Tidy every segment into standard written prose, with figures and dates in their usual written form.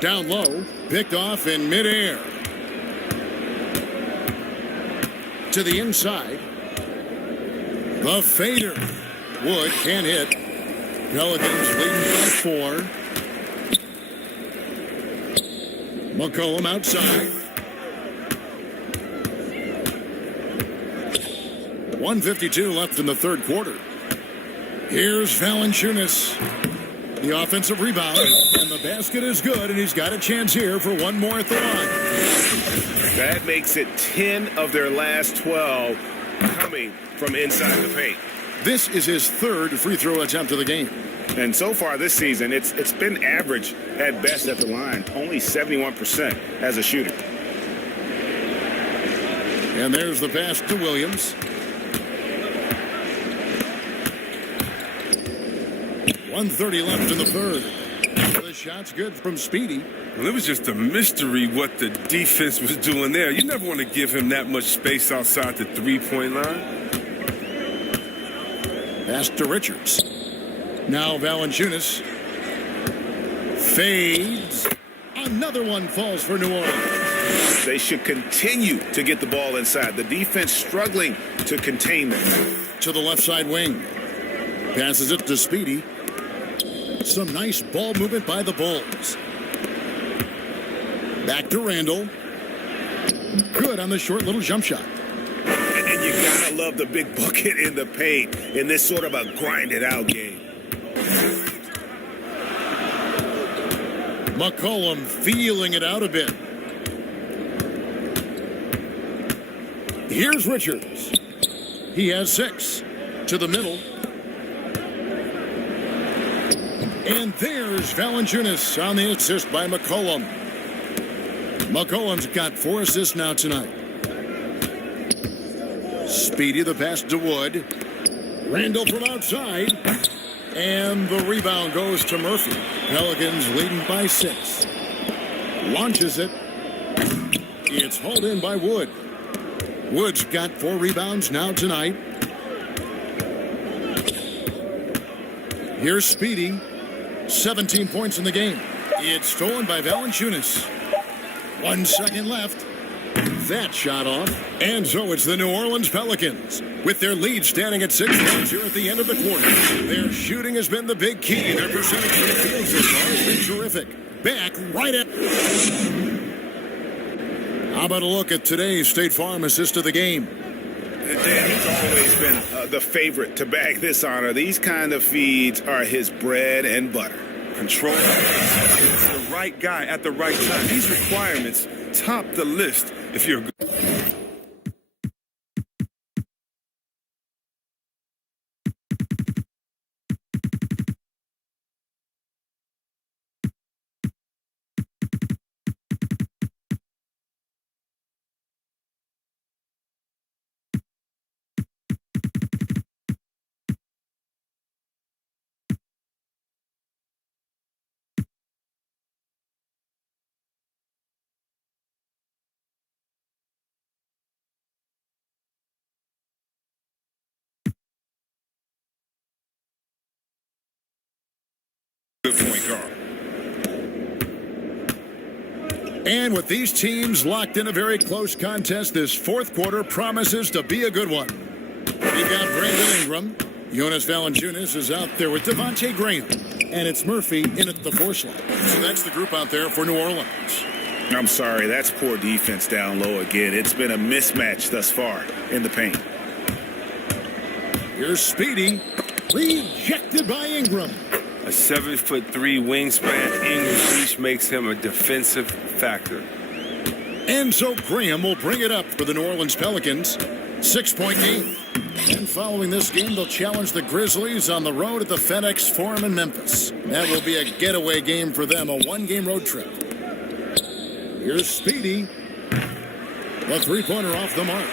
Down low, picked off in midair. To the inside. The fader. Wood can't hit. Pelicans leading by 4. McCollum outside. 1:52 left in the third quarter. Here's Valanciunas. The offensive rebound, and the basket is good, and he's got a chance here for one more at the line. That makes it 10 of their last 12 coming from inside the paint. This is his third free throw attempt of the game. And so far this season, it's been average at best at the line, only 71% as a shooter. And there's the pass to Williams. 1:30 left in the third. The shot's good from Speedy. Well, it was just a mystery what the defense was doing there. You never want to give him that much space outside the three-point line. Pass to Richards. Now Valanciunas. Fades. Another one falls for New Orleans. They should continue to get the ball inside. The defense struggling to contain them. To the left side wing. Passes it to Speedy. Some nice ball movement by the Bulls. Back to Randall. Good on the short little jump shot. And you gotta love the big bucket in the paint in this sort of a grinded out game. McCollum feeling it out a bit. Here's Richards. He has 6. To the middle. And there's Valanciunas on the assist by McCollum. McCollum's got 4 assists now tonight. Speedy the pass to Wood. Randall from outside. And the rebound goes to Murphy. Pelicans leading by 6. Launches it. It's hauled in by Wood. Wood's got 4 rebounds now tonight. Here's Speedy. 17 points in the game. It's stolen by Valanciunas. 1 second left. That shot off. And so it's the New Orleans Pelicans. With their lead standing at 6 points here at the end of the quarter. Their shooting has been the big key. Their percentage from the field so far has been terrific. Back right at... How about a look at today's State Farm assist of the game? Dan, he's always been the favorite to bag this honor. These kind of feeds are his bread and butter. Control. The right guy at the right time. These requirements top the list if you're good. Point guard. And with these teams locked in a very close contest, this fourth quarter promises to be a good one. We've got Brandon Ingram. Jonas Valanciunas is out there with Devontae Graham. And it's Murphy in at the 4 slot. So that's the group out there for New Orleans. I'm sorry, that's poor defense down low again. It's been a mismatch thus far in the paint. Here's Speedy. Rejected by Ingram. A 7'3" wingspan, Ingram's reach makes him a defensive factor. And so Graham will bring it up for the New Orleans Pelicans. 6-point game. And following this game, they'll challenge the Grizzlies on the road at the FedEx Forum in Memphis. That will be a getaway game for them, a 1-game road trip. Here's Speedy. The three-pointer off the mark.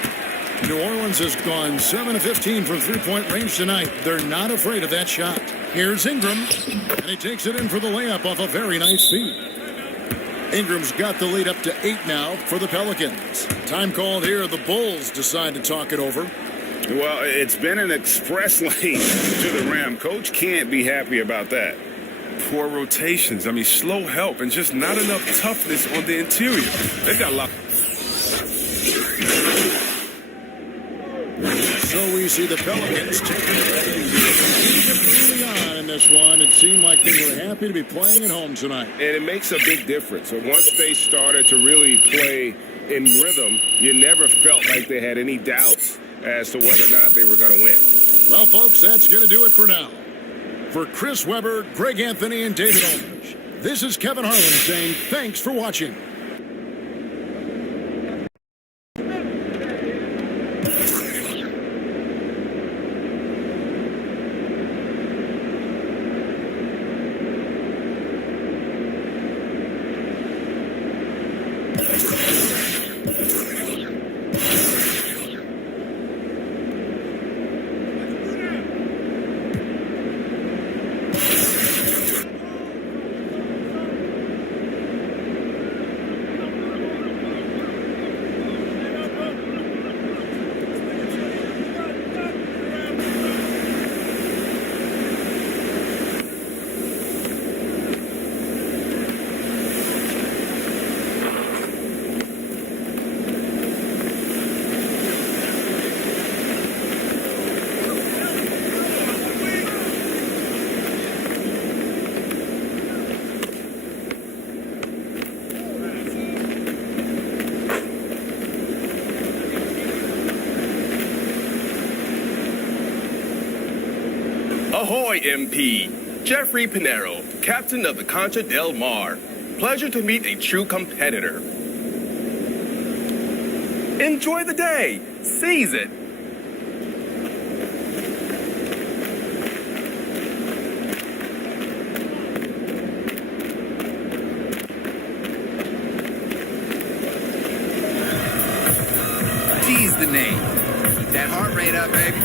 New Orleans has gone 7 of 15 from three-point range tonight. They're not afraid of that shot. Here's Ingram, and he takes it in for the layup off a very nice feed. Ingram's got the lead up to 8 now for the Pelicans. Time called here. The Bulls decide to talk it over. Well, it's been an express lane to the rim. Coach can't be happy about that. poor rotations. I mean, slow help and just not enough toughness on the interior. They got a lot. So we see the Pelicans taking it early on in this one. It seemed like they were happy to be playing at home tonight. And it makes a big difference. So once they started to really play in rhythm, you never felt like they had any doubts as to whether or not they were going to win. Well, folks, that's going to do it for now. For Chris Webber, Greg Anthony, and David Aldridge, this is Kevin Harlan saying thanks for watching. Ahoy, MP! Jeffrey Pinero, captain of the Concha del Mar. Pleasure to meet a true competitor. Enjoy the day! Seize it! Tease the name. Keep that heart rate up, baby.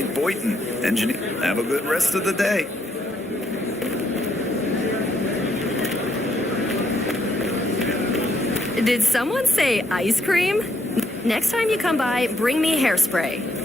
Mike Boynton, engineer. Have a good rest of the day. Did someone say ice cream? Next time you come by, bring me hairspray.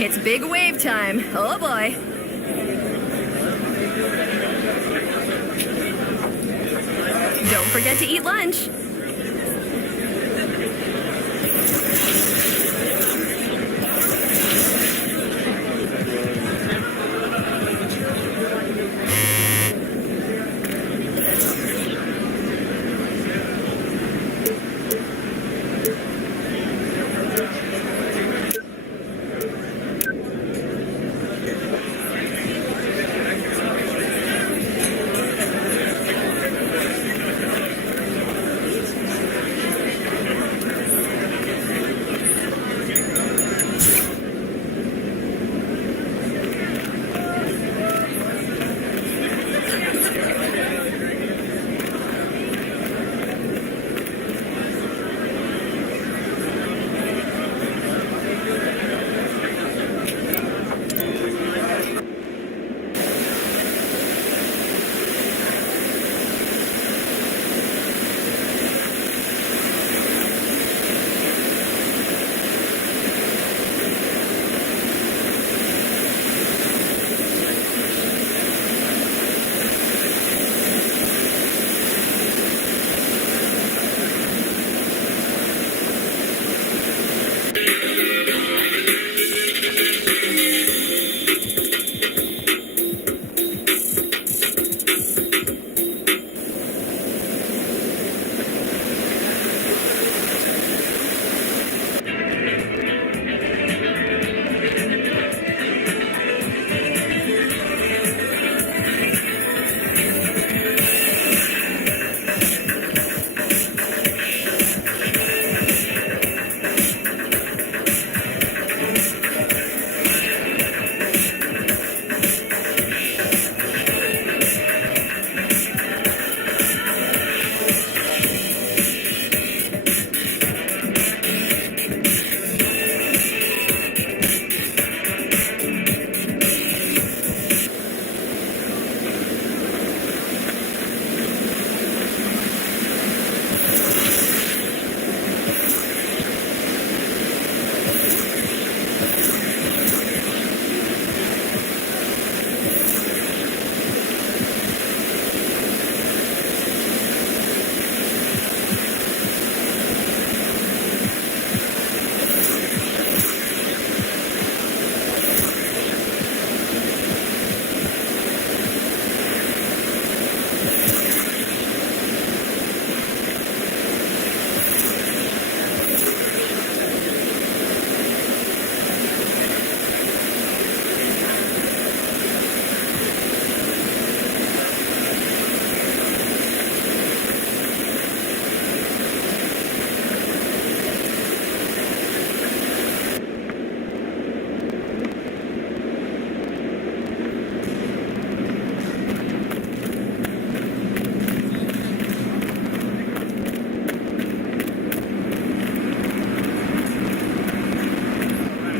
It's big wave time. Oh boy. Don't forget to eat lunch.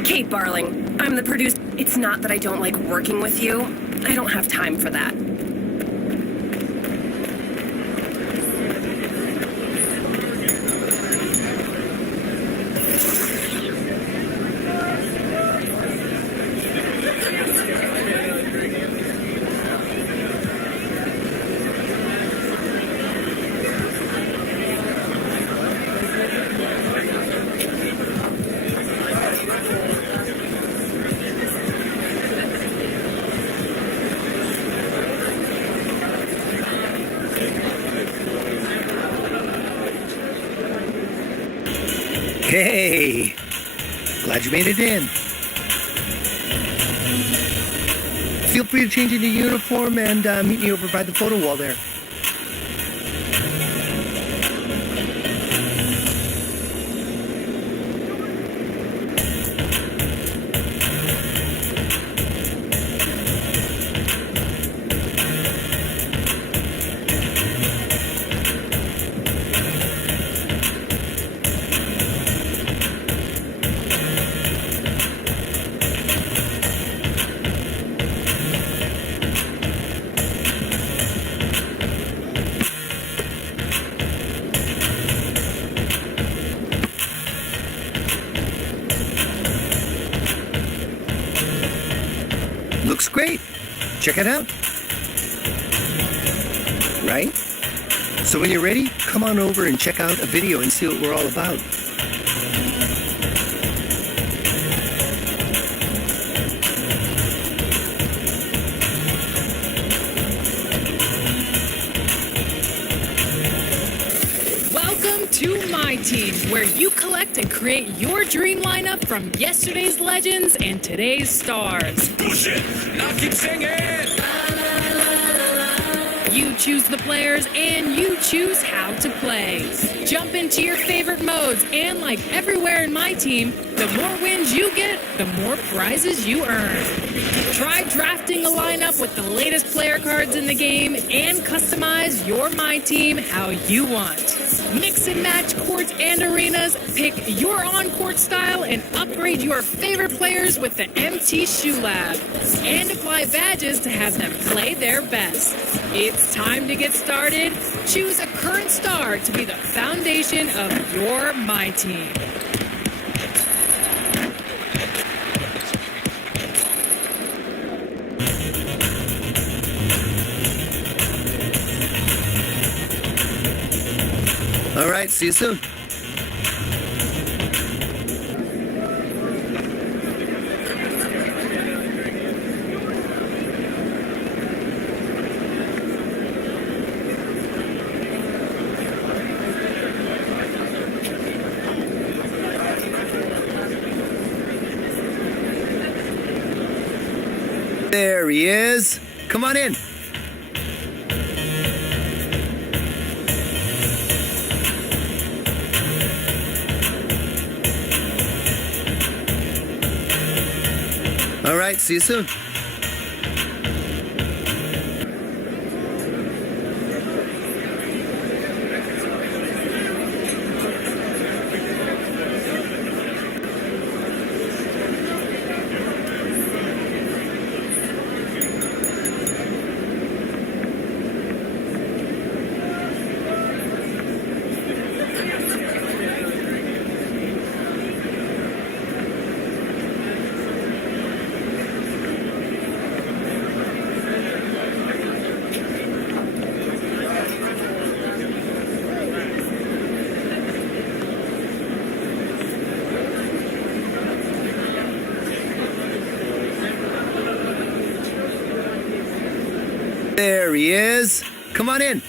Kate Barling, I'm the producer. It's not that I don't like working with you. I don't have time for that. Hey, glad you made it in. Feel free to change into uniform and meet me over by the photo wall there. great. Check it out. Right? So when you're ready, come on over and check out a video and see what we're all about. Welcome to My Team, where you collect and create your dream lineup from yesterday's legends and today's stars. Bullshit. Now keep singing. You choose the players and you choose how to play. Jump into your favorite modes, and like everywhere in My Team, the more wins you get, the more prizes you earn. Try drafting a lineup with the latest player cards in the game and customize your My Team how you want. Mix and match courts and arenas, pick your on-court style, and upgrade your favorite players with the MT Shoe Lab. And apply badges to have them play their best. It's time to get started. Choose a current star to be the foundation of your My Team. All right, see you soon. There he is. Come on in. All right, see you soon. There he is. Come on in.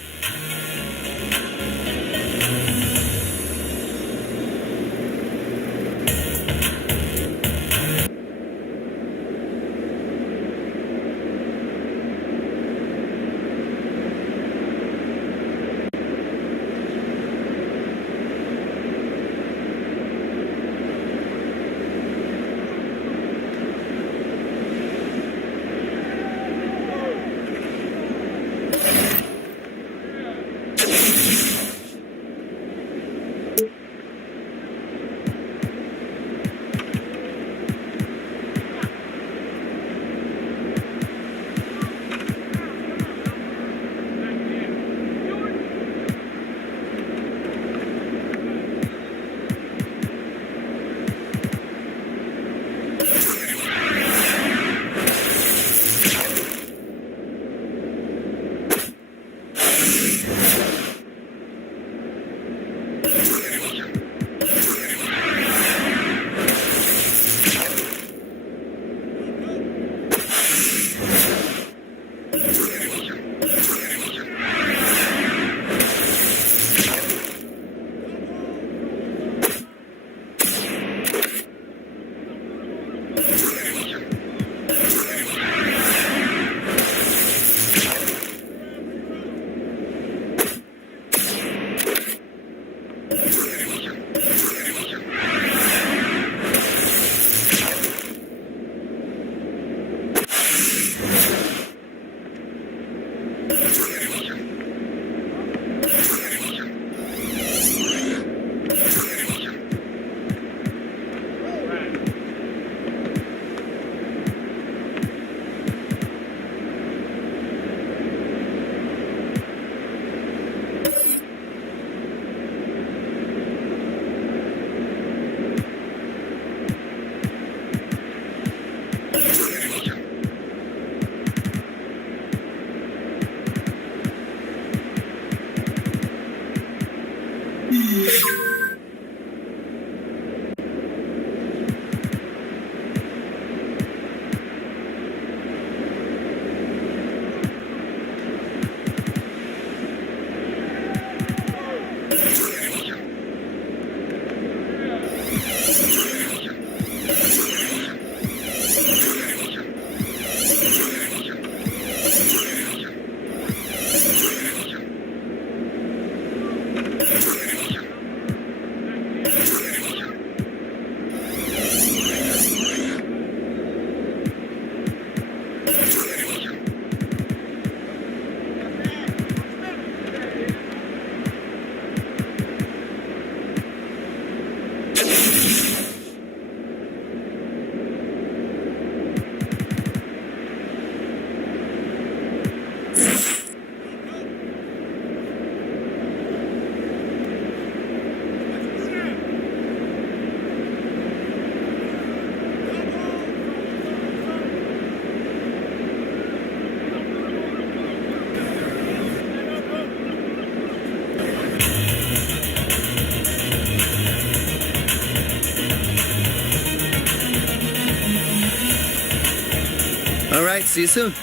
All right, see you soon.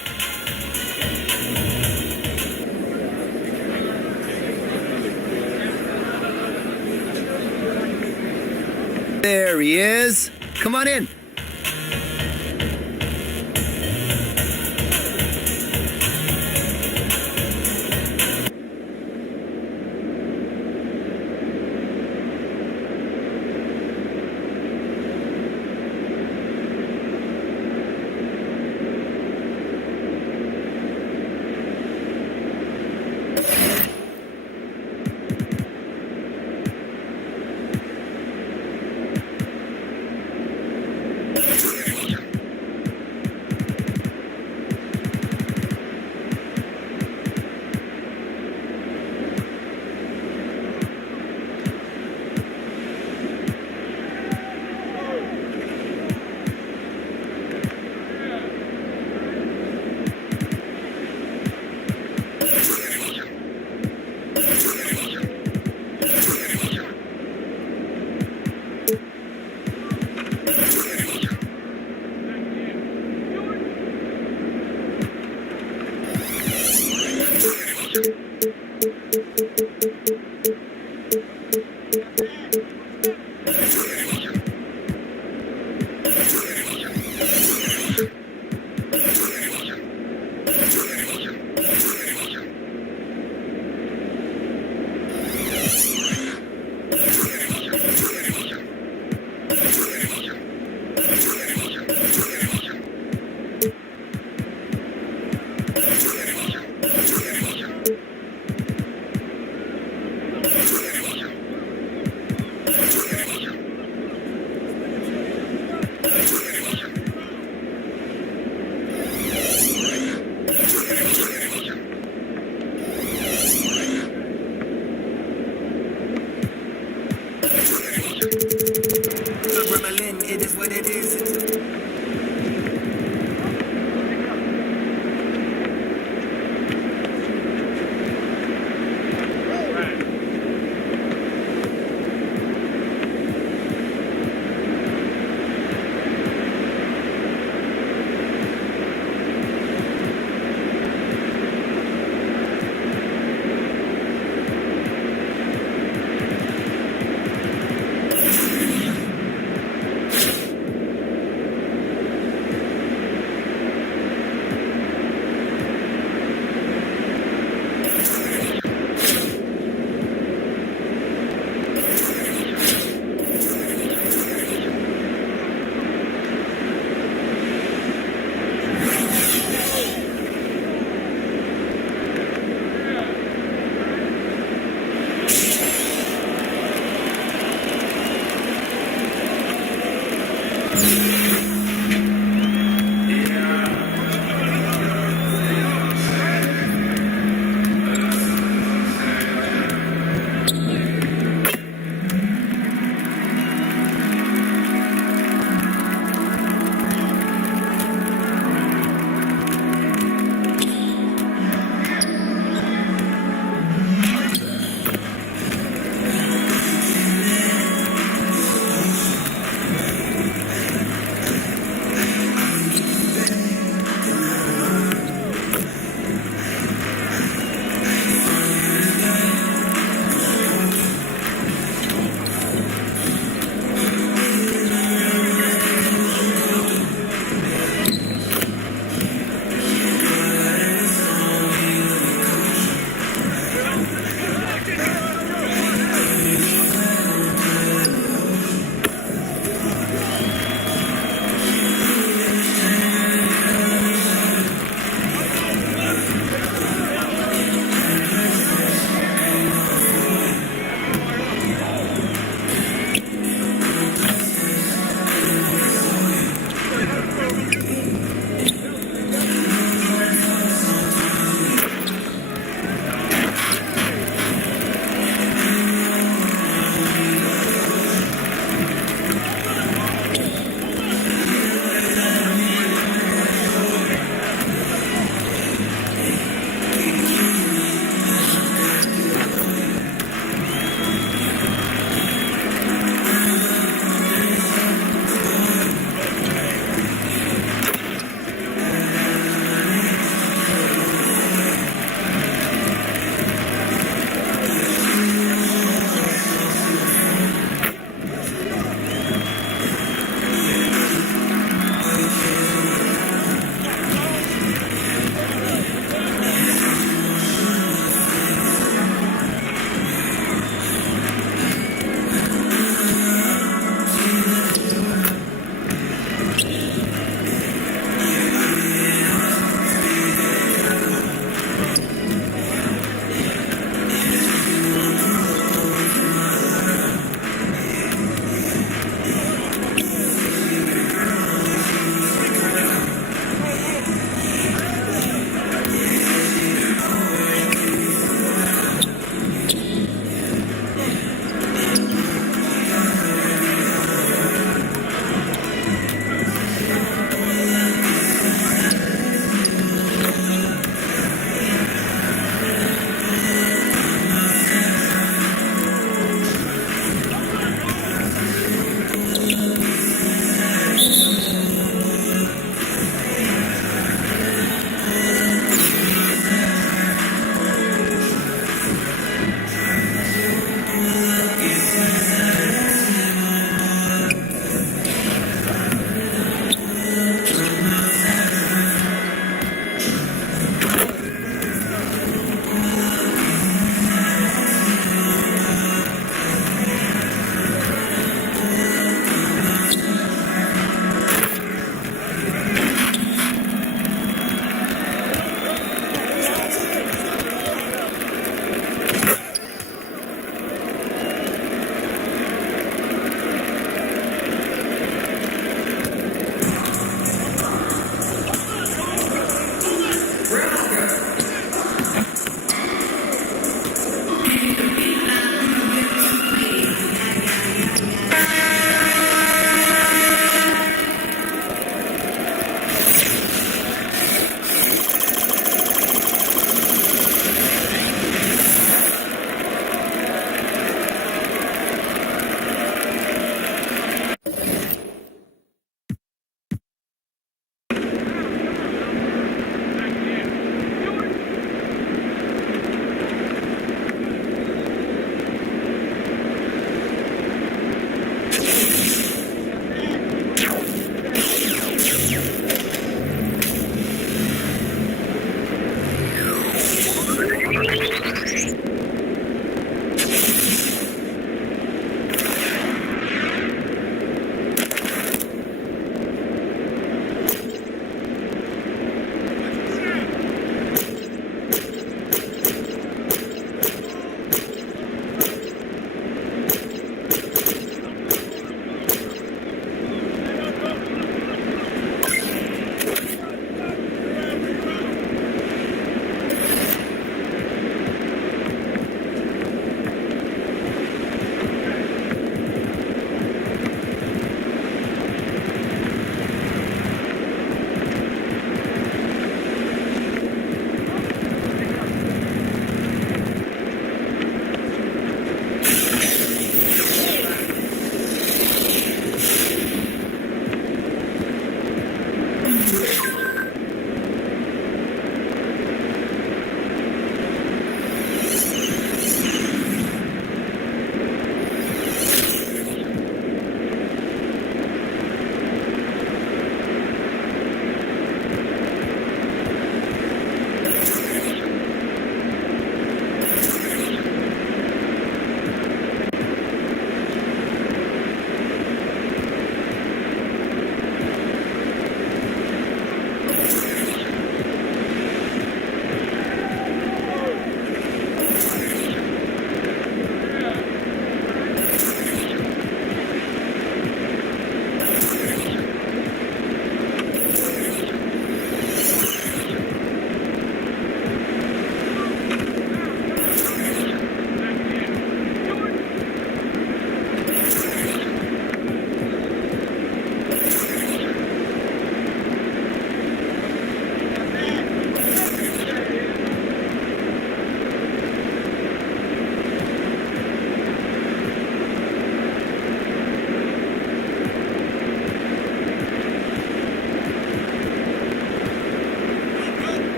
There he is. Come on in. It is what it is.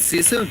right, see you soon.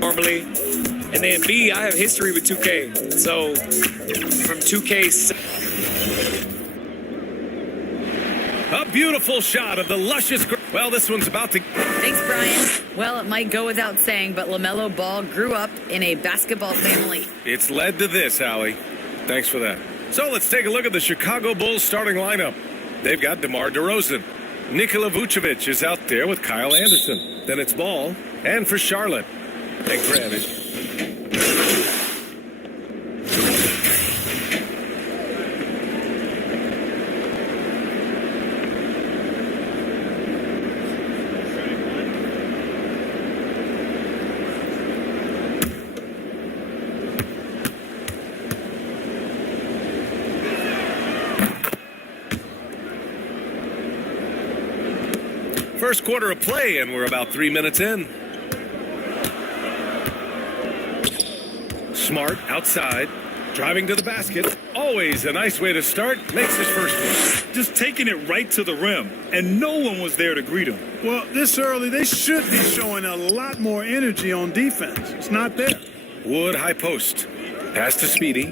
normally. And then B, I have history with 2K. So from 2K. A beautiful shot of the luscious. Well, this one's about to. Thanks, Brian. Well, it might go without saying, but LaMelo Ball grew up in a basketball family. It's led to this, Howie. Thanks for that. So let's take a look at the Chicago Bulls starting lineup. They've got DeMar DeRozan. Nikola Vucevic is out there with Kyle Anderson. Then it's Ball. And for Charlotte. And granted. First quarter of play, and we're about 3 minutes in. Smart outside, driving to the basket. Always a nice way to start. Makes his first one. Just taking it right to the rim, and no one was there to greet him. Well, this early, they should be showing a lot more energy on defense. It's not there. Wood, high post. Pass to Speedy.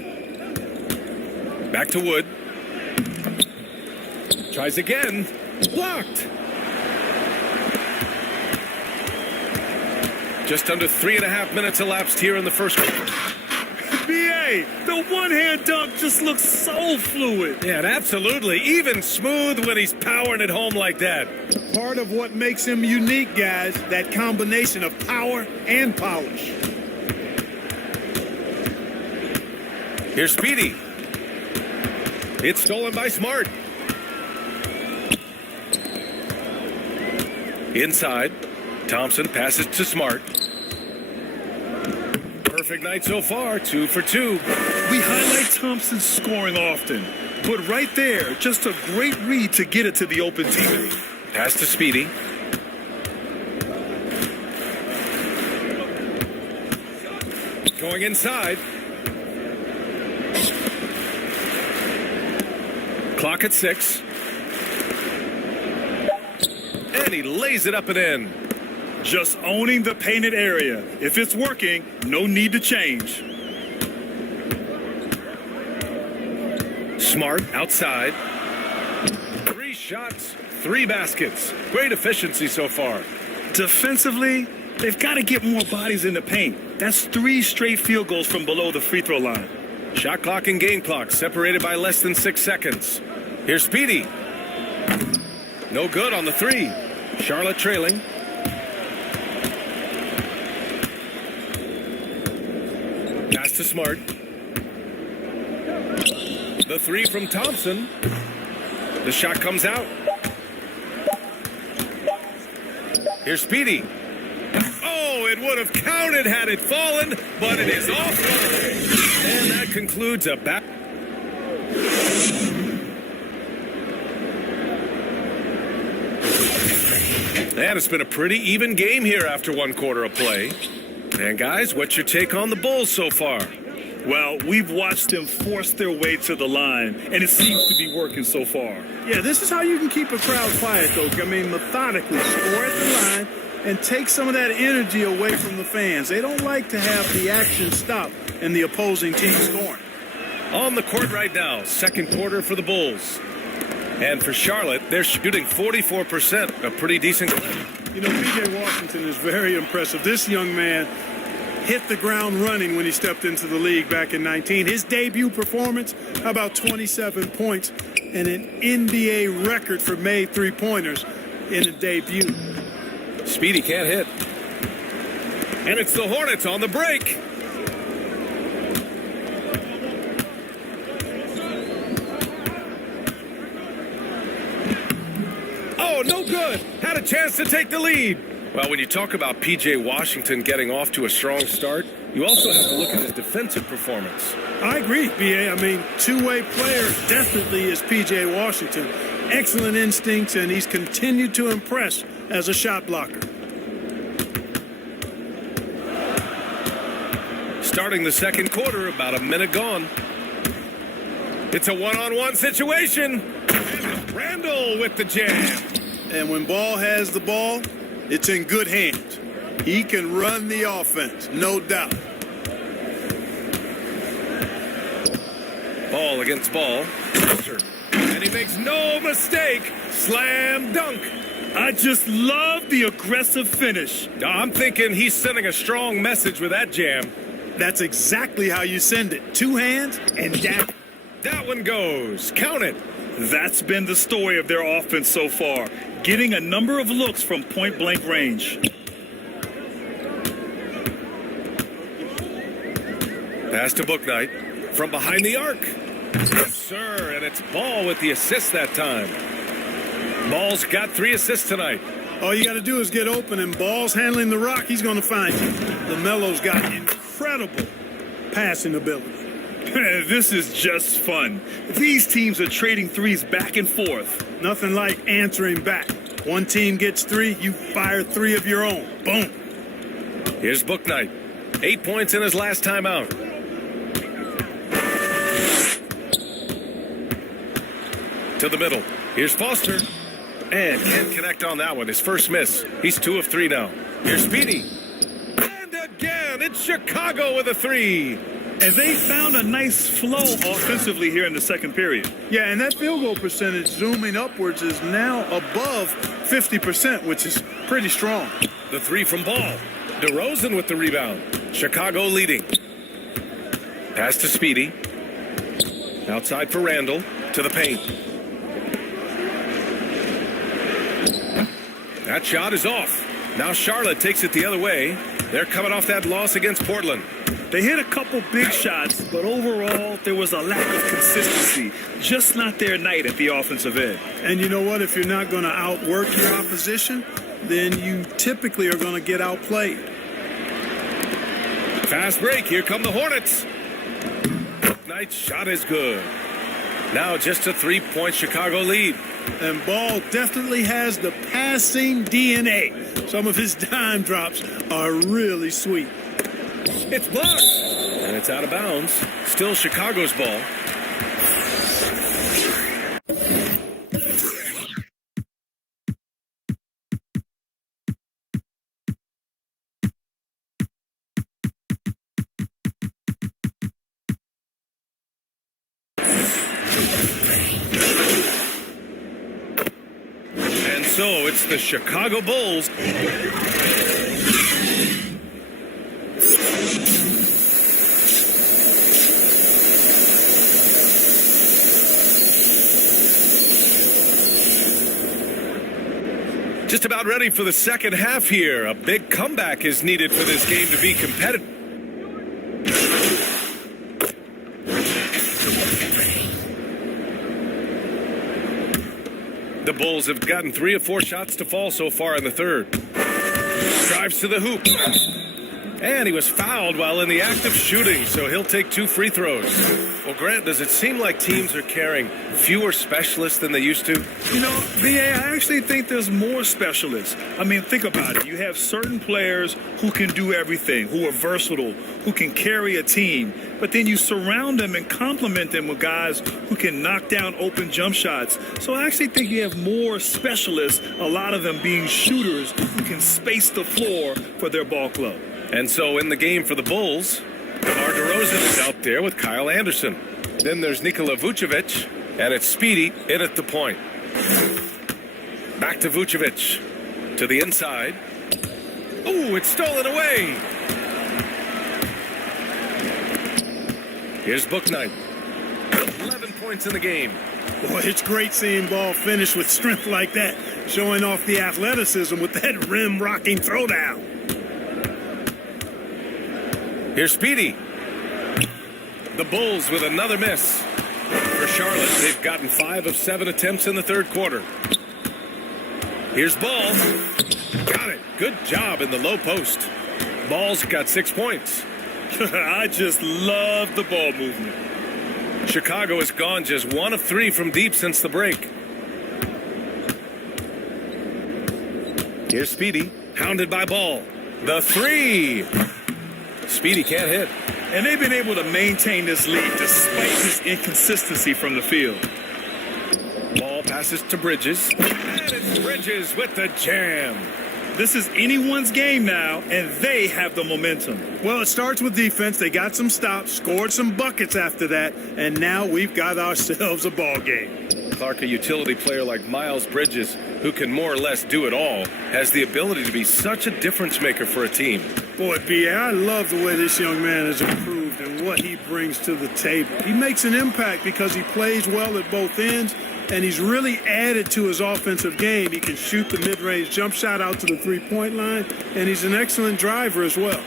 Back to Wood. Tries again. Blocked. Just under 3.5 minutes elapsed here in the first quarter. B.A., the one-hand dunk just looks so fluid. Yeah, absolutely. Even smooth when he's powering it home like that. Part of what makes him unique, guys, that combination of power and polish. Here's Speedy. It's stolen by Smart. Inside. Thompson passes to Smart. Perfect night so far, 2 for 2. We highlight Thompson's scoring often, but right there, just a great read to get it to the open teammate. Pass to Speedy. Going inside. Clock at 6. And he lays it up and in. Just owning the painted area. If it's working, no need to change. Smart outside. 3 shots, 3 baskets. Great efficiency so far. Defensively, they've got to get more bodies in the paint. That's 3 straight field goals from below the free throw line. Shot clock and game clock separated by less than 6 seconds. Here's Speedy. No good on the 3. Charlotte trailing. Pass to Smart. The 3 from Thompson. The shot comes out. Here's Speedy. Oh, it would have counted had it fallen, but it is offline. And that concludes a back. And it's been a pretty even game here after 1 quarter of play. And guys, what's your take on the Bulls so far? Well, we've watched them force their way to the line, and it seems to be working so far. Yeah, this is how you can keep a crowd quiet, though. I mean, methodically score at the line and take some of that energy away from the fans. They don't like to have the action stop and the opposing team scoring. On the court right now, second quarter for the Bulls. And for Charlotte, they're shooting 44%, a pretty decent clip. You know, P.J. Washington is very impressive. This young man hit the ground running when he stepped into the league back in 19. His debut performance, about 27 points and an NBA record for made three-pointers in a debut. Speedy can't hit. And it's the Hornets on the break. Oh, no good. Had a chance to take the lead. Well, when you talk about P.J. Washington getting off to a strong start, you also have to look at his defensive performance. I agree, B.A. I mean, two-way player definitely is P.J. Washington. Excellent instincts, and he's continued to impress as a shot blocker. Starting the second quarter, about a minute gone. It's a one-on-one situation. Randall with the jam. And when Ball has the ball, it's in good hands. He can run the offense, no doubt. Ball against ball. And he makes no mistake. Slam dunk. I just love the aggressive finish. I'm thinking he's sending a strong message with that jam. That's exactly how you send it. Two hands and down. That one goes. Count it. That's been the story of their offense so far. Getting a number of looks from point-blank range. Pass to Booknight from behind the arc. Yes, sir, and it's Ball with the assist that time. Ball's got 3 assists tonight. All you got to do is get open, and Ball's handling the rock. He's going to find you. LaMelo's got incredible passing ability. This is just fun. These teams are trading threes back and forth. Nothing like answering back. One team gets 3, you fire 3 of your own. Boom. Here's Booknight. 8 points in his last time out. To the middle. Here's Foster. And can't connect on that one. His first miss. He's 2 of 3 now. Here's Speedy. And again, it's Chicago with a 3. And they found a nice flow offensively here in the second period. Yeah, and that field goal percentage zooming upwards is now above 50%, which is pretty strong. The 3 from Ball. DeRozan with the rebound. Chicago leading. Pass to Speedy. Outside for Randall. To the paint. That shot is off. Now Charlotte takes it the other way. They're coming off that loss against Portland. They hit a couple big shots, but overall, there was a lack of consistency. Just not their night at the offensive end. And you know what? If you're not going to outwork your opposition, then you typically are going to get outplayed. Fast break. Here come the Hornets. Knight's shot is good. Now just a 3-point Chicago lead. And Ball definitely has the passing DNA. Some of his dime drops are really sweet. It's blocked. And it's out of bounds. Still Chicago's ball. And so it's the Chicago Bulls. Just about ready for the second half here. A big comeback is needed for this game to be competitive. The Bulls have gotten 3 of 4 shots to fall so far in the third. Drives to the hoop. And he was fouled while in the act of shooting, so he'll take 2 free throws. Well, Grant, does it seem like teams are carrying fewer specialists than they used to? You know, B.A., I actually think there's more specialists. I mean, think about it. You have certain players who can do everything, who are versatile, who can carry a team. But then you surround them and complement them with guys who can knock down open jump shots. So I actually think you have more specialists, a lot of them being shooters who can space the floor for their ball club. And so in the game for the Bulls, DeMar DeRozan is out there with Kyle Anderson. Then there's Nikola Vucevic, and it's Speedy in at the point. Back to Vucevic, to the inside. Ooh, it's stolen away. Here's Booknight. 11 points in the game. Boy, it's great seeing Ball finish with strength like that, showing off the athleticism with that rim-rocking throwdown. Here's Speedy. The Bulls with another miss. For Charlotte, they've gotten 5 of 7 attempts in the third quarter. Here's Ball. Got it. Good job in the low post. Ball's got 6 points. I just love the ball movement. Chicago has gone just 1 of 3 from deep since the break. Here's Speedy. Hounded by Ball. The 3. Speedy can't hit. And they've been able to maintain this lead despite his inconsistency from the field. Ball passes to Bridges. And it's Bridges with the jam. This is anyone's game now, and they have the momentum. Well, it starts with defense. They got some stops, scored some buckets after that, and now we've got ourselves a ball game. Clark, a utility player like Miles Bridges, who can more or less do it all, has the ability to be such a difference maker for a team. Boy, B.A., I love the way this young man has improved and what he brings to the table. He makes an impact because he plays well at both ends, and he's really added to his offensive game. He can shoot the mid-range jump shot out to the three-point line, and he's an excellent driver as well.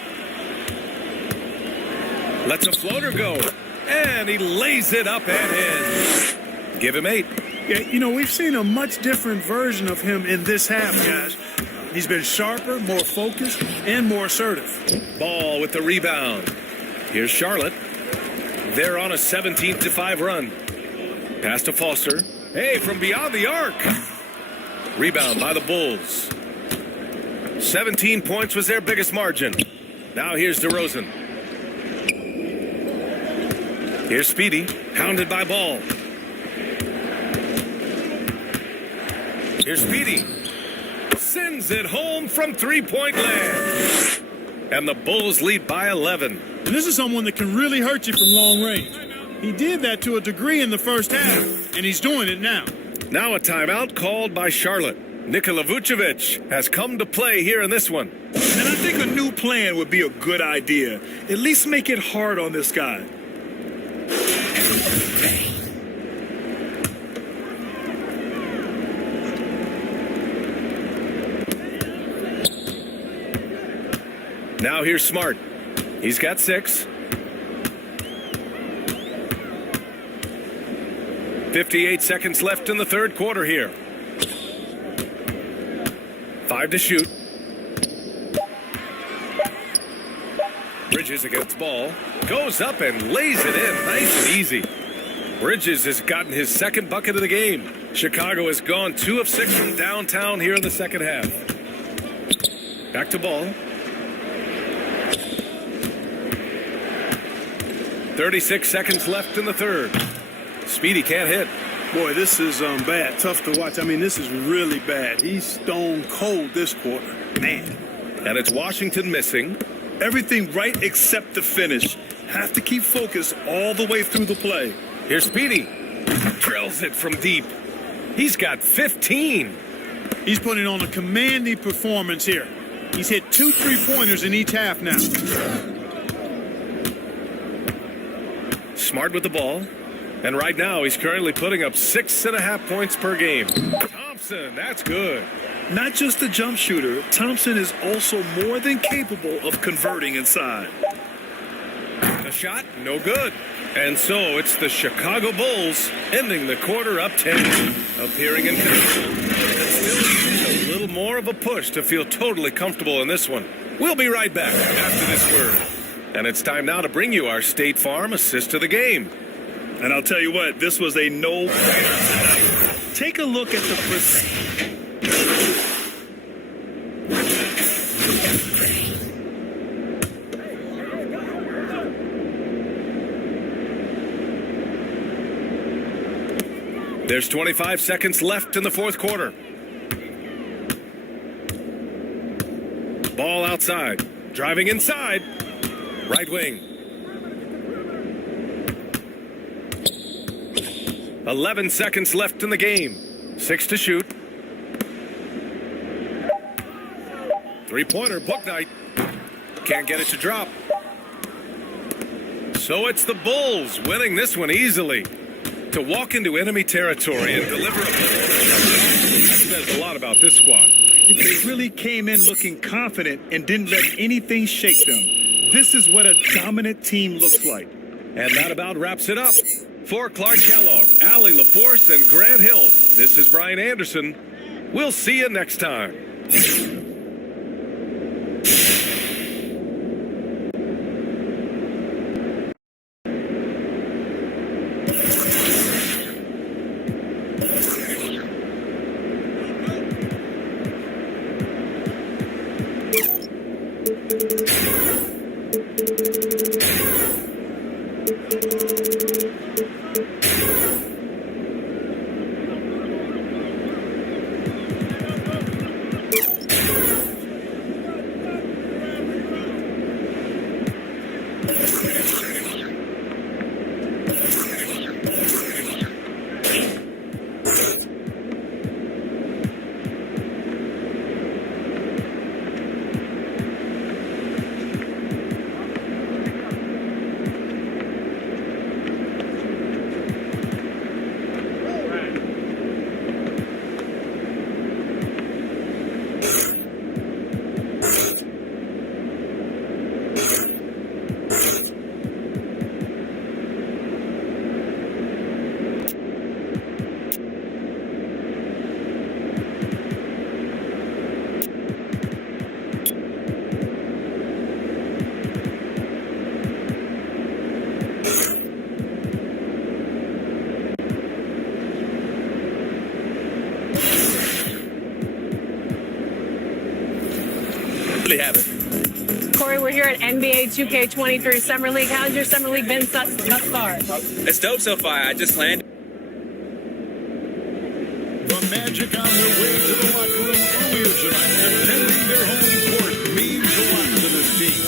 Lets a floater go, and he lays it up and in. Give him 8. Yeah, you know, we've seen a much different version of him in this half, guys. He's been sharper, more focused, and more assertive. Ball with the rebound. Here's Charlotte. They're on a 17-5 run. Pass to Foster. Hey, from beyond the arc. Rebound by the Bulls. 17 points was their biggest margin. Now here's DeRozan. Here's Speedy, hounded by Ball. Here's Speedy. Sends it home from three-point land. And the Bulls lead by 11. And this is someone that can really hurt you from long range. He did that to a degree in the first half, and he's doing it now. Now a timeout called by Charlotte. Nikola Vucevic has come to play here in this one. And I think a new plan would be a good idea. At least make it hard on this guy. Now here's Smart. He's got 6. 58 seconds left in the third quarter here. 5 to shoot. Bridges against Ball. Goes up and lays it in nice and easy. Bridges has gotten his second bucket of the game. Chicago has gone 2 of 6 from downtown here in the second half. Back to Ball. 36 seconds left in the third. Speedy can't hit. Boy, this is bad. Tough to watch. I mean, this is really bad. He's stone cold this quarter. Man. And it's Washington missing. Everything right except the finish. Have to keep focused all the way through the play. Here's Speedy. Drills it from deep. He's got 15. He's putting on a commanding performance here. He's hit 2 3-pointers in each half now. Smart with the ball. And right now, he's currently putting up 6.5 points per game. Thompson, that's good. Not just a jump shooter, Thompson is also more than capable of converting inside. The shot, no good. And so it's the Chicago Bulls ending the quarter up 10, appearing in control. Still needs a little more of a push to feel totally comfortable in this one. We'll be right back after this word. And it's time now to bring you our State Farm assist to the game. And I'll tell you what, this was a no-brainer tonight. Take a look at the There's 25 seconds left in the fourth quarter. Ball outside. Driving inside. Right wing. 11 seconds left in the game. 6 to shoot. Three-pointer, book night. Can't get it to drop. So it's the Bulls winning this one easily. To walk into enemy territory and deliver a performance that says a lot about this squad. They really came in looking confident and didn't let anything shake them. This is what a dominant team looks like. And that about wraps it up. For Clark Kellogg, Allie LaForce, and Grant Hill, this is Brian Anderson. We'll see you next time. Really haven't. Corey, we're here at NBA 2K23 Summer League. How's your Summer League been thus far? It's dope so far. I just landed. The Magic on their way to the locker room earlier tonight. Defending their home court means a lot to this team.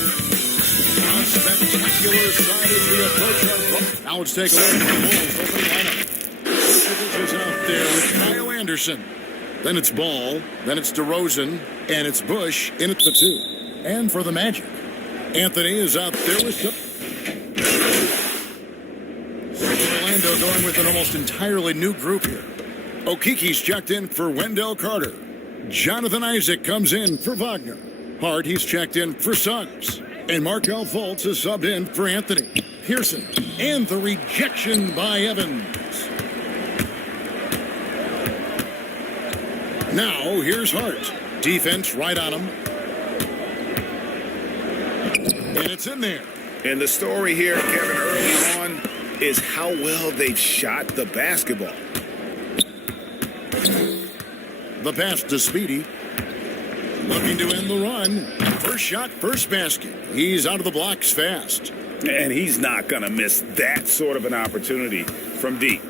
A spectacular side as we approach our front. Now let's take a look at the Bulls opening lineup. Vucevic is out there with Kyle Anderson. Then it's Ball. Then it's DeRozan. And it's Bush in at the 2. And for the Magic, Anthony is out there with Orlando going with an almost entirely new group here. Okiki's checked in for Wendell Carter. Jonathan Isaac comes in for Wagner. Hart, he's checked in for Suggs. And Markelle Fultz is subbed in for Anthony. Pearson. And the rejection by Evans. Now, here's Hart. Defense right on him. And it's in there. And the story here, Kevin, early on is how well they've shot the basketball. The pass to Speedy. Looking to end the run. First shot, first basket. He's out of the blocks fast. And he's not going to miss that sort of an opportunity from deep.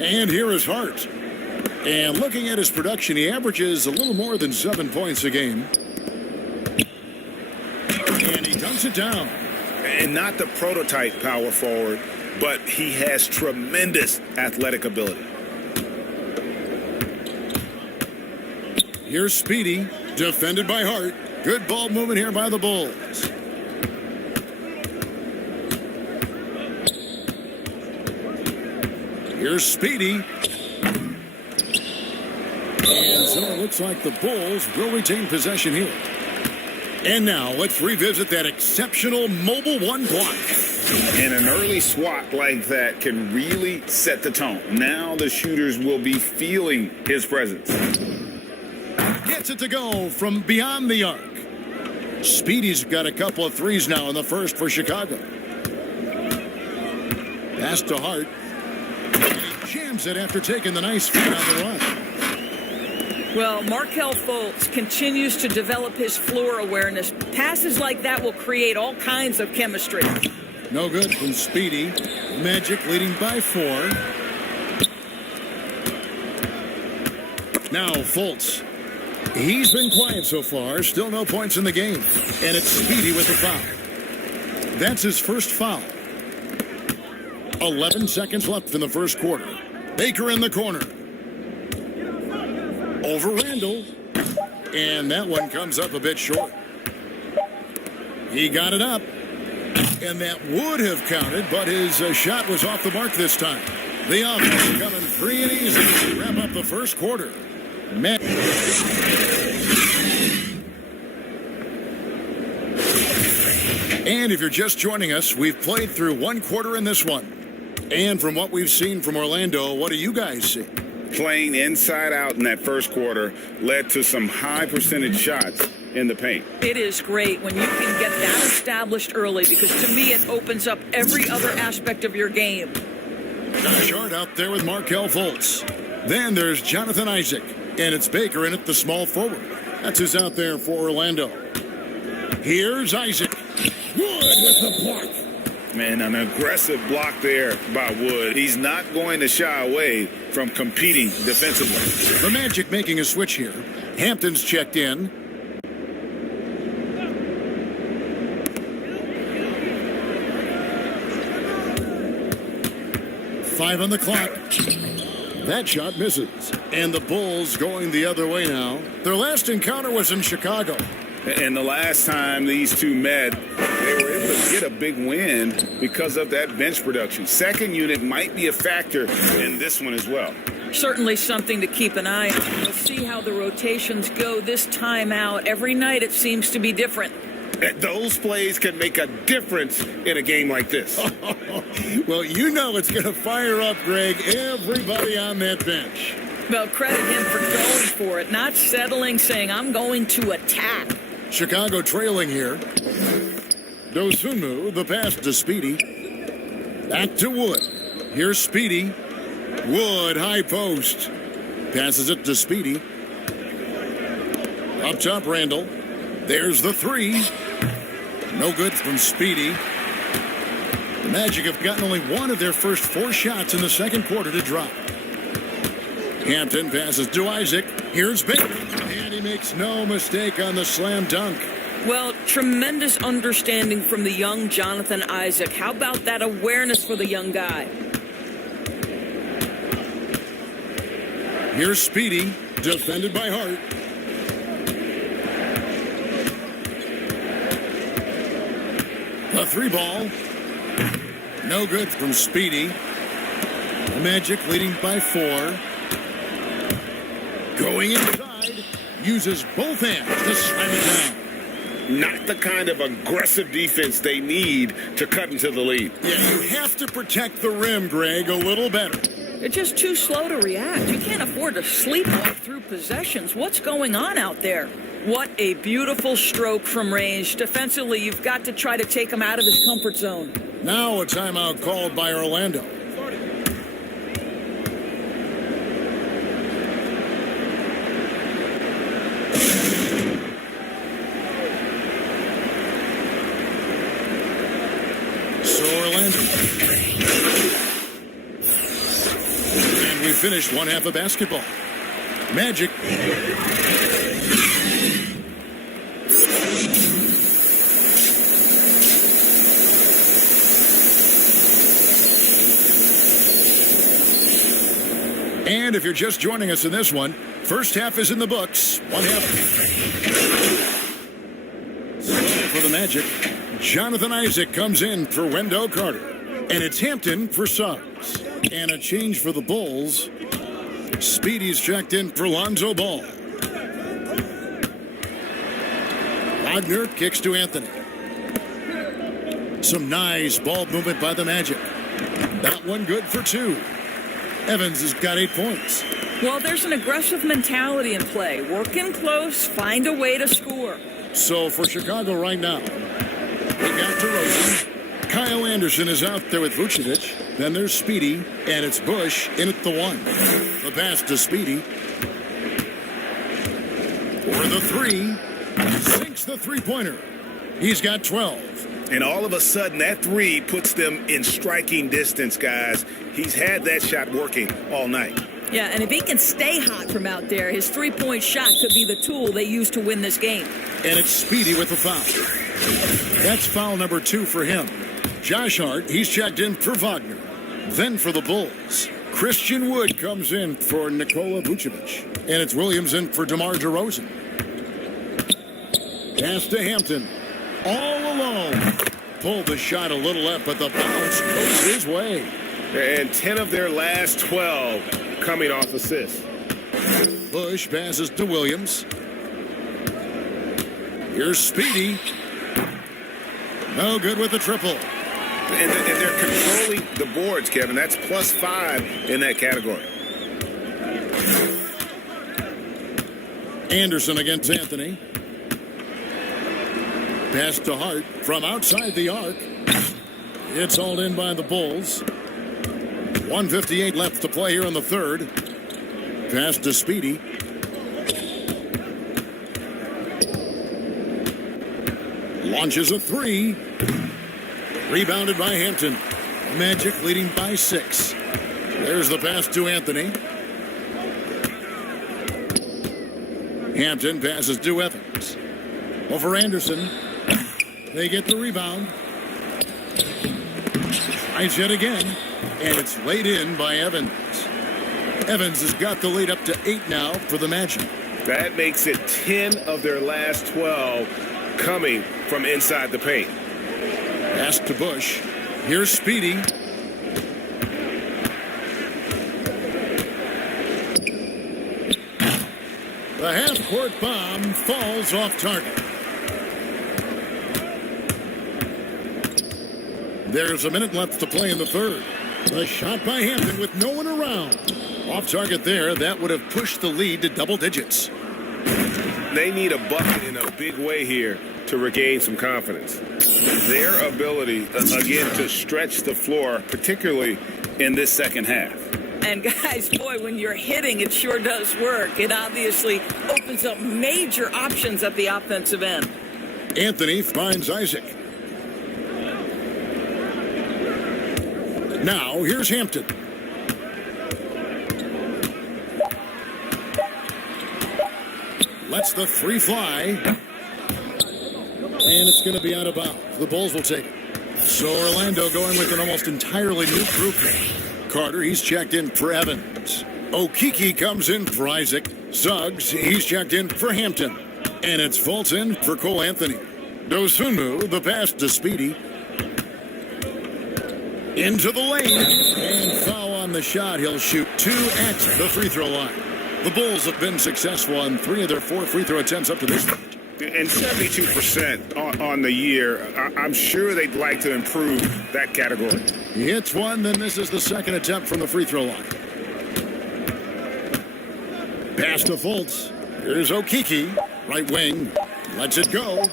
And here is Hart. And looking at his production, he averages a little more than 7 points a game. And he dunks it down. And not the prototype power forward, but he has tremendous athletic ability. Here's Speedy, defended by Hart. Good ball movement here by the Bulls. Here's Speedy. And so it looks like the Bulls will retain possession here. And now let's revisit that exceptional mobile one block. And an early swat like that can really set the tone. Now the shooters will be feeling his presence. Gets it to go from beyond the arc. Speedy's got a couple of threes now in the first for Chicago. Pass to Hart. Jams it after taking the nice feed on the run. Well, Markelle Fultz continues to develop his floor awareness. Passes like that will create all kinds of chemistry. No good from Speedy. Magic leading by 4. Now Fultz. He's been quiet so far. Still no points in the game. And it's Speedy with the foul. That's his first foul. 11 seconds left in the first quarter. Baker in the corner. Over Randall. And that one comes up a bit short. He got it up. And that would have counted, but his shot was off the mark this time. The offense coming free and easy to wrap up the first quarter. And if you're just joining us, we've played through one quarter in this one. And from what we've seen from Orlando, what do you guys see? Playing inside out in that first quarter led to some high percentage shots in the paint. It is great when you can get that established early because to me it opens up every other aspect of your game. Josh Hart out there with Markelle Fultz. Then there's Jonathan Isaac. And it's Baker in at the small forward. That's who's out there for Orlando. Here's Isaac. Wood with the block. Man, an aggressive block there by Wood. He's not going to shy away from competing defensively. The Magic making a switch here. Hampton's checked in. Five on the clock. That shot misses. And the Bulls going the other way now. Their last encounter was in Chicago. And the last time these two met, they were able to get a big win because of that bench production. Second unit might be a factor in this one as well. Certainly something to keep an eye on. We'll see how the rotations go this time out. Every night it seems to be different. Those plays can make a difference in a game like this. Well, you know it's going to fire up, Greg, everybody on that bench. Well, credit him for going for it, not settling, saying, I'm going to attack. Chicago trailing here. Dosunmu, the pass to Speedy. Back to Wood. Here's Speedy. Wood, high post. Passes it to Speedy. Up top, Randall. There's the three. No good from Speedy. The Magic have gotten only one of their first 4 shots in the second quarter to drop. Hampton passes to Isaac. Here's Baker. And he makes no mistake on the slam dunk. Well, tremendous understanding from the young Jonathan Isaac. How about that awareness for the young guy? Here's Speedy, defended by Hart. The 3 ball. No good from Speedy. The Magic leading by 4. Going inside. Uses both hands to slam it down. Not the kind of aggressive defense they need to cut into the lead. Yeah, you have to protect the rim, Greg, a little better. They're just too slow to react. You can't afford to sleepwalk through possessions. What's going on out there? What a beautiful stroke from range. Defensively, you've got to try to take him out of his comfort zone. Now a timeout called by Orlando. And we finished one half of basketball. Magic. And if you're just joining us in this one, first half is in the books. One half. For the Magic, Jonathan Isaac comes in for Wendell Carter. And it's Hampton for Suggs. And a change for the Bulls. Speedy's checked in for Lonzo Ball. Wagner kicks to Anthony. Some nice ball movement by the Magic. That one good for 2. Evans has got 8 points. Well, there's an aggressive mentality in play. Work in close, find a way to score. So for Chicago right now, they got DeRozan. Kyle Anderson is out there with Vucevic. Then there's Speedy, and it's Bush in at the 1. The pass to Speedy. For the 3. Sinks the three-pointer. He's got 12. And all of a sudden, that 3 puts them in striking distance, guys. He's had that shot working all night. Yeah, and if he can stay hot from out there, his three-point shot could be the tool they use to win this game. And it's Speedy with the foul. That's foul number 2 for him. Josh Hart, he's checked in for Wagner. Then for the Bulls, Christian Wood comes in for Nikola Vucevic. And it's Williams in for DeMar DeRozan. Pass to Hampton. All alone. Pulled the shot a little left, but the bounce goes his way. And 10 of their last 12 coming off assists. Bush passes to Williams. Here's Speedy. No good with the triple. And they're controlling the boards, Kevin. That's +5 in that category. Anderson against Anthony. Pass to Hart from outside the arc. It's hauled in by the Bulls. 1:58 left to play here in the third. Pass to Speedy. Launches a 3. Rebounded by Hampton. Magic leading by 6. There's the pass to Anthony. Hampton passes to Evans. Over Anderson. They get the rebound. Tries yet again. And it's laid in by Evans. Evans has got the lead up to 8 now for the Magic. That makes it 10 of their last 12 coming from inside the paint. Pass to Bush. Here's Speedy. The half-court bomb falls off target. There's a minute left to play in the third. The shot by Hampton with no one around. Off target there. That would have pushed the lead to double digits. They need a bucket in a big way here to regain some confidence. Their ability, again, to stretch the floor, particularly in this second half. And guys, boy, when you're hitting, it sure does work. It obviously opens up major options at the offensive end. Anthony finds Isaac. Now, here's Hampton. Lets the three fly. And it's going to be out of bounds. The Bulls will take it. So Orlando going with an almost entirely new group. Carter, he's checked in for Evans. Okeke comes in for Isaac. Suggs, he's checked in for Hampton. And it's Fulton for Cole Anthony. Dosunmu, the pass to Speedy. Into the lane. And foul on the shot. He'll shoot 2 at the free throw line. The Bulls have been successful on 3 of their 4 free throw attempts up to this point. And 72% on the year. I'm sure they'd like to improve that category. He hits one, then misses the second attempt from the free throw line. Pass to Fultz. Here's Okeke, right wing. Lets it go.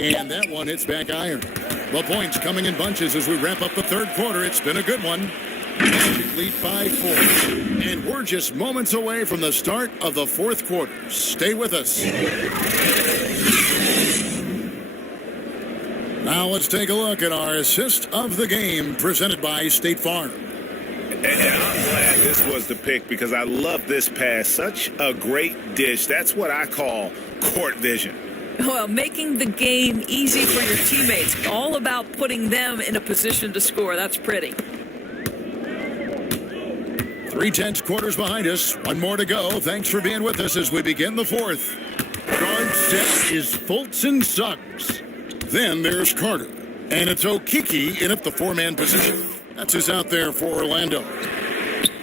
And that one hits back iron. The points coming in bunches as we wrap up the third quarter. It's been a good one. Magic lead by 4. And we're just moments away from the start of the fourth quarter. Stay with us. Now let's take a look at our assist of the game presented by State Farm. And I'm glad this was the pick because I love this pass. Such a great dish. That's what I call court vision. Well, making the game easy for your teammates. All about putting them in a position to score. That's pretty. 3/10 quarters behind us. One more to go. Thanks for being with us as we begin the fourth. Guard set is Fultz and Suggs. Then there's Carter. And it's Okeke in at the 4-man position. That's who's out there for Orlando.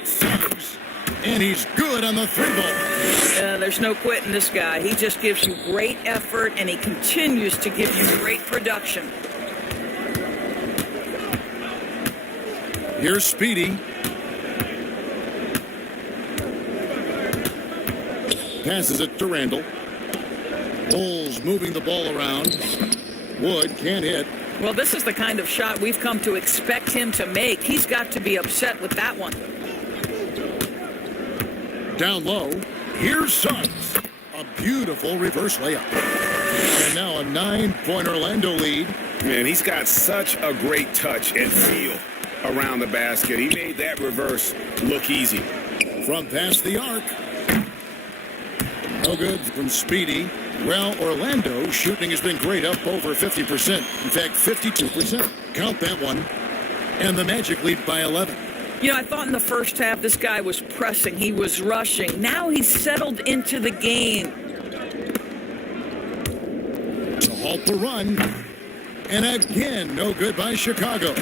Suggs. And he's good on the 3-ball. There's no quitting this guy. He just gives you great effort, and he continues to give you great production. Here's Speedy. Passes it to Randall. Bulls moving the ball around. Wood can't hit. Well, this is the kind of shot we've come to expect him to make. He's got to be upset with that one. Down low. Here's Suggs. A beautiful reverse layup. And now a 9-point Orlando lead. Man, he's got such a great touch and feel around the basket. He made that reverse look easy. From past the arc. No good from Speedy. Well, Orlando's shooting has been great, up over 50%. In fact, 52%. Count that one. And the Magic lead by 11. You know, I thought in the first half this guy was pressing. He was rushing. Now he's settled into the game. To halt the run. And again, no good by Chicago.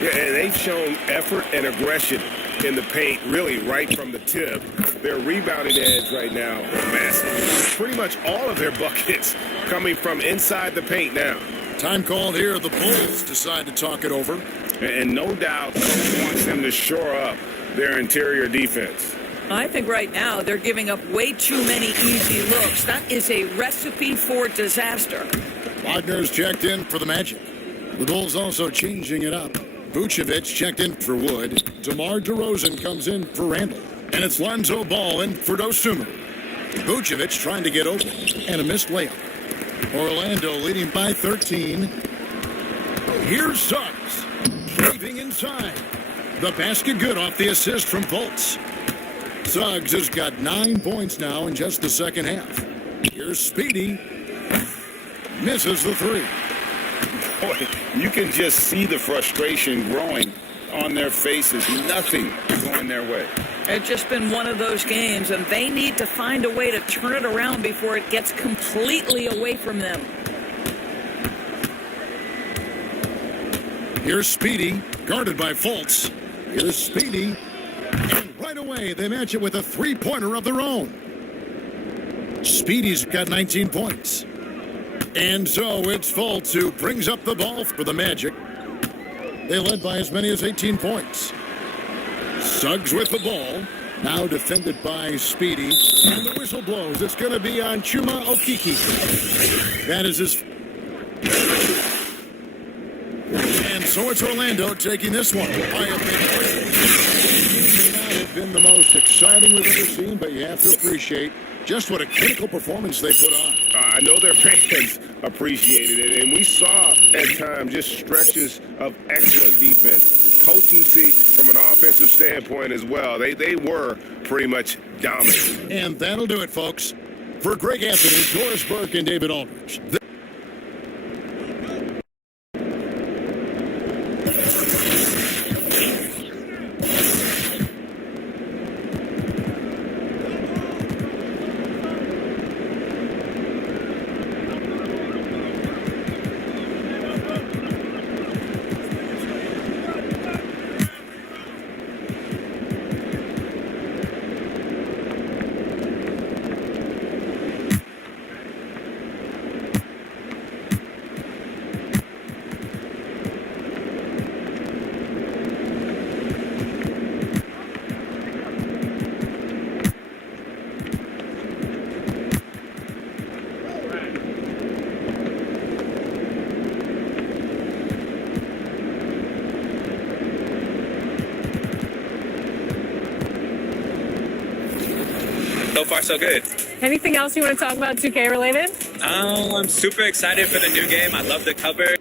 Yeah, and they've shown effort and aggression in the paint, really right from the tip. Their rebounding edge right now is massive. Pretty much all of their buckets coming from inside the paint now. Time called here. The Bulls decide to talk it over. And no doubt Coach wants them to shore up their interior defense. I think right now they're giving up way too many easy looks. That is a recipe for disaster. Wagner's checked in for the Magic. The Bulls also changing it up. Vucevic checked in for Wood. DeMar DeRozan comes in for Randall. And it's Lonzo Ball in for Dosunmu. Vucevic trying to get open. And a missed layup. Orlando leading by 13. Here's Suggs. Driving inside. The basket good off the assist from Fultz. Suggs has got 9 points now in just the second half. Here's Speedy. Misses the 3. Boy, you can just see the frustration growing on their faces. Nothing going their way. It's just been one of those games, and they need to find a way to turn it around before it gets completely away from them. Here's Speedy, guarded by Fultz. Here's Speedy. And right away, they match it with a 3-pointer of their own. Speedy's got 19 points. And so it's Fultz who brings up the ball for the Magic. They led by as many as 18 points. Suggs with the ball. Now defended by Speedy. And the whistle blows. It's going to be on Chuma Okeke. That is his... And so it's Orlando taking this one by a big whistle. not been the most exciting we've ever seen, but you have to appreciate just what a critical performance they put on. I know their fans appreciated it, and we saw at times just stretches of excellent defense, potency from an offensive standpoint as well. They were pretty much dominant. And that'll do it, folks. For Greg Anthony, Doris Burke, and David Aldridge. So far, so good. Anything else you want to talk about 2K related? I'm super excited for the new game. I love the cover.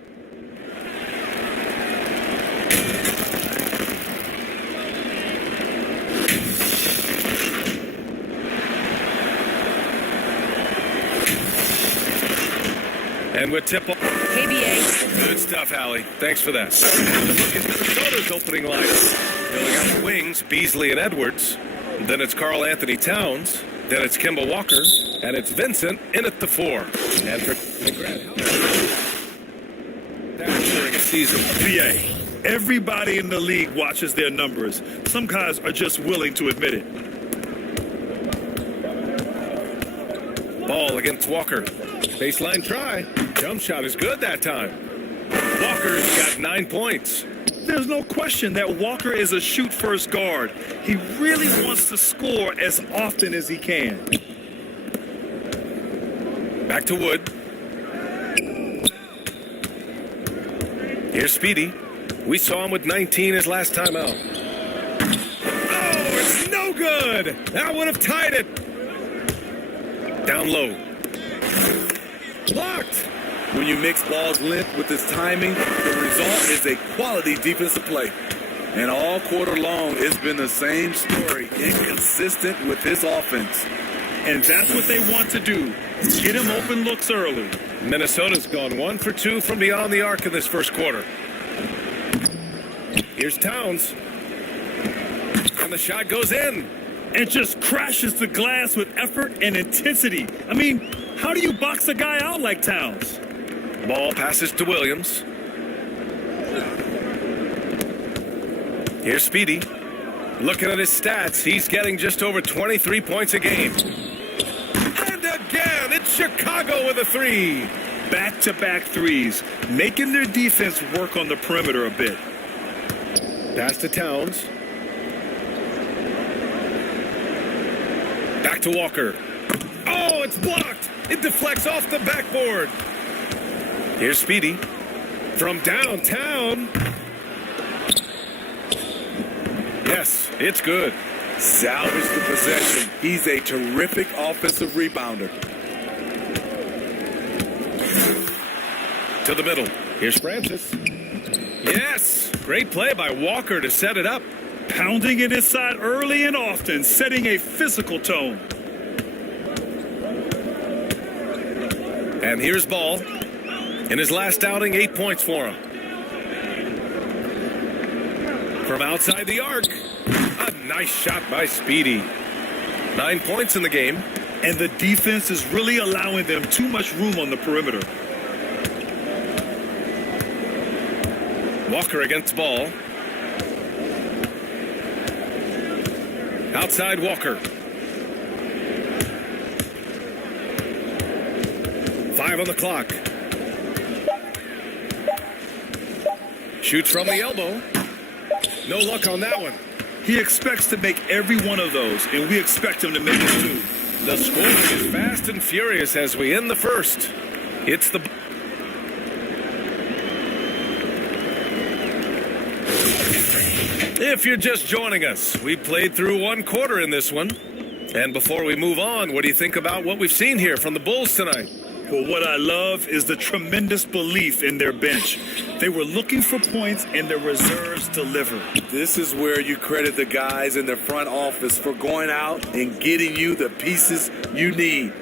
And with tip-off. KBA. Good stuff, Allie. Thanks for that. Look at Minnesota's opening lineup. Filling out the wings, Beasley and Edwards. Then it's Karl Anthony Towns. Then it's Kemba Walker. And it's Vincent in at the 4. And for during a season. NBA. Everybody in the league watches their numbers. Some guys are just willing to admit it. Ball against Walker. Baseline try. Jump shot is good that time. Walker's got 9 points. There's no question that Walker is a shoot-first guard. He really wants to score as often as he can. Back to Wood. Here's Speedy. We saw him with 19 his last time out. Oh, it's no good. That would have tied it. Down low. Blocked. When you mix Ball's length with his timing, the result is a quality defensive play. And all quarter long, it's been the same story, inconsistent with his offense. And that's what they want to do. Get him open looks early. Minnesota's gone 1 for 2 from beyond the arc in this first quarter. Here's Towns. And the shot goes in. And just crashes the glass with effort and intensity. I mean, how do you box a guy out like Towns? Ball passes to Williams. Here's Speedy. Looking at his stats, he's getting just over 23 points a game. And again, it's Chicago with a 3. Back-to-back threes, making their defense work on the perimeter a bit. Pass to Towns. Back to Walker. Oh, it's blocked. It deflects off the backboard. Here's Speedy. From downtown. Yes, it's good. Salvage the possession. He's a terrific offensive rebounder. To the middle. Here's Francis. Yes, great play by Walker to set it up. Pounding it inside early and often, setting a physical tone. And here's Ball. In his last outing, 8 points for him. From outside the arc, a nice shot by Speedy. 9 points in the game. And the defense is really allowing them too much room on the perimeter. Walker against Ball. Outside Walker. 5 on the clock. Shoots from the elbow. No luck on that one. He expects to make every one of those, and we expect him to make it too. The scoring is fast and furious as we end the first. It's the... If you're just joining us, we played through one quarter in this one. And before we move on, what do you think about what we've seen here from the Bulls tonight? Well, what I love is the tremendous belief in their bench. They were looking for points, and their reserves delivered. This is where you credit the guys in the front office for going out and getting you the pieces you need.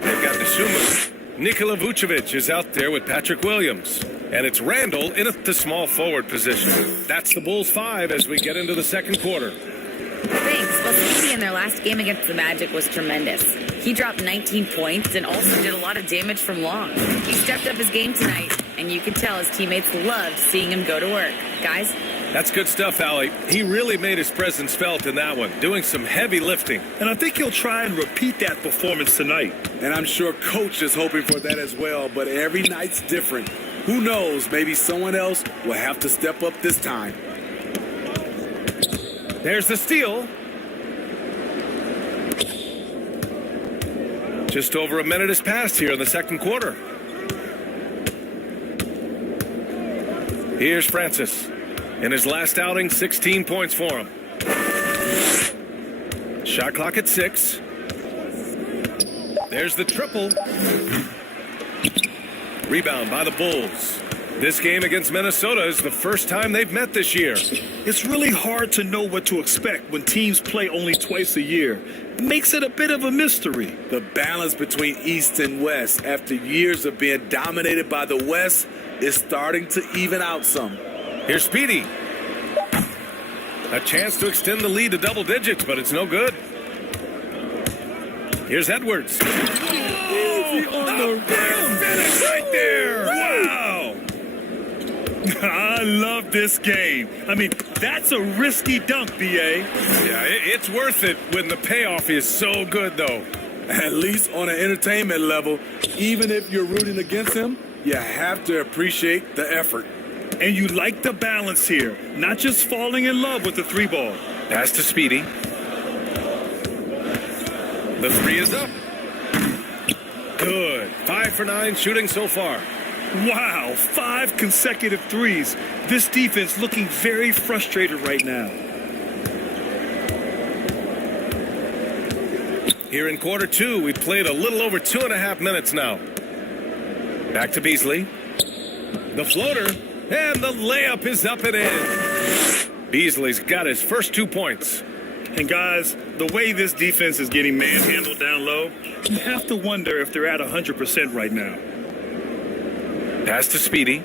They've got Desuma. Nikola Vucevic is out there with Patrick Williams. And it's Randall in the small forward position. That's the Bulls 5 as we get into the second quarter. Thanks. Well, Speedy in their last game against the Magic was tremendous. He dropped 19 points and also did a lot of damage from long. He stepped up his game tonight, and you could tell his teammates loved seeing him go to work. Guys? That's good stuff, Allie. He really made his presence felt in that one, doing some heavy lifting. And I think he'll try and repeat that performance tonight. And I'm sure Coach is hoping for that as well, but every night's different. Who knows, maybe someone else will have to step up this time. There's the steal. Just over a minute has passed here in the second quarter. Here's Francis. In his last outing, 16 points for him. Shot clock at 6. There's the triple. Rebound by the Bulls. This game against Minnesota is the first time they've met this year. It's really hard to know what to expect when teams play only twice a year. It makes it a bit of a mystery. The balance between East and West after years of being dominated by the West is starting to even out some. Here's Speedy. A chance to extend the lead to double digits, but it's no good. Here's Edwards. Easy on the rim. Finish right there. Wow. I love this game. I mean, that's a risky dunk, B.A. Yeah, it's worth it when the payoff is so good, though. At least on an entertainment level, even if you're rooting against him, you have to appreciate the effort. And you like the balance here, not just falling in love with the 3-ball. Pass to Speedy. The 3 is up. Good. 5 for 9 shooting so far. Wow, 5 consecutive threes. This defense looking very frustrated right now. Here in quarter 2, we played a little over 2.5 minutes now. Back to Beasley. The floater, and the layup is up and in. Beasley's got his first 2 points. And guys, the way this defense is getting manhandled down low, you have to wonder if they're at 100% right now. Pass to Speedy.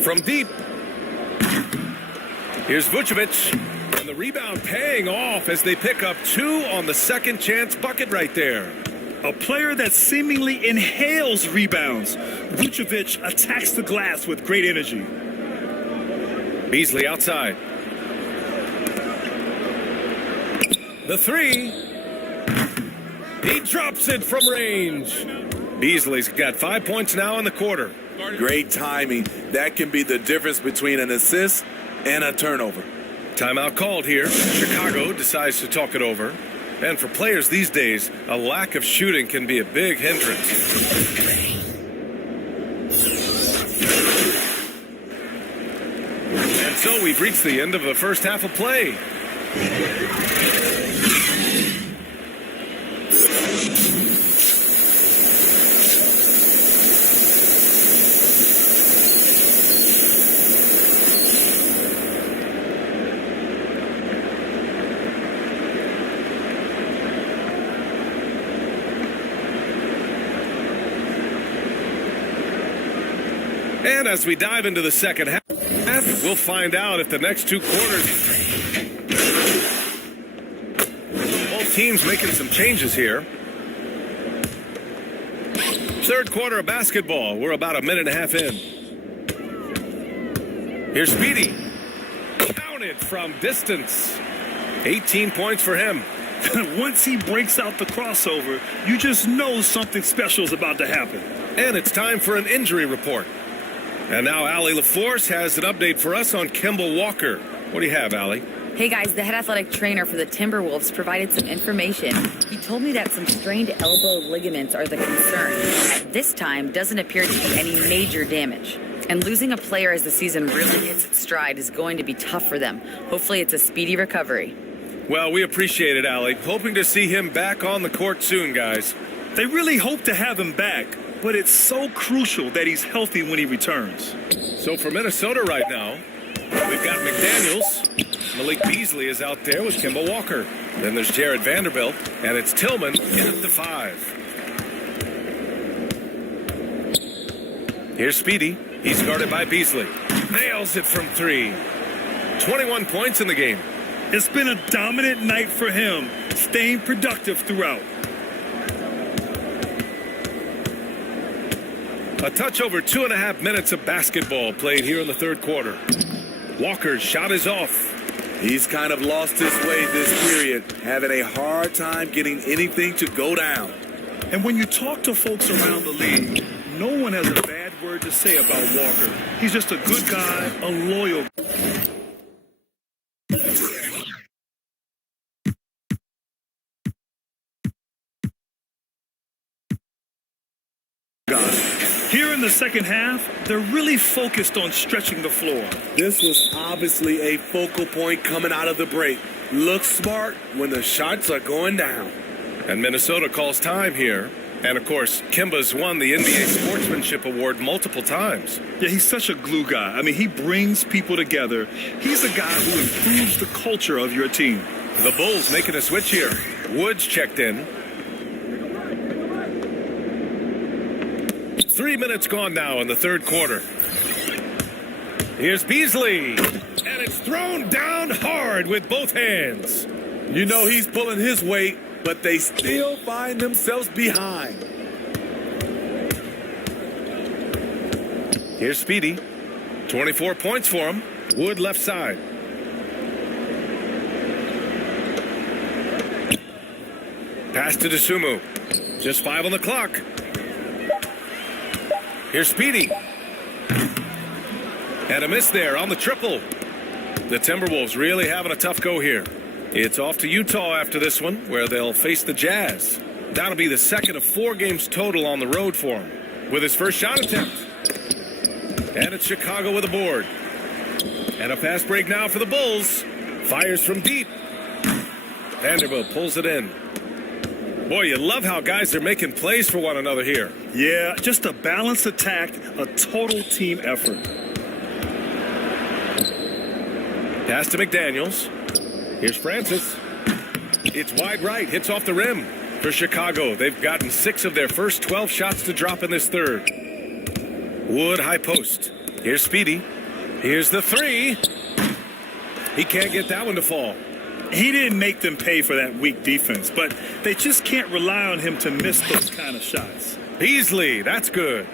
From deep. Here's Vucevic. And the rebound paying off as they pick up 2 on the second chance bucket right there. A player that seemingly inhales rebounds. Vucevic attacks the glass with great energy. Beasley outside. The 3. He drops it from range. Beasley's got 5 points now in the quarter. Great timing. That can be the difference between an assist and a turnover. Timeout called here. Chicago decides to talk it over. And for players these days, a lack of shooting can be a big hindrance. And so we've reached the end of the first half of play. And as we dive into the second half, we'll find out if the next 2 quarters. Both teams making some changes here. Third quarter of basketball. We're about a minute and a half in. Here's Speedy. Counted from distance. 18 points for him. Once he breaks out the crossover, you just know something special is about to happen. And it's time for an injury report. And now Allie LaForce has an update for us on Kemba Walker. What do you have, Allie? Hey guys, the head athletic trainer for the Timberwolves provided some information. He told me that some strained elbow ligaments are the concern. At this time, doesn't appear to be any major damage. And losing a player as the season really hits its stride is going to be tough for them. Hopefully it's a speedy recovery. Well, we appreciate it, Allie. Hoping to see him back on the court soon, guys. They really hope to have him back, but it's so crucial that he's healthy when he returns. So for Minnesota right now, we've got McDaniels. Malik Beasley is out there with Kemba Walker. Then there's Jared Vanderbilt, and it's Tillman in at the 5. Here's Speedy. He's guarded by Beasley. Nails it from 3. 21 points in the game. It's been a dominant night for him, staying productive throughout. A touch over 2.5 minutes of basketball played here in the third quarter. Walker's shot is off. He's kind of lost his way this period, having a hard time getting anything to go down. And when you talk to folks around the league, no one has a bad word to say about Walker. He's just a good guy, a loyal guy. Here in the second half, they're really focused on stretching the floor. This was obviously a focal point coming out of the break. Look smart when the shots are going down. And Minnesota calls time here. And, of course, Kemba's won the NBA Sportsmanship Award multiple times. Yeah, he's such a glue guy. I mean, he brings people together. He's a guy who improves the culture of your team. The Bulls making a switch here. Woods checked in. 3 minutes gone now in the third quarter. Here's Beasley. And it's thrown down hard with both hands. You know he's pulling his weight, but they still find themselves behind. Here's Speedy. 24 points for him. Wood left side. Pass to Dosunmu. Just 5 on the clock. Here's Speedy. And a miss there on the triple. The Timberwolves really having a tough go here. It's off to Utah after this one, where they'll face the Jazz. That'll be the second of 4 games total on the road for him. With his first shot attempt. And it's Chicago with a board. And a fast break now for the Bulls. Fires from deep. Vanderbilt pulls it in. Boy, you love how guys are making plays for one another here. Yeah, just a balanced attack, a total team effort. Pass to McDaniels. Here's Francis. It's wide right, hits off the rim. For Chicago, they've gotten 6 of their first 12 shots to drop in this third. Wood high post. Here's Speedy. Here's the 3. He can't get that one to fall. He didn't make them pay for that weak defense, but they just can't rely on him to miss those kind of shots. Beasley, that's good.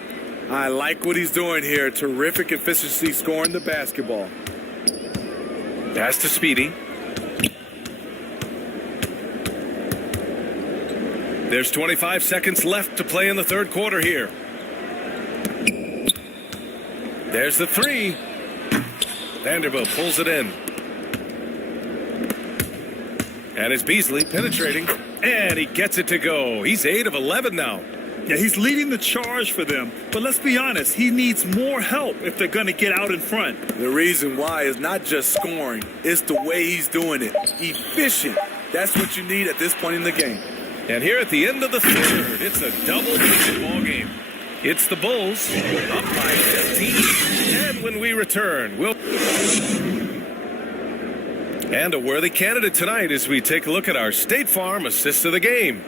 I like what he's doing here. Terrific efficiency scoring the basketball. Pass to Speedy. There's 25 seconds left to play in the third quarter here. There's the 3. Vanderbilt pulls it in. And it's Beasley penetrating. And he gets it to go. He's 8 of 11 now. Yeah, he's leading the charge for them. But let's be honest, he needs more help if they're going to get out in front. The reason why is not just scoring. It's the way he's doing it. Efficient. That's what you need at this point in the game. And here at the end of the third, it's a double-digit ball game. It's the Bulls up by 15. And when we return, we'll... And a worthy candidate tonight as we take a look at our State Farm assist of the game.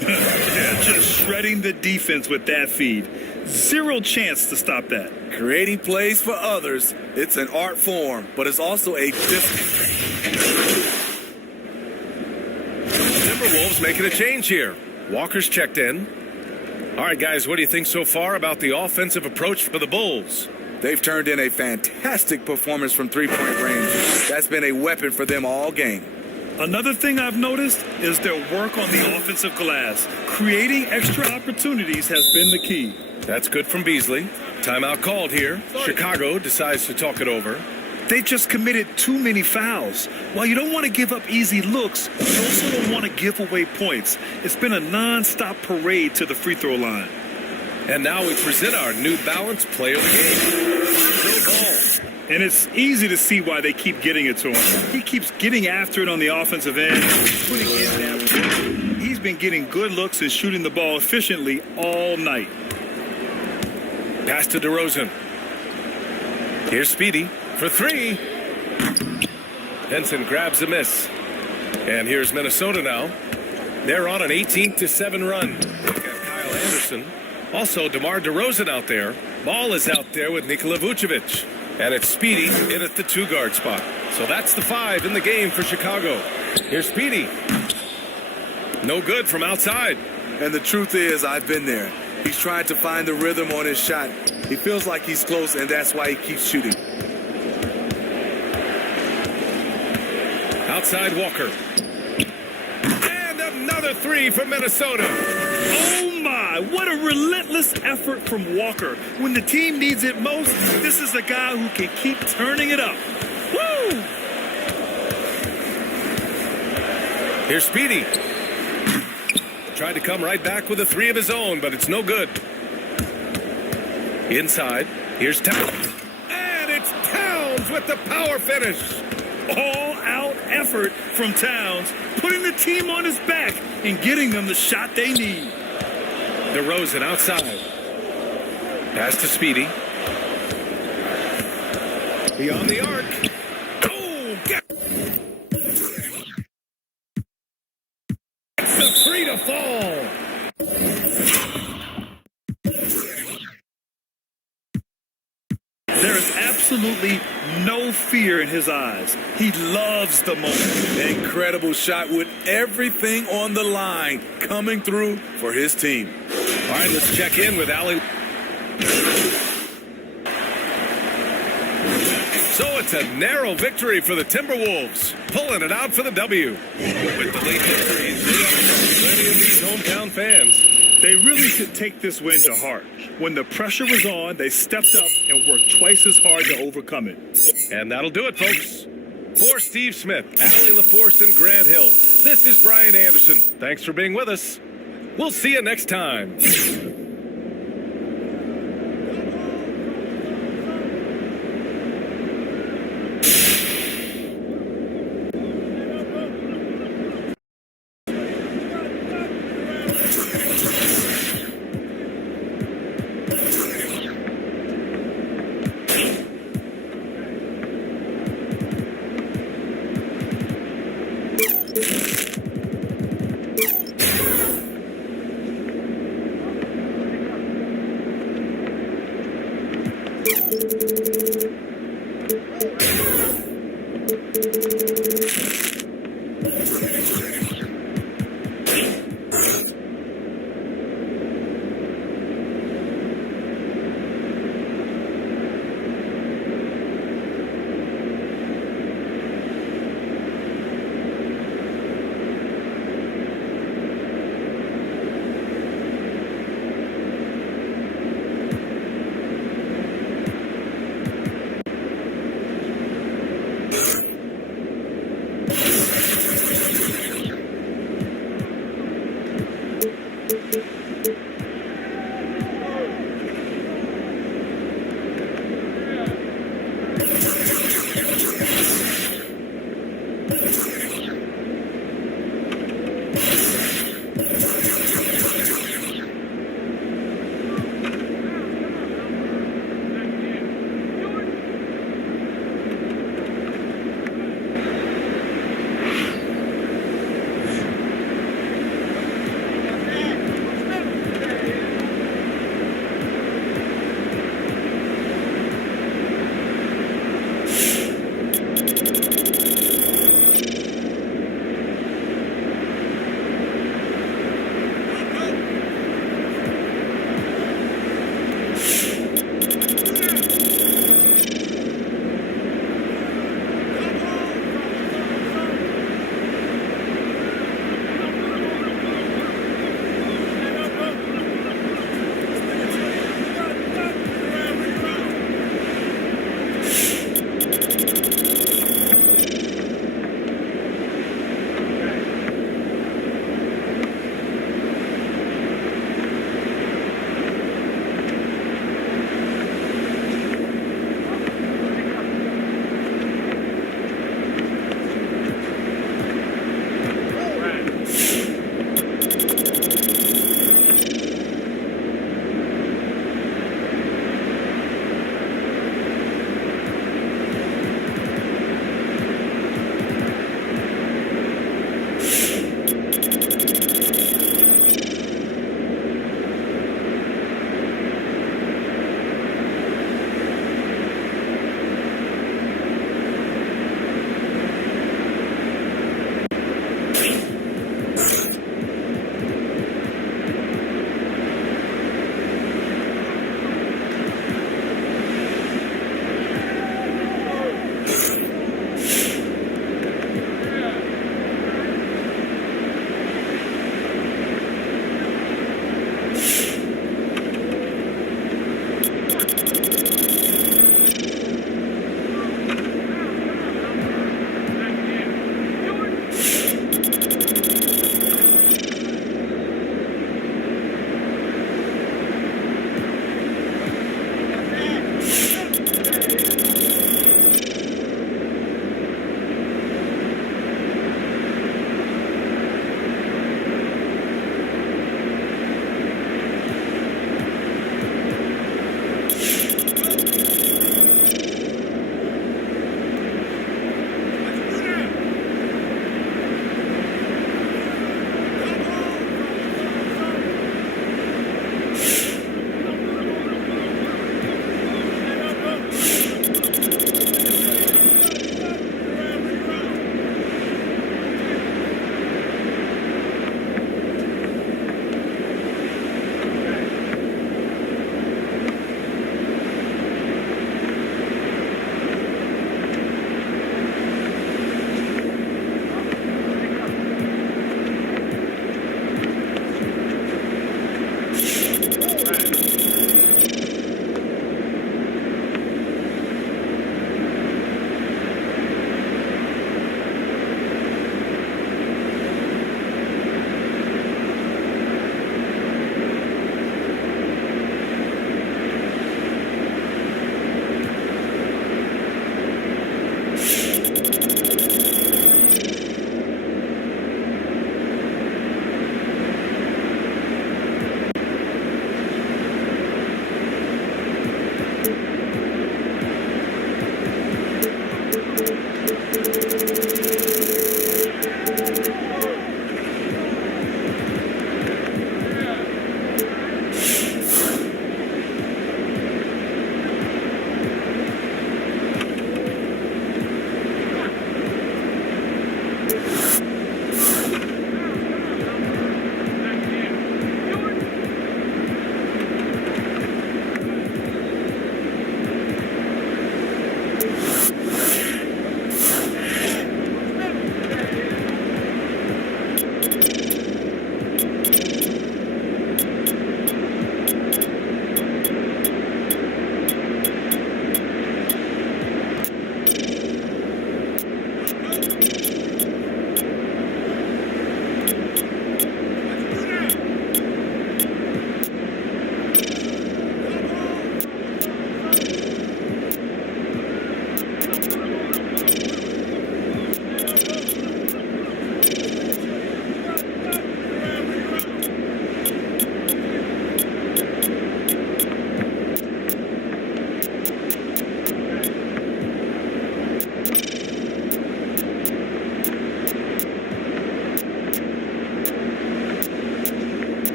Yeah, just shredding the defense with that feed. Zero chance to stop that. Creating plays for others, it's an art form, but it's also a discipline. Timberwolves making a change here. Walker's checked in. All right, guys, what do you think so far about the offensive approach for the Bulls? They've turned in a fantastic performance from three-point range. That's been a weapon for them all game. Another thing I've noticed is their work on the offensive glass. Creating extra opportunities has been the key. That's good from Beasley. Timeout called here. Chicago decides to talk it over. They just committed too many fouls. While you don't want to give up easy looks, you also don't want to give away points. It's been a non-stop parade to the free throw line. And now we present our New Balance Player of the Game. Lonzo Ball. And it's easy to see why they keep getting it to him. He keeps getting after it on the offensive end, putting in that. He's been getting good looks and shooting the ball efficiently all night. Pass to DeRozan. Here's Speedy for three. Benson grabs a miss. And here's Minnesota now. They're on an 18-7 run. Look at Kyle Anderson. Also, DeMar DeRozan out there. Ball is out there with Nikola Vucevic. And it's Speedy in at the 2-guard spot. So that's the 5 in the game for Chicago. Here's Speedy. No good from outside. And the truth is, I've been there. He's trying to find the rhythm on his shot. He feels like he's close, and that's why he keeps shooting. Outside Walker. And another 3 from Minnesota. Oh my, what a relentless effort from Walker. When the team needs it most, this is the guy who can keep turning it up. Woo! Here's Speedy. Tried to come right back with a 3 of his own, but it's no good. Inside, here's Towns. And it's Towns with the power finish. All-out effort from Towns, putting the team on his back and getting them the shot they need. DeRozan outside. Pass to Speedy. Beyond the arc. Oh, get the 3 to fall. There is absolutely no fear in his eyes. He loves the moment. Incredible shot with everything on the line coming through for his team. All right, let's check in with Ali. So it's a narrow victory for the Timberwolves, pulling it out for the W. With the late victories, they are plenty of these hometown fans. They really should take this win to heart. When the pressure was on, they stepped up and worked twice as hard to overcome it. And that'll do it, folks. For Steve Smith, Allie LaForce, and Grant Hill, this is Brian Anderson. Thanks for being with us. We'll see you next time.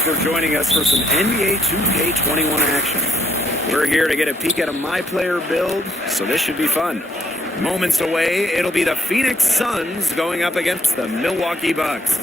Thanks for joining us for some NBA 2K21 action. We're here to get a peek at a My Player build, so this should be fun. Moments away, it'll be the Phoenix Suns going up against the Milwaukee Bucks.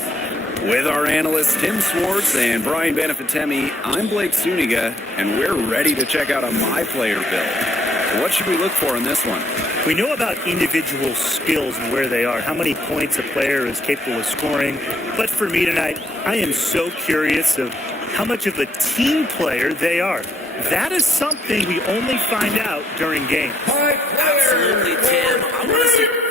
With our analysts Tim Swartz and Brian Benefitemi, I'm Blake Suniga, and we're ready to check out a My Player build. So what should we look for in this one? We know about individual skills and where they are, how many points a player is capable of scoring. But for me tonight, I am so curious of how much of a team player they are. That is something we only find out during games. Absolutely, Tim. I want to see.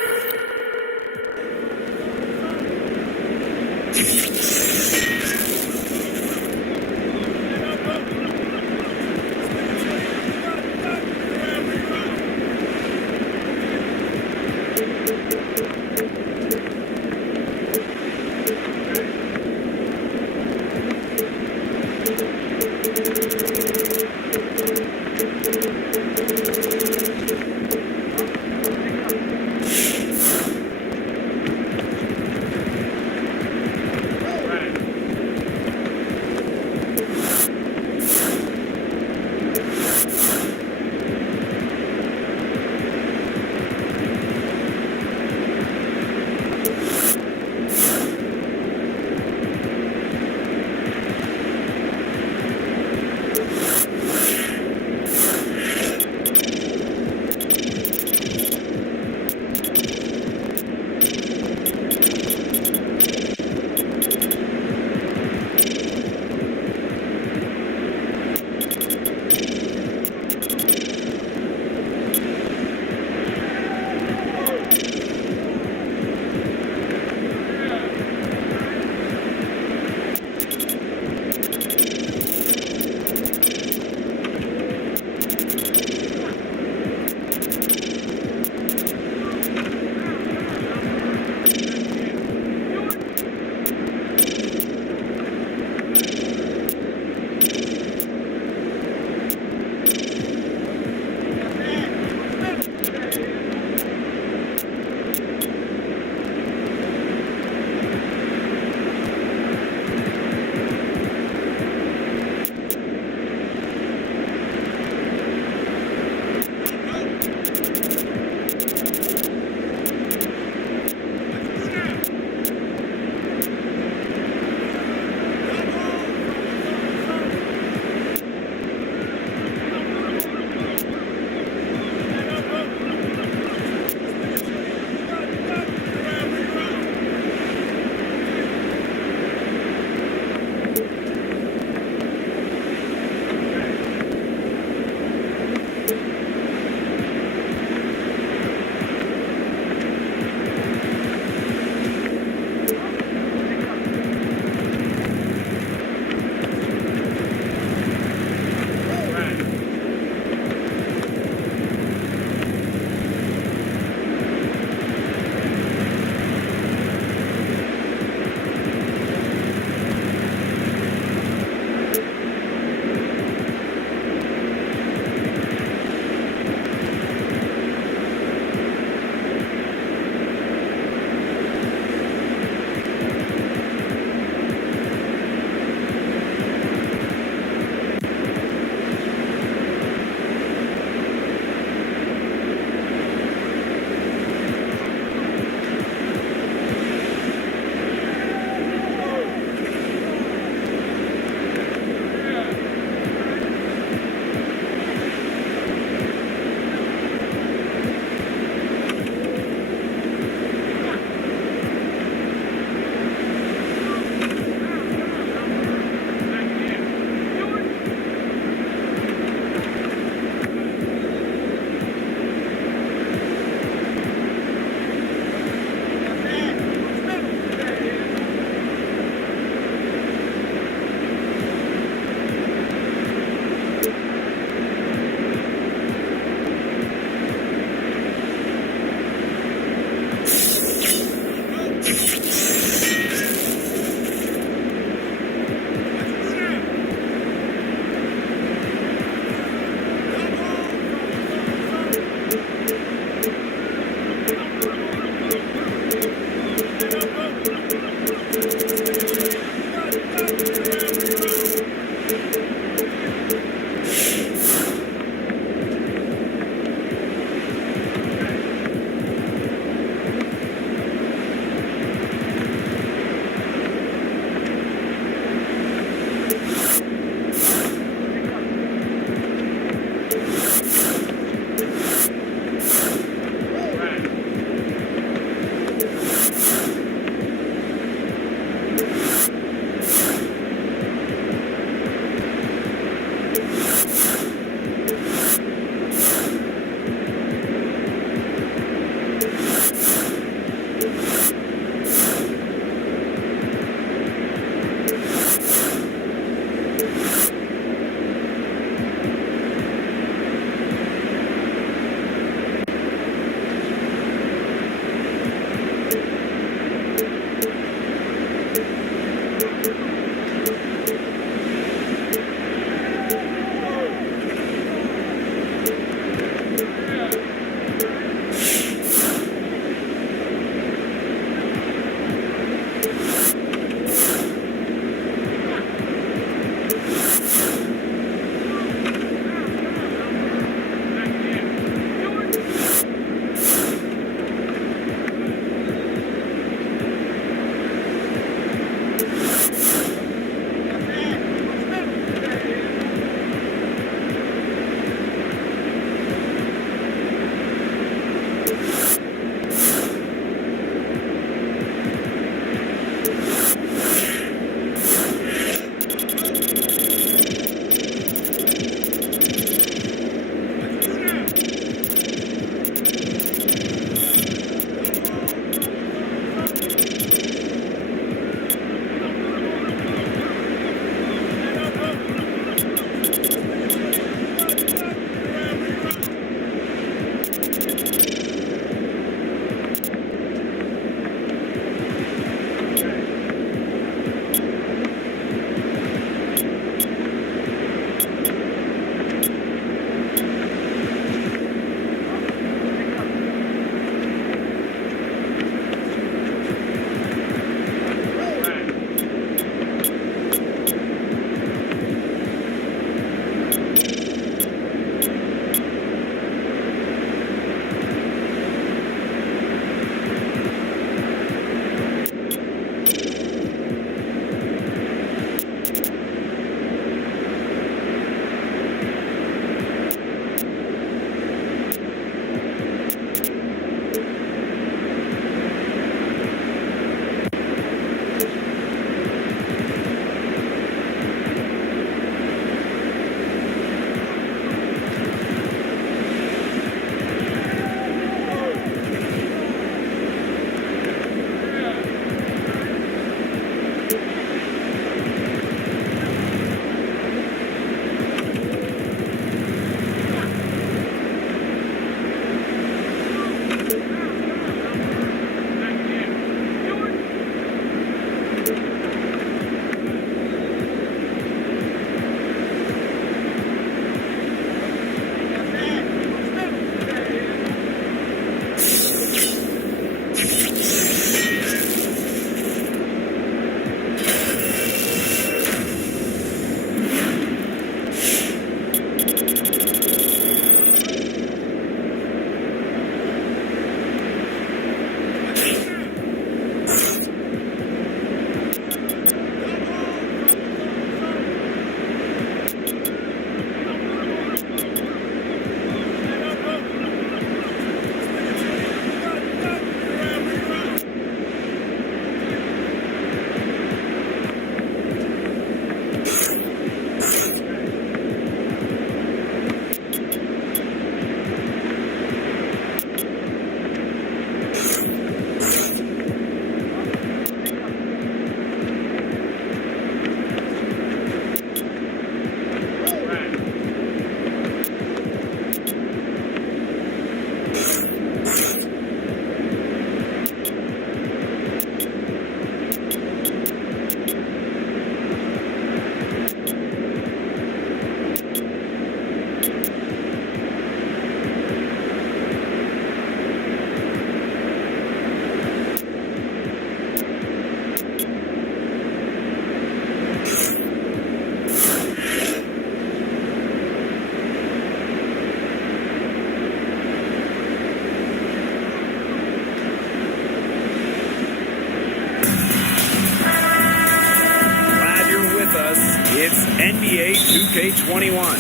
It's NBA 2K21.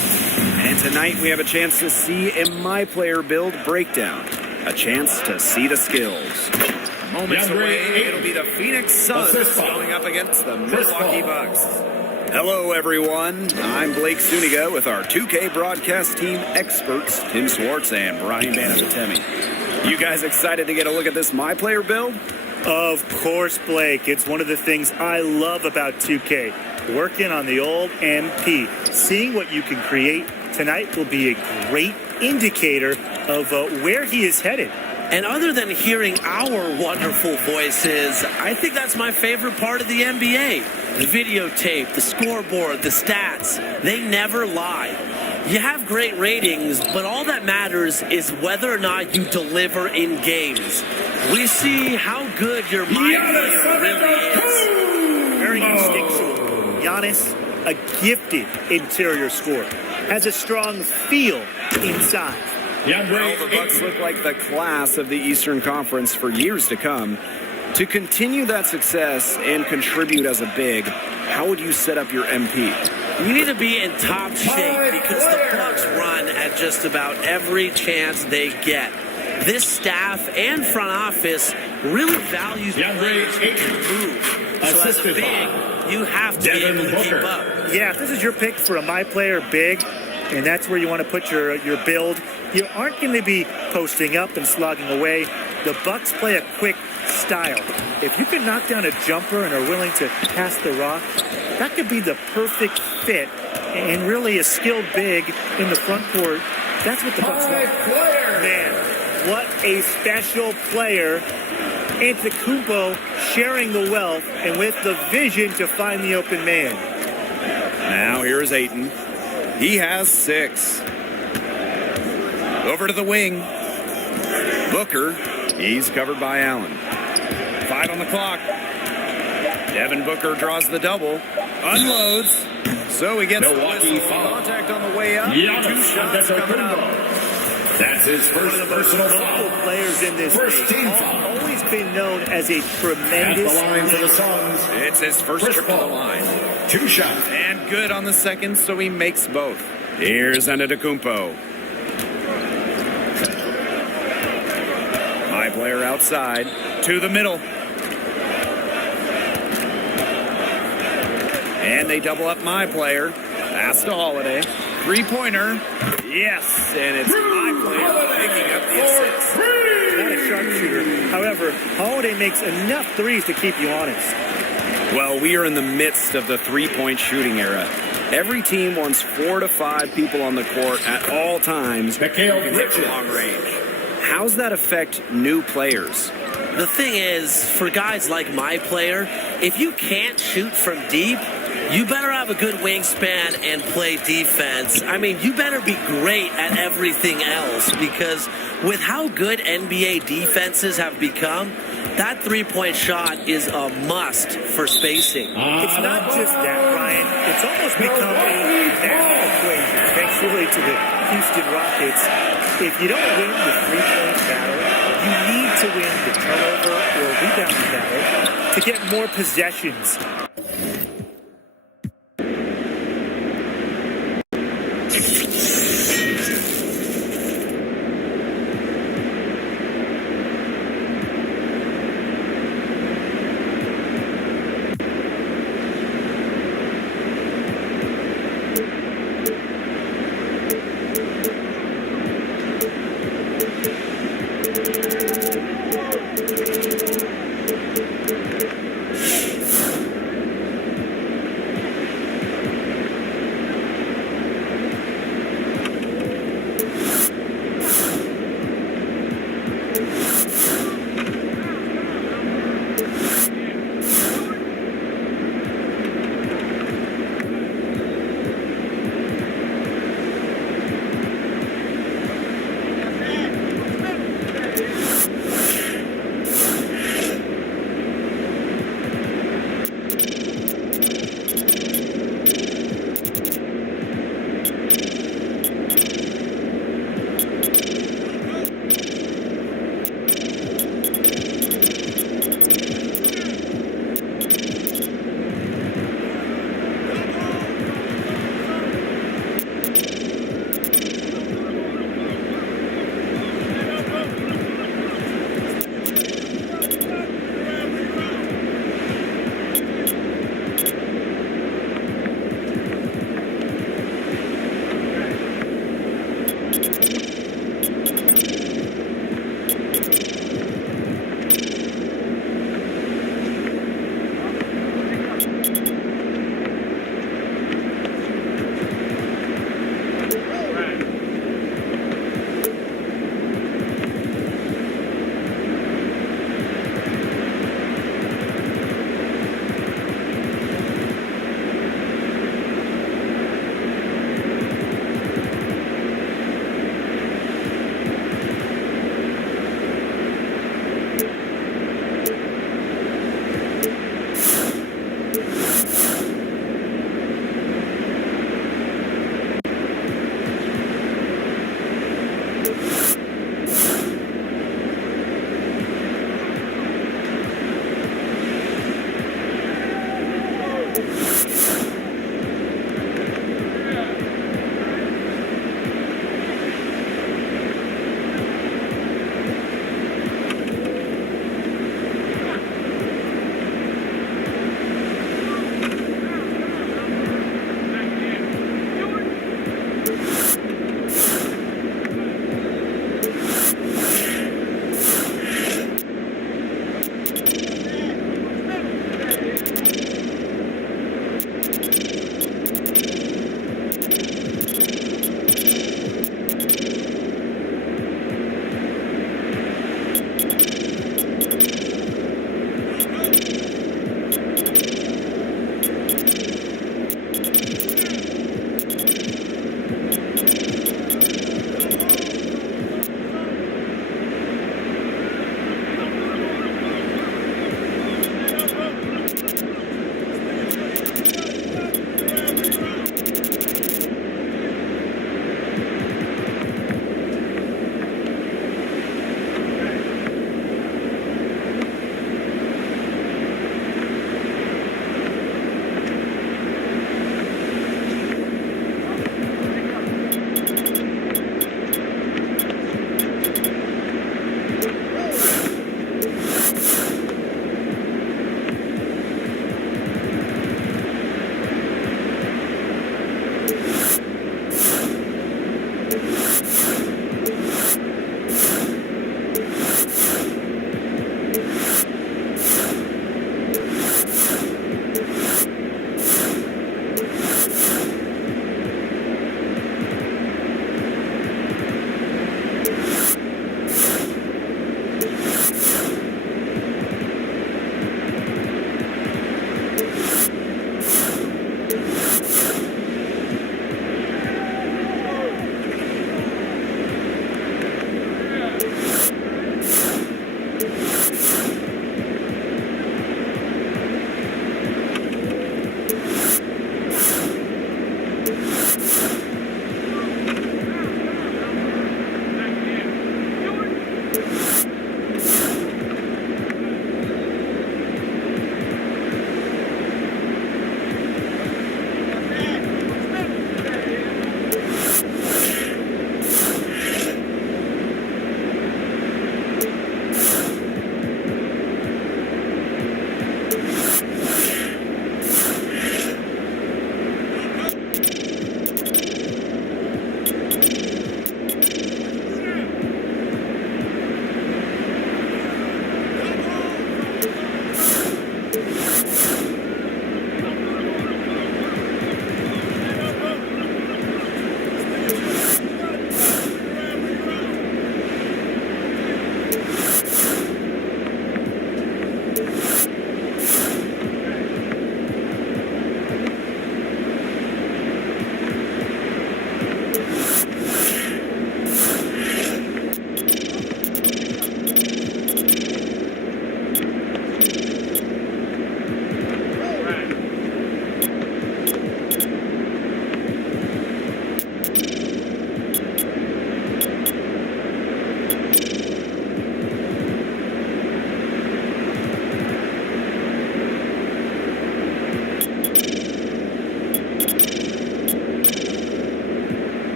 And tonight we have a chance to see a My Player build breakdown. A chance to see the skills. Moments away, it'll be the Phoenix Suns going up against the Milwaukee Bucks. Hello, everyone. I'm Blake Suniga with our 2K broadcast team experts, Tim Swartz and Brian Banafitemi. You guys excited to get a look at this My Player build? Of course, Blake. It's one of the things I love about 2K. Working on the old MP. Seeing what you can create tonight will be a great indicator of where he is headed. And other than hearing our wonderful voices, I think that's my favorite part of the NBA. The videotape, the scoreboard, the stats, they never lie. You have great ratings, but all that matters is whether or not you deliver in games. We see how good your mind player really is. Very instinctual. Giannis, a gifted interior scorer, has a strong feel inside. Well, the Bucks look like the class of the Eastern Conference for years to come. To continue that success and contribute as a big, how would you set up your MP? You need to be in top shape because the Bucks run at just about every chance they get. This staff and front office really values players who can move. So as a big, you have to be able to keep up. Yeah, if this is your pick for a My Player big, and that's where you want to put your build, you aren't going to be posting up and slogging away. The Bucks play a quick style. If you can knock down a jumper and are willing to pass the rock, that could be the perfect fit and really a skilled big in the front court. That's what the Bucks want. Man, what a special player. Antetokounmpo sharing the wealth and with the vision to find the open man. Now here's Ayton. He has 6. Over to the wing. Booker. He's covered by Allen. 5 on the clock. Devin Booker draws the double. Unloads. So he gets Milwaukee contact on the way up. 2 shots coming up. That's his first personal foul. Players in this league have always been known as a tremendous. At the line for the Suns. It's his first trip to the line. 2 shots. And good on the second, so he makes both. Here's Antetokounmpo. My player outside. To the middle. And they double up my player. Pass to Holiday. 3-pointer. Yes, and it's my player picking up the assist. Not a sharpshooter. However, Holiday makes enough threes to keep you honest. Well, we are in the midst of the three-point shooting era. Every team wants 4 to 5 people on the court at all times who can hit from long range. How's that affect new players? The thing is, for guys like my player, if you can't shoot from deep, you better have a good wingspan and play defense. I mean, you better be great at everything else because with how good NBA defenses have become, that three-point shot is a must for spacing. It's not just that, Ryan. It's almost become a math equation, thanks really to the Houston Rockets. If you don't win the three-point battle, you need to win the turnover or rebounding battle to get more possessions.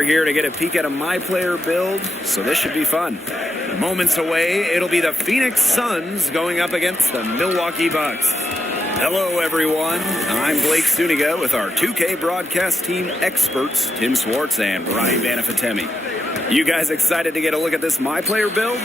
We're here to get a peek at a My Player build, so this should be fun. Moments away, it'll be the Phoenix Suns going up against the Milwaukee Bucks. Hello, everyone. I'm Blake Suniga with our 2K broadcast team experts, Tim Swartz and Brian Banafatemi. You guys excited to get a look at this My Player build?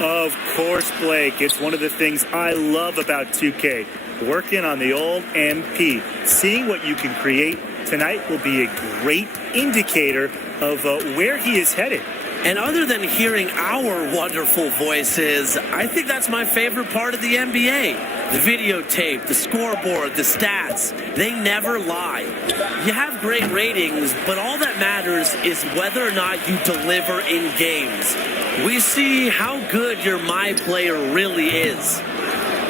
Of course, Blake. It's one of the things I love about 2K. Working on the old MP. Seeing what you can create tonight will be a great indicator of where he is headed. And other than hearing our wonderful voices, I think that's my favorite part of the NBA. The videotape, the scoreboard, the stats, they never lie. You have great ratings, but all that matters is whether or not you deliver in games. We see how good your My Player really is.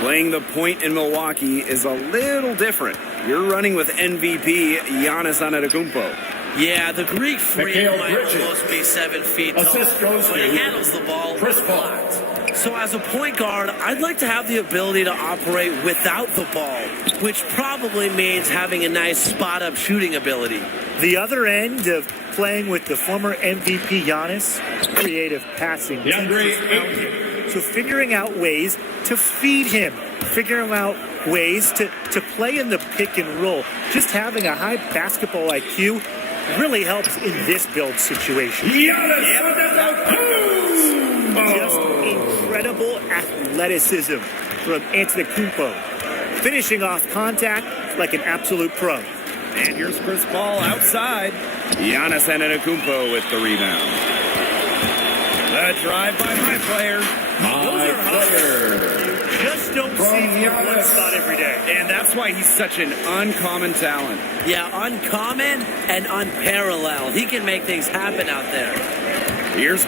Playing the point in Milwaukee is a little different. You're running with MVP Giannis Antetokounmpo. Yeah, the Greek freak might almost be 7 feet tall, but he handles the ball with flat. So as a point guard, I'd like to have the ability to operate without the ball, which probably means having a nice spot-up shooting ability. The other end of playing with the former MVP Giannis, creative passing. So figuring out ways to feed him, figuring out ways to play in the pick and roll. Just having a high basketball IQ really helps in this build situation. Just incredible athleticism from Antetokounmpo. Finishing off contact like an absolute pro. And here's Chris Paul outside. Giannis Antetokounmpo with the rebound. The drive by My Player. Just don't see him in one spot every day. And that's why he's such an uncommon talent. Yeah, uncommon and unparalleled. He can make things happen out there. Here's...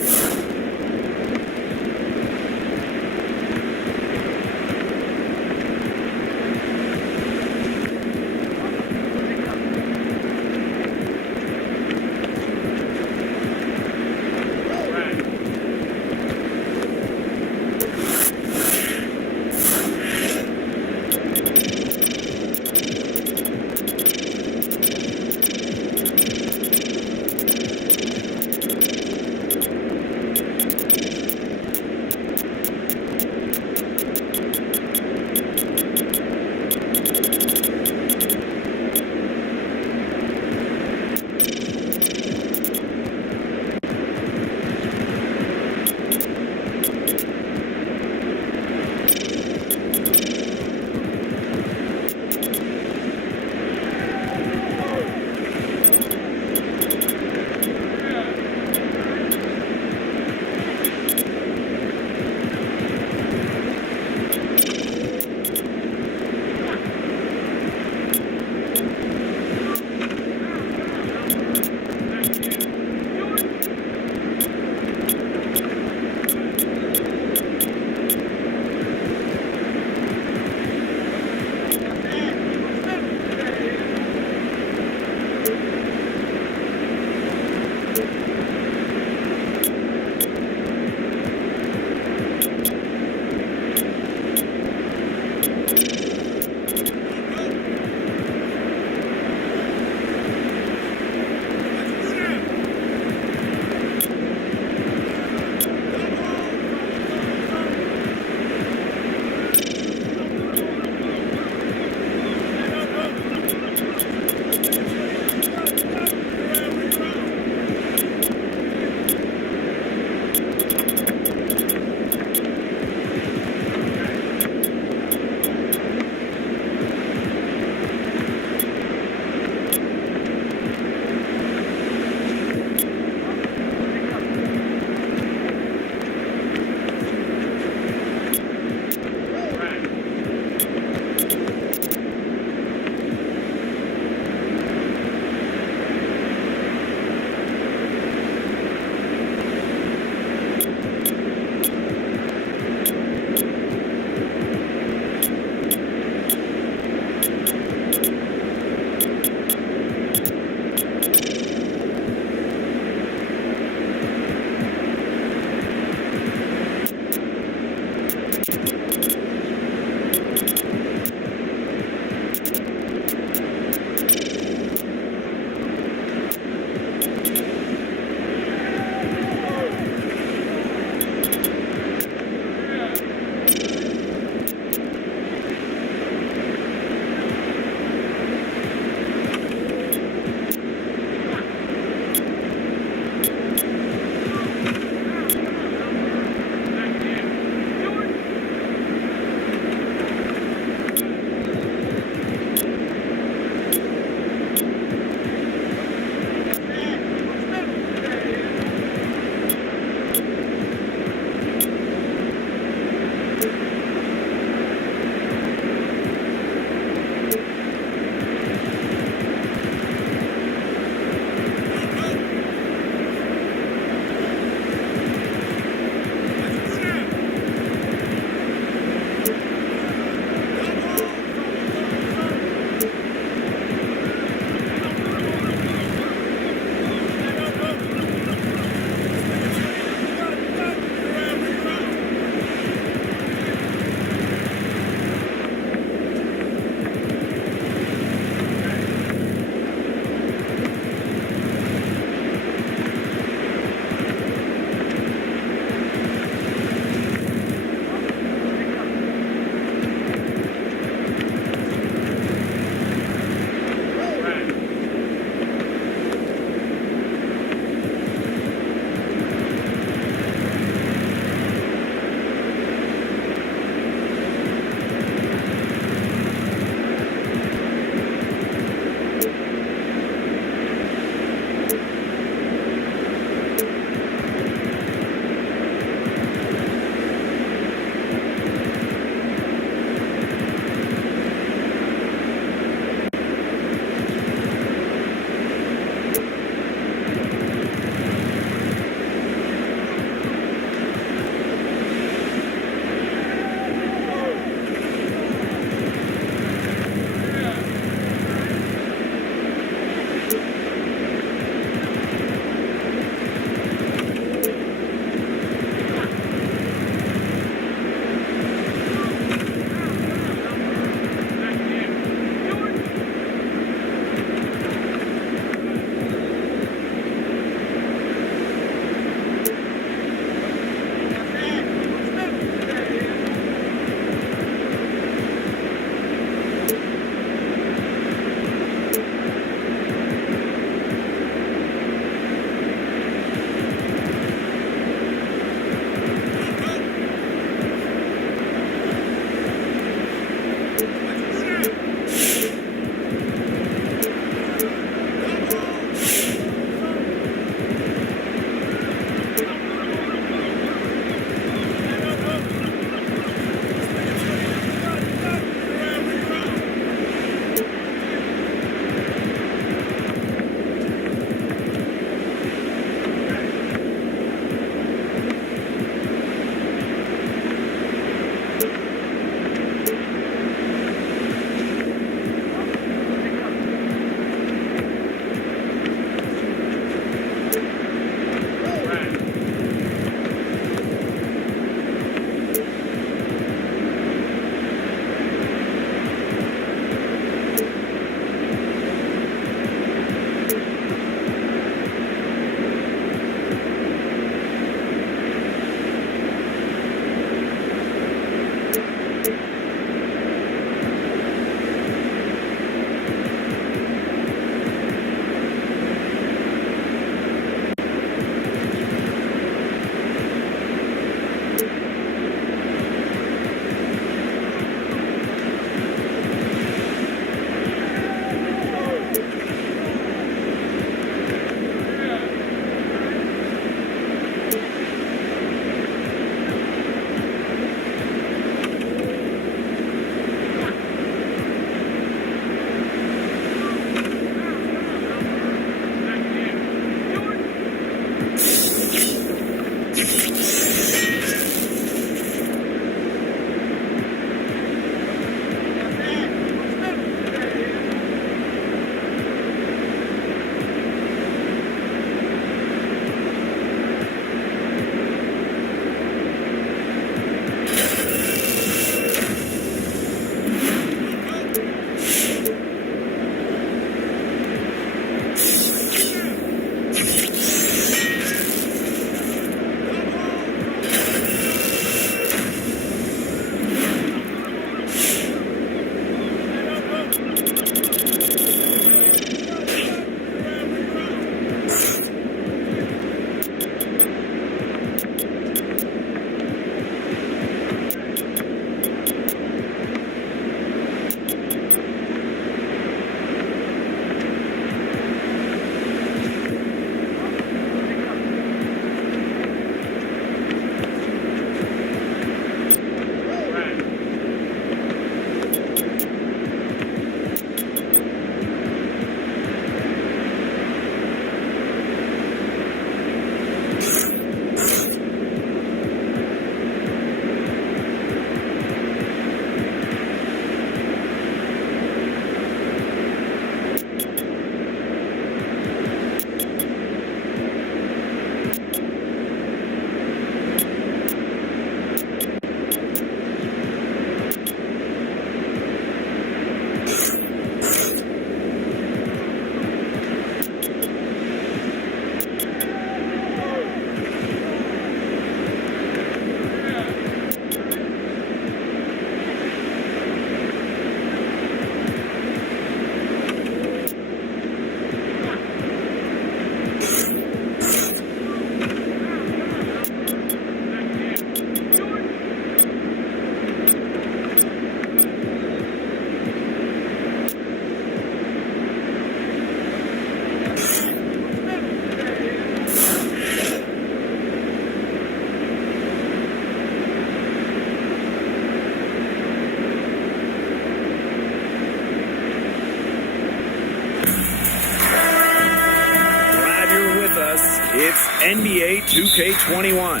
NBA 2K21.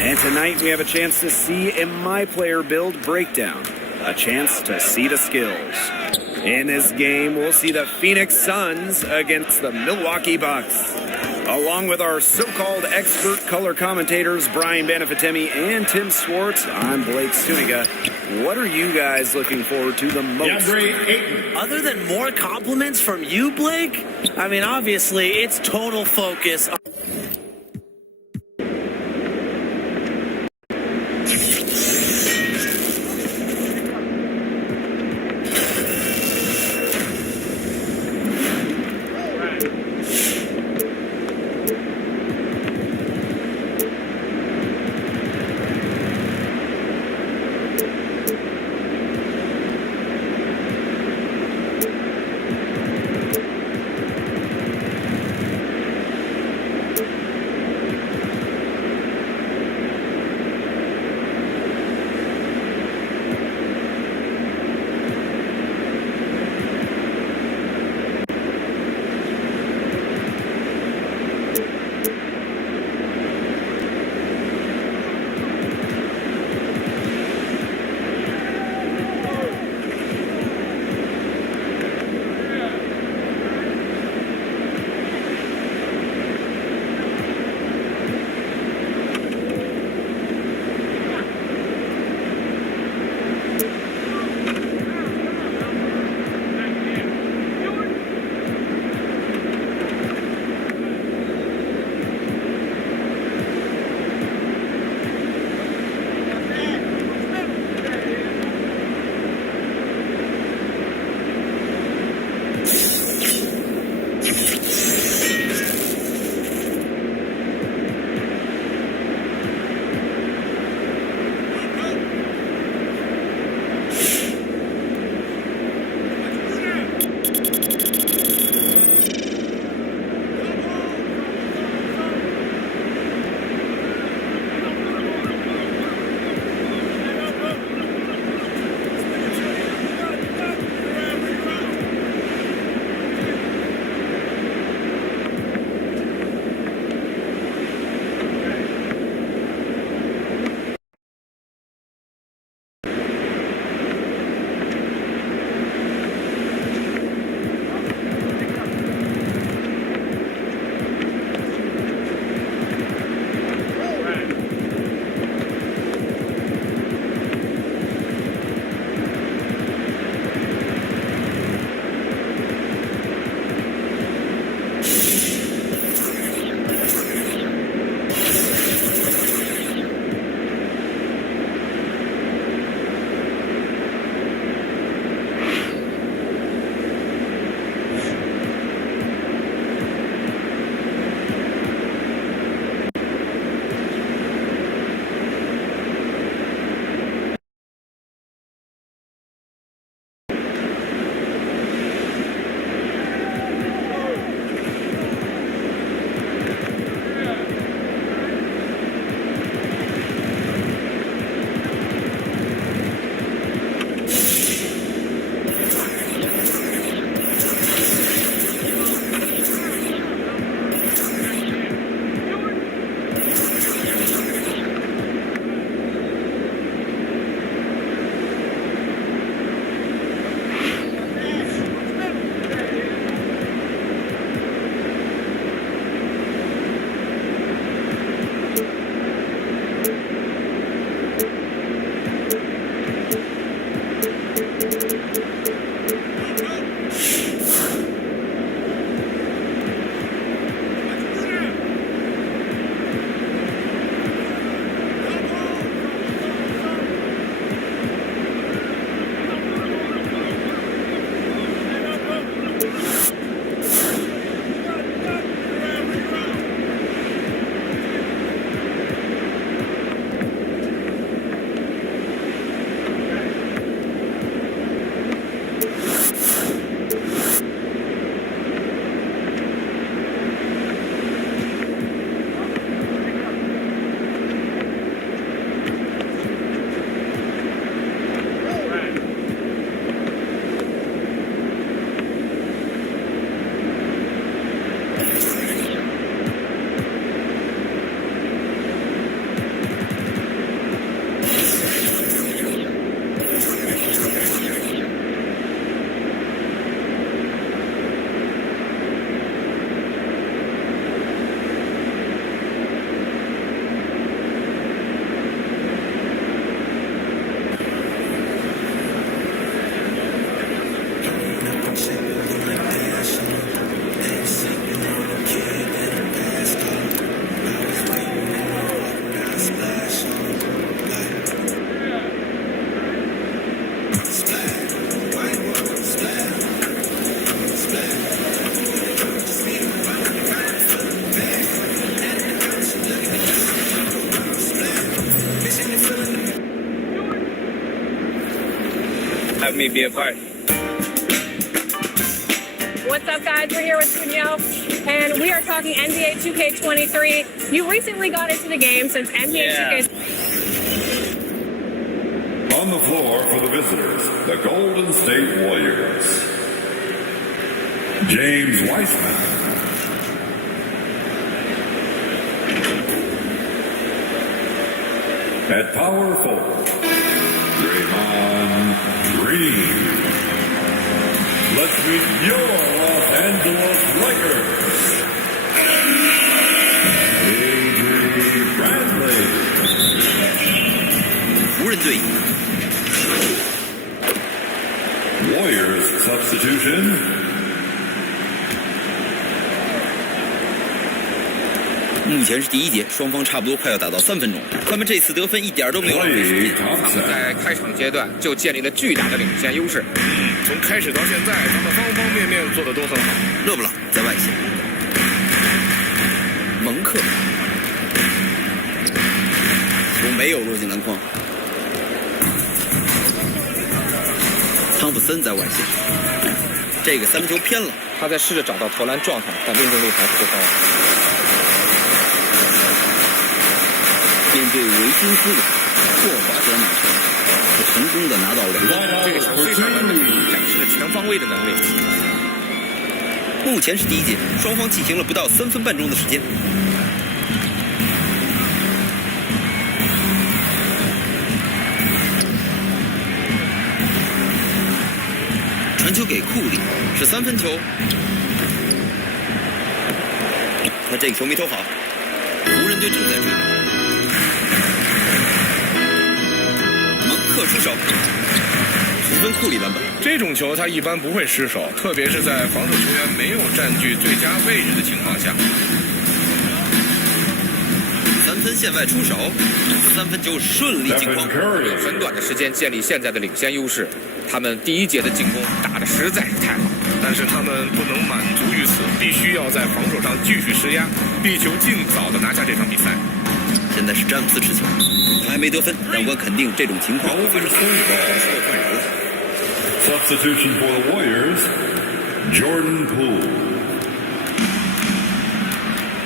And tonight we have a chance to see a My Player build breakdown. A chance to see the skills. In this game, we'll see the Phoenix Suns against the Milwaukee Bucks. Along with our so-called expert color commentators, Brian Banafitemi and Tim Swartz, I'm Blake Suniga. What are you guys looking forward to the most? Other than more compliments from you, Blake? I mean, obviously, it's total focus on... have me be a part. What's up, guys? We're here with Cunyo, and we are talking NBA 2K23. You recently got into the game since NBA 2K. On the floor for the visitors, the Golden State Warriors. James Weissman. At power forward, Draymond Green. Let's meet your Los Angeles Lakers. Avery Bradley. 湖人队。 Warriors substitution. 目前是第一节，双方差不多快要打到3分钟，他们这次得分一点都没有浪费时间。他们在开场阶段就建立了巨大的领先优势。从开始到现在，他们方方面面做的都很好。勒布朗在外线，蒙克球没有落进篮筐，汤普森在外线，这个3分球偏了。他在试着找到投篮状态，但命中率还不够高。 面对维金斯的霍华德马球，他成功的拿到2分。这个球非常完美，展示了全方位的能力。目前是第一节，双方进行了不到3分半钟的时间。传球给库里，是3分球。他这个球没投好，湖人队正在追。 出手，10分库里篮板。这种球他一般不会失手，特别是在防守球员没有占据最佳位置的情况下。3分线外出手，3分就顺利进攻。用很短的时间建立现在的领先优势，他们第一节的进攻打得实在是太好。但是他们不能满足于此，必须要在防守上继续施压，力求尽早的拿下这场比赛。 现在是詹姆斯持球，他还没得分，但我肯定这种情况会是很多。 Substitution for the Warriors, Jordan Poole.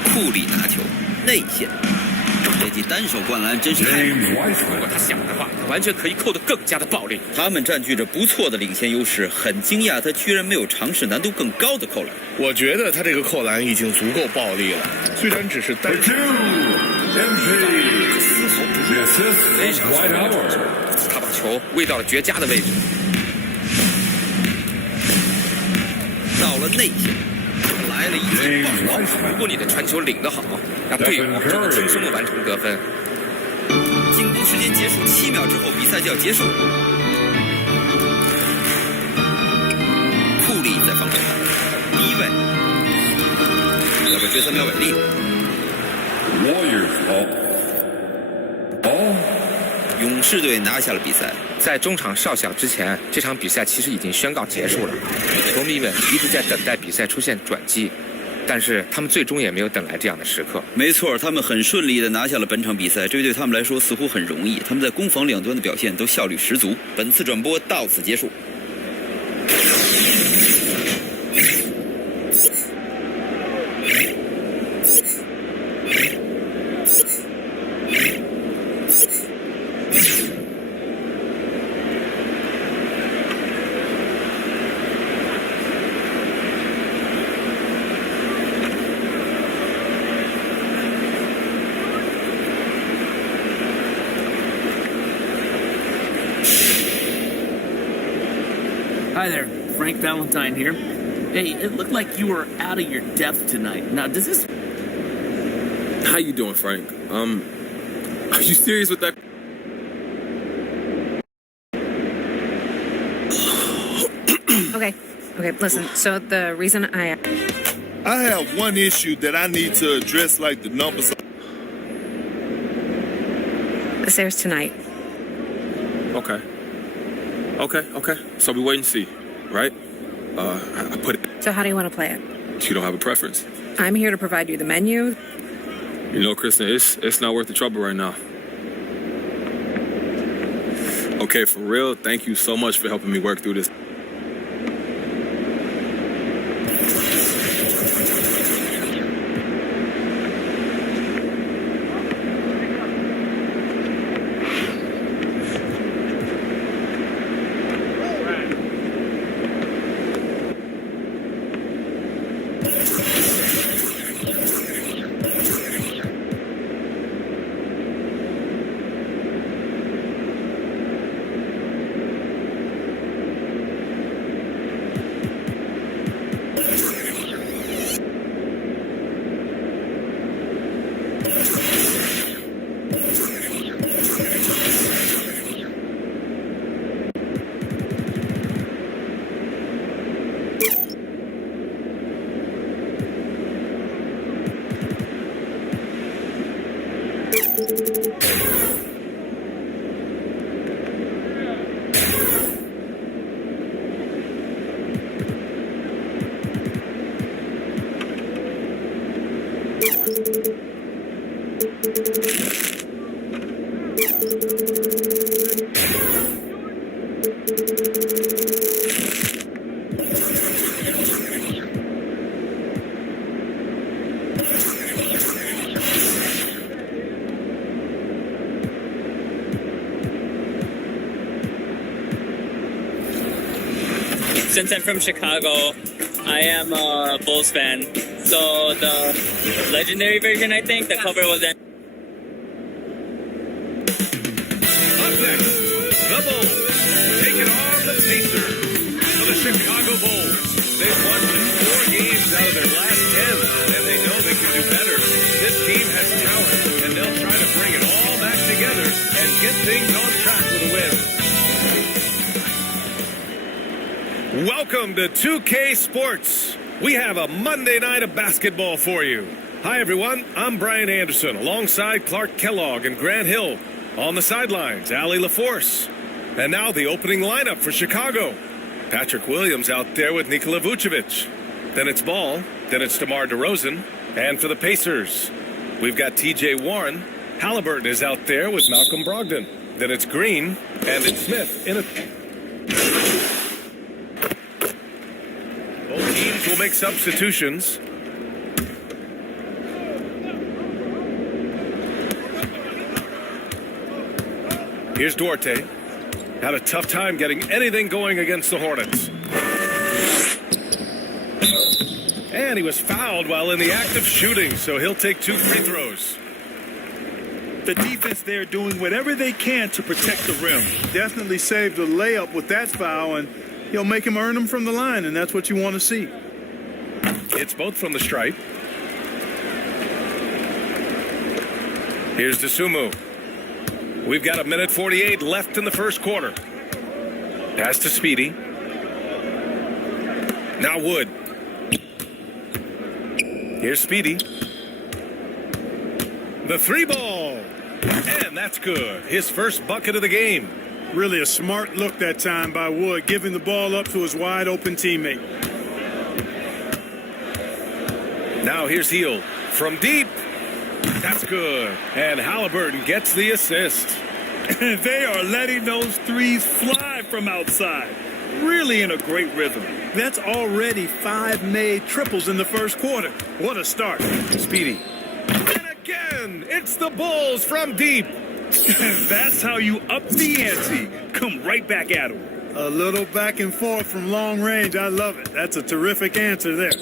库里拿球，内线，这记单手灌篮真是太如果他想的话，他完全可以扣得更加的暴力。他们占据着不错的领先优势，很惊讶他居然没有尝试难度更高的扣篮。我觉得他这个扣篮已经足够暴力了，虽然只是单手。 丝毫不弱，非常聪明的传球，他把球喂到了绝佳的位置。到了内线，来了一记爆传。如果你的传球领得好，那队友就能轻松的完成得分。进攻时间结束7秒之后，比赛就要结束。库里在防守他，低位，要不决3秒违例。 Warriors 勇士队拿下了比赛。在中场哨响之前，这场比赛其实已经宣告结束了。球迷们一直在等待比赛出现转机，但是他们最终也没有等来这样的时刻。没错，他们很顺利地拿下了本场比赛，这对他们来说似乎很容易。他们在攻防两端的表现都效率十足。本次转播到此结束。Hi there, Frank Valentine here. Hey, it looked like you were out of your depth tonight. Now, does this... How you doing, Frank? Are you serious with that? Okay, listen, so the reason I have one issue that I need to address, like the numbers. This airs tonight. Okay. So we wait and see, right? I put it. So how do you want to play it? You don't have a preference. I'm here to provide you the menu. You know, Kristen, it's not worth the trouble right now. Okay, for real, thank you so much for helping me work through this. Since I'm from Chicago, I am a Bulls fan. So the legendary version, I think, the cover was in. Up next, the Bulls taking on the Pacers. For the Chicago Bulls, they've won just 4 games out of their last 10, and they know they can do better. This team has talent, and they'll try to bring it all back together and get things on track with a win. Welcome to 2K Sports. We have a Monday night of basketball for you. Hi, everyone. I'm Brian Anderson, alongside Clark Kellogg and Grant Hill. On the sidelines, Allie LaForce. And now the opening lineup for Chicago. Patrick Williams out there with Nikola Vucevic. Then it's Ball. Then it's DeMar DeRozan. And for the Pacers, we've got TJ Warren. Halliburton is out there with Malcolm Brogdon. Then it's Green. And it's Smith in a... Both teams will make substitutions. Here's Duarte. Had a tough time getting anything going against the Hornets. And he was fouled while in the act of shooting, so he'll take 2 free throws. The defense there doing whatever they can to protect the rim. Definitely saved the layup with that foul, and he'll make him earn them from the line, and that's what you want to see. It's both from the stripe. Here's DeSumo. We've got 1:48 left in the first quarter. Pass to Speedy. Now Wood. Here's Speedy. The 3 ball. And that's good. His first bucket of the game. Really a smart look that time by Wood, giving the ball up to his wide open teammate. Now here's Hield from deep. That's good. And Halliburton gets the assist. They are letting those threes fly from outside. Really in a great rhythm. That's already 5 made triples in the first quarter. What a start. Speedy. And again, it's the Bulls from deep. That's how you up the ante. Come right back at him. A little back and forth from long range. I love it. That's a terrific answer there.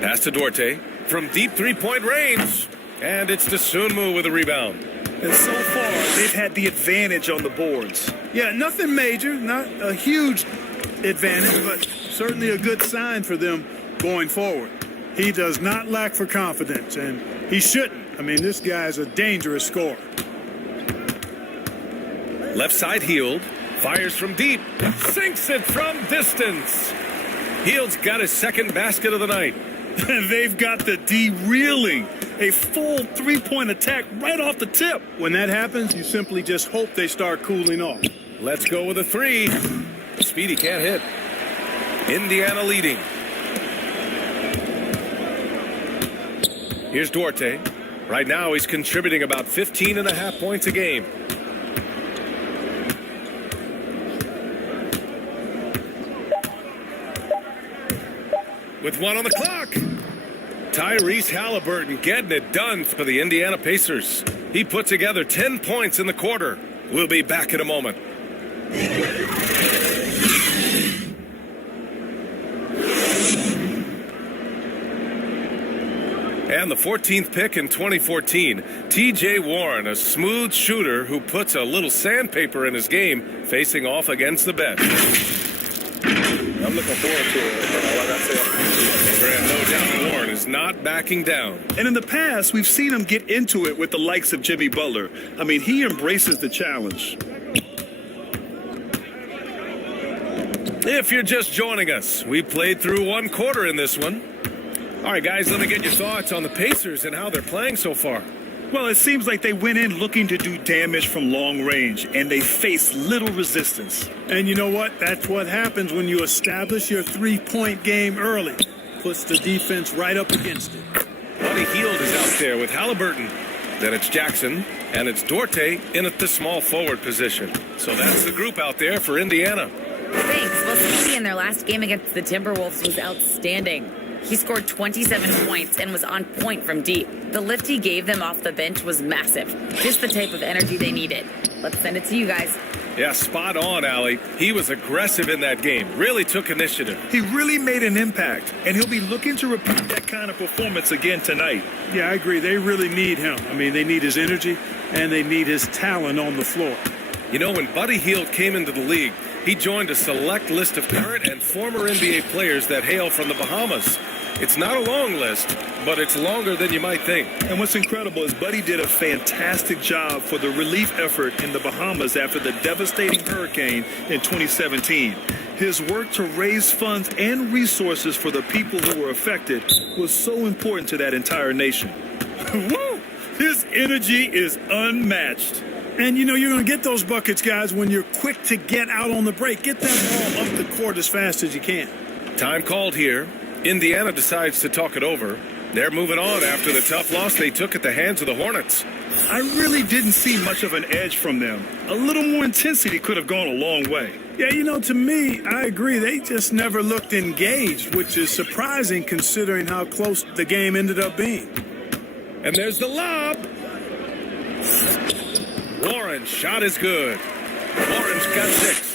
Pass to Duarte from deep 3-point range. And it's DeSumo with a rebound. And so far, they've had the advantage on the boards. Yeah, nothing major, not a huge advantage, but certainly a good sign for them going forward. He does not lack for confidence, and he shouldn't. I mean, this guy's a dangerous scorer. Left side Hield. Fires from deep. Sinks it from distance. Hield's got his second basket of the night. They've got the D reeling. A full 3-point attack right off the tip. When that happens, you simply just hope they start cooling off. Let's go with a 3. Speedy can't hit. Indiana leading. Here's Duarte. Right now he's contributing about 15.5 points a game. with one on the clock. Tyrese Halliburton getting it done for the Indiana Pacers. He put together 10 points in the quarter. We'll be back in a moment. And the 14th pick in 2014, T.J. Warren, a smooth shooter who puts a little sandpaper in his game, facing off against the best. I'm looking forward to it. Like I said, Grant, no doubt Warren is not backing down. And in the past, we've seen him get into it with the likes of Jimmy Butler. I mean, he embraces the challenge. If you're just joining us, we played through one quarter in this one. All right, guys, let me get your thoughts on the Pacers and how they're playing so far. Well, it seems like they went in looking to do damage from long range, and they faced little resistance. And you know what? That's what happens when you establish your three-point game early. Puts the defense right up against it. Buddy Hield is out there with Halliburton. Then it's Jackson, and it's Dorte in at the small forward position. So that's the group out there for Indiana. Thanks. Well, Stevie in their last game against the Timberwolves was outstanding. He scored 27 points and was on point from deep. The lift he gave them off the bench was massive. Just the type of energy they needed. Let's send it to you guys. Yeah, spot on, Allie. He was aggressive in that game. Really took initiative. He really made an impact, and he'll be looking to repeat that kind of performance again tonight. Yeah, I agree. They really need him. I mean, they need his energy, and they need his talent on the floor. You know, when Buddy Hield came into the league, he joined a select list of current and former NBA players that hail from the Bahamas. It's not a long list, but it's longer than you might think. And what's incredible is Buddy did a fantastic job for the relief effort in the Bahamas after the devastating hurricane in 2017. His work to raise funds and resources for the people who were affected was so important to that entire nation. Woo! His energy is unmatched. And, you know, you're going to get those buckets, guys, when you're quick to get out on the break. Get that ball up the court as fast as you can. Time called here. Indiana decides to talk it over. They're moving on after the tough loss they took at the hands of the Hornets. I really didn't see much of an edge from them. A little more intensity could have gone a long way. Yeah, you know, to me, I agree. They just never looked engaged, which is surprising considering how close the game ended up being. And there's the lob. Warren's shot is good. Warren's got 6.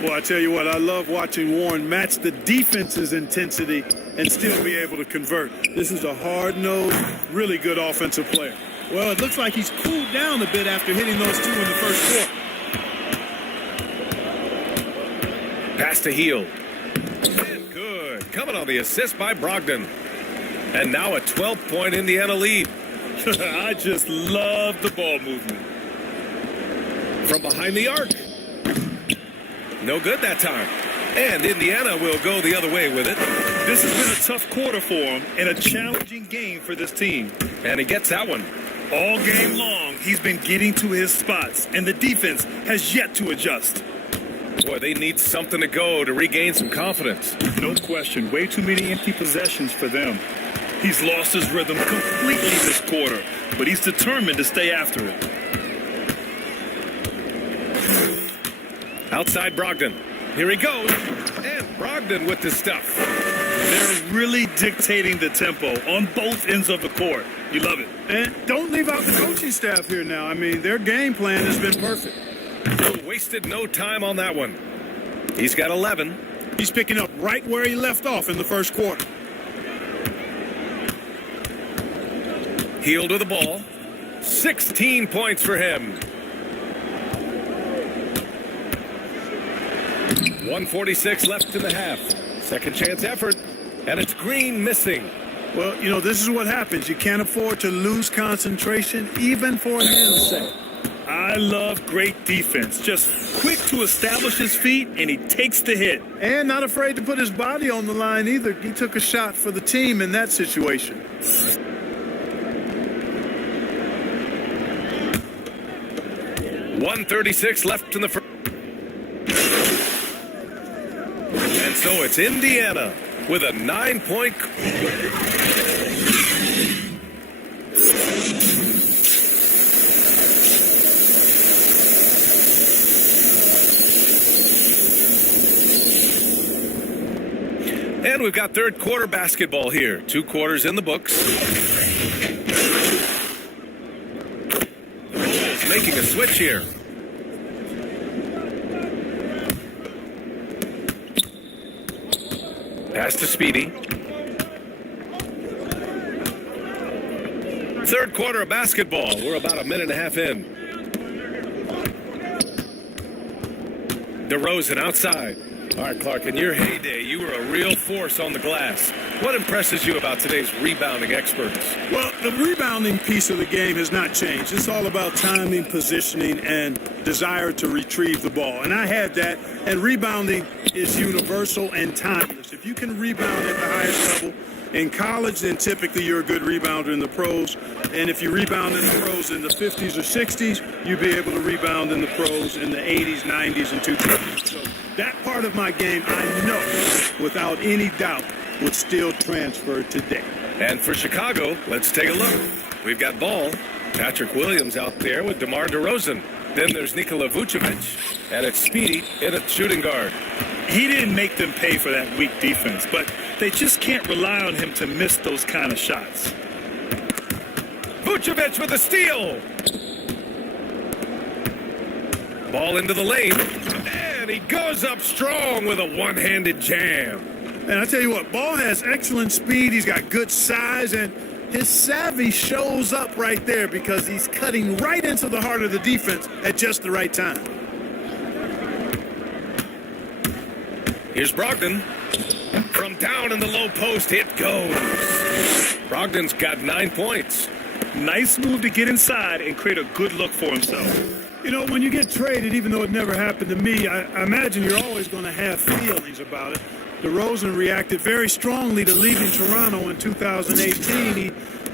Well, I tell you what, I love watching Warren match the defense's intensity and still be able to convert. This is a hard-nosed, really good offensive player. Well, it looks like he's cooled down a bit after hitting those two in the first quarter. Pass to Hield. Good. Coming on the assist by Brogdon. And now a 12-point Indiana lead. I just love the ball movement. From behind the arc. No good that time. And Indiana will go the other way with it. This has been a tough quarter for him and a challenging game for this team. And he gets that one. All game long, he's been getting to his spots, and the defense has yet to adjust. Boy, they need something to go to regain some confidence. No question. Way too many empty possessions for them. He's lost his rhythm completely this quarter, but he's determined to stay after it. Outside Brogdon. Here he goes. And Brogdon with the stuff. They're really dictating the tempo on both ends of the court. You love it. And don't leave out the coaching staff here now. I mean, their game plan has been perfect. Wasted no time on that one. He's got 11. He's picking up right where he left off in the first quarter. Hield with the ball. 16 points for him. 1:46 left in the half. Second chance effort. And it's Green missing. Well, you know, this is what happens. You can't afford to lose concentration, even for a hand's sake. I love great defense. Just quick to establish his feet, and he takes the hit. And not afraid to put his body on the line either. He took a shot for the team in that situation. .136 left in the first. And so it's Indiana with a 9-point. And we've got third quarter basketball here. 2 quarters in the books. The Bulls making a switch here. Pass to Speedy. Third quarter of basketball. We're about a minute and a half in. DeRozan outside. All right, Clark, in your heyday, you were a real force on the glass. What impresses you about today's rebounding experts? Well, the rebounding piece of the game has not changed. It's all about timing, positioning, and desire to retrieve the ball. And I had that, and rebounding is universal and timeless. If you can rebound at the highest level in college, then typically you're a good rebounder in the pros. And if you rebound in the pros in the 50s or 60s, you'll be able to rebound in the pros in the 80s, 90s, and 2000s. So that part of my game, I know, without any doubt, would still transfer today. And for Chicago, let's take a look. We've got Ball, Patrick Williams out there with DeMar DeRozan. Then there's Nikola Vucevic, and it's Speedy in a shooting guard. He didn't make them pay for that weak defense, but they just can't rely on him to miss those kind of shots. Vucevic with a steal. Ball into the lane, and he goes up strong with a one-handed jam. And I tell you what, Ball has excellent speed. He's got good size, and his savvy shows up right there because he's cutting right into the heart of the defense at just the right time. Here's Brogdon. From down in the low post, it goes. Brogdon's got 9 points. Nice move to get inside and create a good look for himself. You know, when you get traded, even though it never happened to me, I imagine you're always going to have feelings about it. DeRozan reacted very strongly to leaving Toronto in 2018. He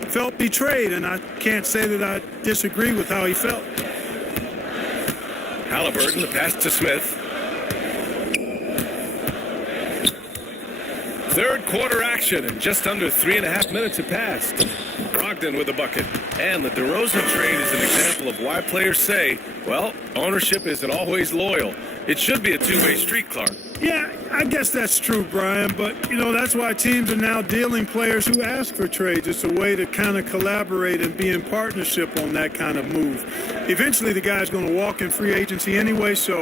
felt betrayed, and I can't say that I disagree with how he felt. Halliburton, the pass to Smith. Third quarter action, and just under 3.5 minutes have passed. Brogdon with a bucket. And the DeRozan trade is an example of why players say, well, ownership isn't always loyal. It should be a two-way street, Clark. Yeah, I guess that's true, Brian. But, you know, that's why teams are now dealing players who ask for trades. It's a way to kind of collaborate and be in partnership on that kind of move. Eventually, the guy's going to walk in free agency anyway, so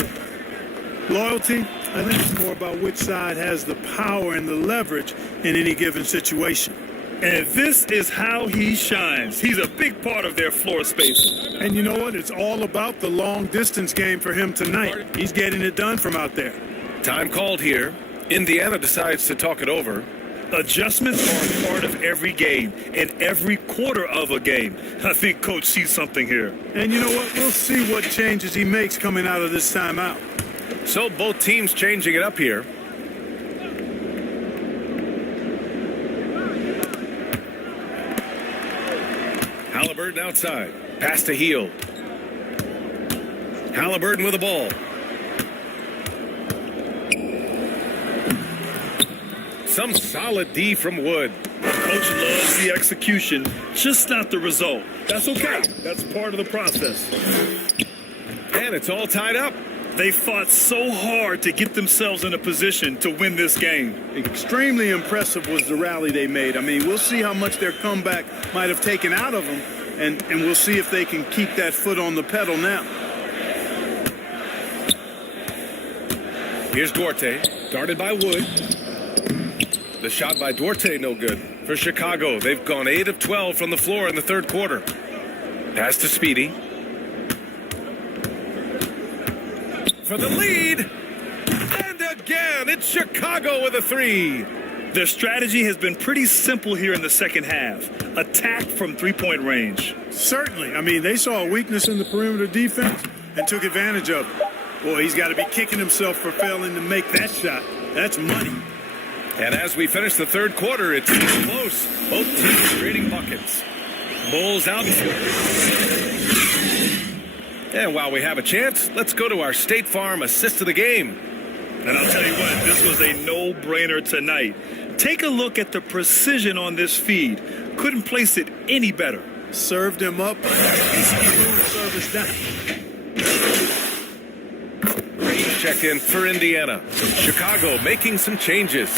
loyalty, I think it's more about which side has the power and the leverage in any given situation. And this is how he shines. He's a big part of their floor space. And you know what? It's all about the long-distance game for him tonight. He's getting it done from out there. Time called here. Indiana decides to talk it over. Adjustments are part of every game and every quarter of a game. I think Coach sees something here. And you know what? We'll see what changes he makes coming out of this timeout. So both teams changing it up here. Halliburton outside. Pass to Hield. Halliburton with the ball. Some solid D from Wood. Coach loves the execution, just not the result. That's okay. That's part of the process. And it's all tied up. They fought so hard to get themselves in a position to win this game. Extremely impressive was the rally they made. I mean, we'll see how much their comeback might have taken out of them, and we'll see if they can keep that foot on the pedal now. Here's Duarte, guarded by Wood. The shot by Duarte, no good. For Chicago, they've gone 8 of 12 from the floor in the third quarter. Pass to Speedy. For the lead. And again, it's Chicago with a three. Their strategy has been pretty simple here in the second half. Attack from three-point range. Certainly. I mean, they saw a weakness in the perimeter defense and took advantage of it. Boy, he's got to be kicking himself for failing to make that shot. That's money. And as we finish the third quarter, it's close. Both teams trading buckets. Bulls out. And while we have a chance, let's go to our State Farm assist of the game. And I'll tell you what, this was a no-brainer tonight. Take a look at the precision on this feed. Couldn't place it any better. Served him up. Service down. Check in for Indiana. Chicago making some changes.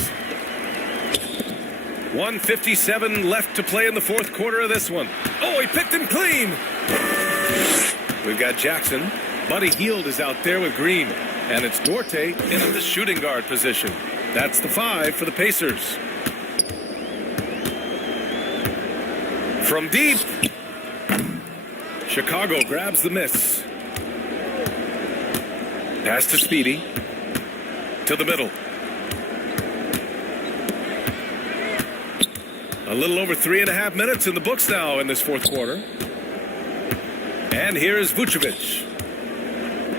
1:57 left to play in the fourth quarter of this one. Oh, he picked him clean. We've got Jackson. Buddy Hield is out there with Green. And it's Duarte in the shooting guard position. That's the 5 for the Pacers. From deep, Chicago grabs the miss. Pass to Speedy. To the middle. A little over 3.5 minutes in the books now in this fourth quarter. And here's Vucevic.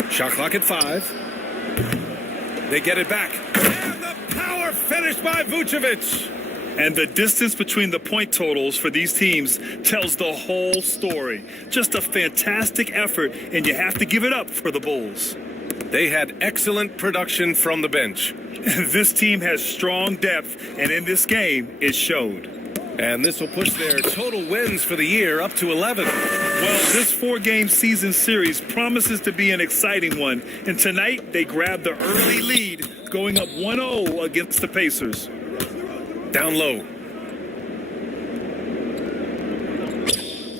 Shot clock at 5. They get it back. And the power finish by Vucevic. And the distance between the point totals for these teams tells the whole story. Just a fantastic effort, and you have to give it up for the Bulls. They had excellent production from the bench. This team has strong depth, and in this game, it showed. And this will push their total wins for the year up to 11. Well, this 4-game season series promises to be an exciting one. And tonight, they grabbed the early lead, going up 1-0 against the Pacers. Down low.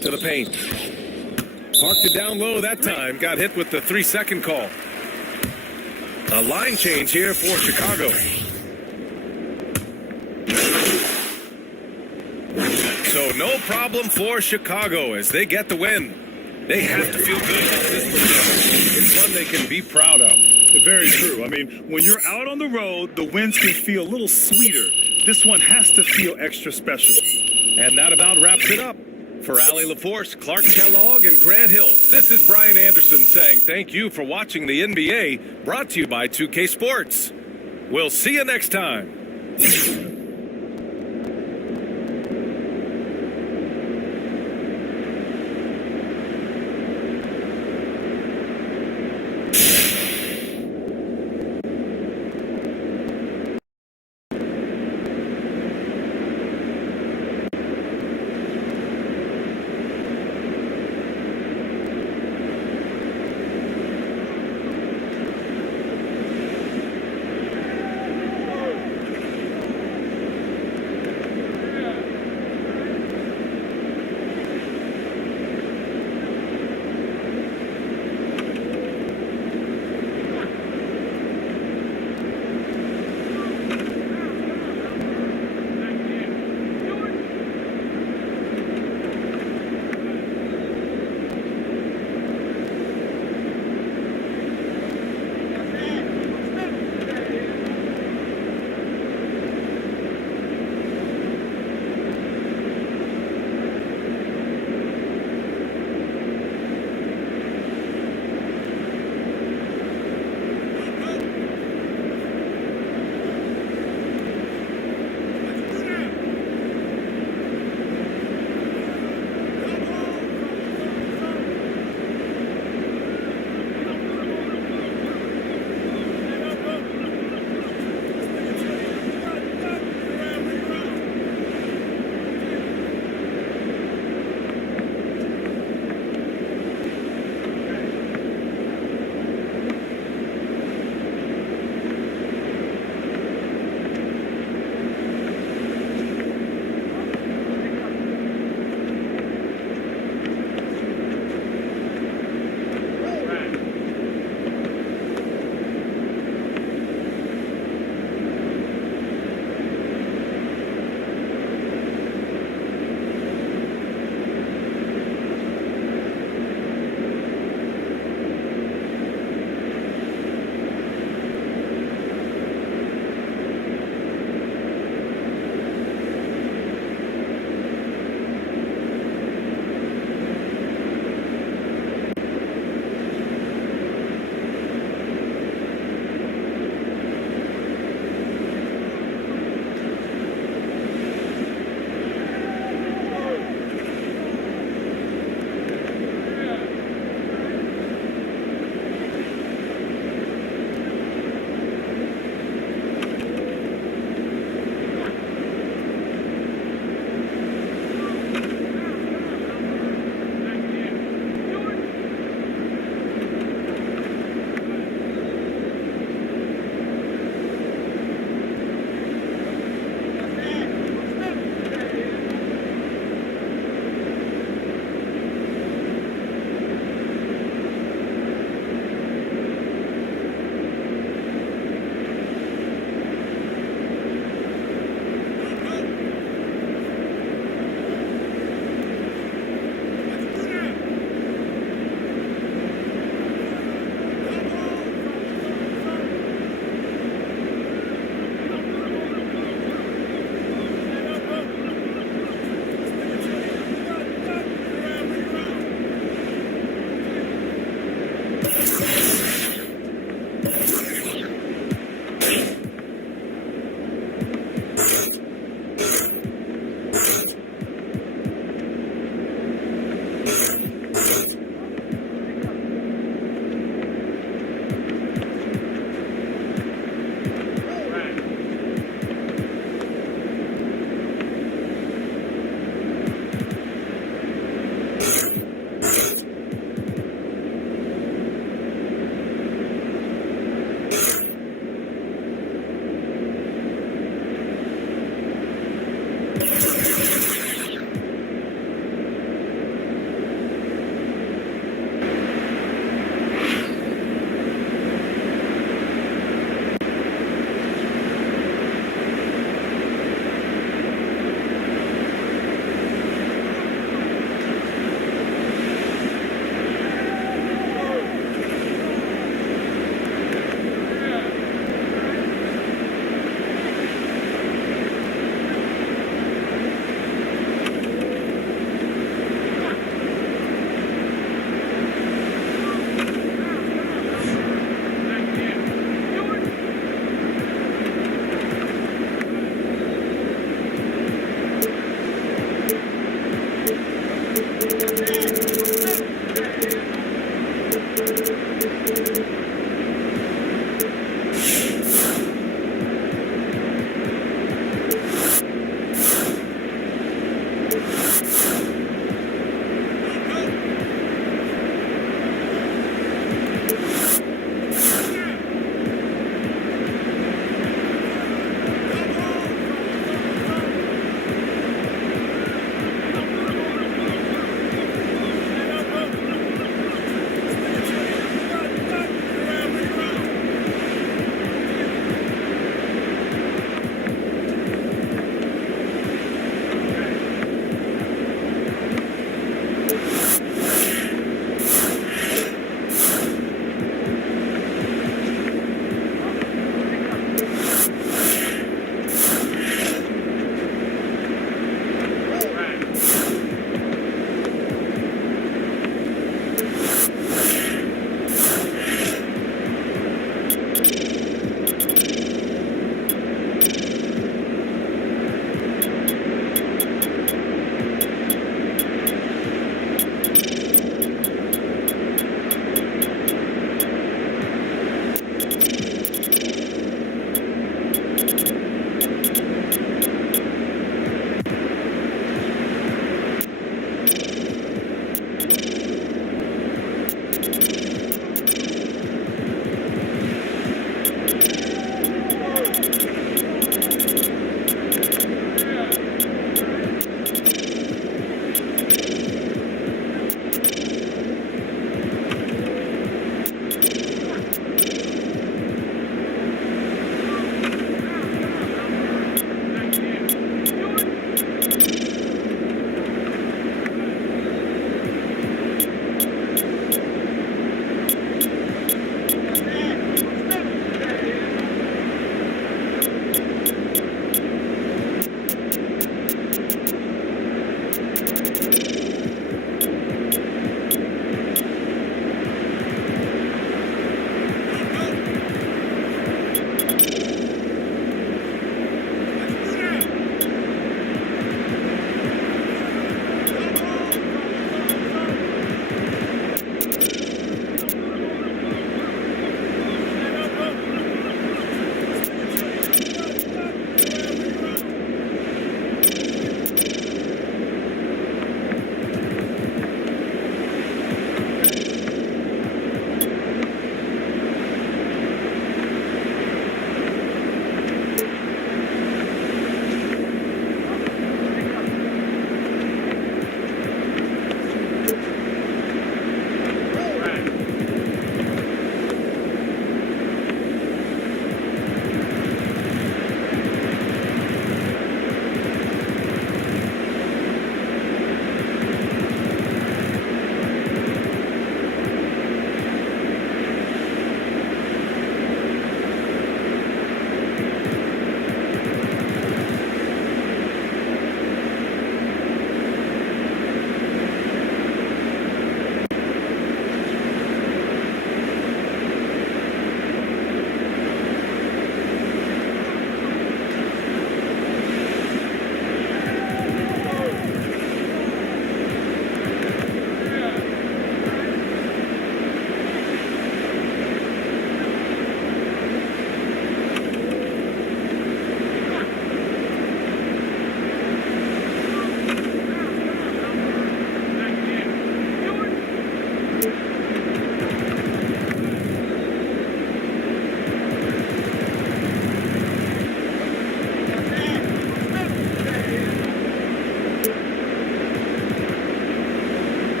To the paint. Parked it down low that time. Got hit with the 3-second call. A line change here for Chicago. So no problem for Chicago as they get the win. They have to feel good about this performance. It's one they can be proud of. Very true. I mean, when you're out on the road, the wins can feel a little sweeter. This one has to feel extra special. And that about wraps it up. For Allie LaForce, Clark Kellogg, and Grant Hill, this is Brian Anderson saying thank you for watching the NBA, brought to you by 2K Sports. We'll see you next time.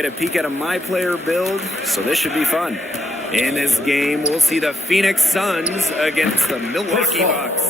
get a peek at a my player build, so this should be fun. In this game, we'll see the Phoenix Suns against the Milwaukee Bucks.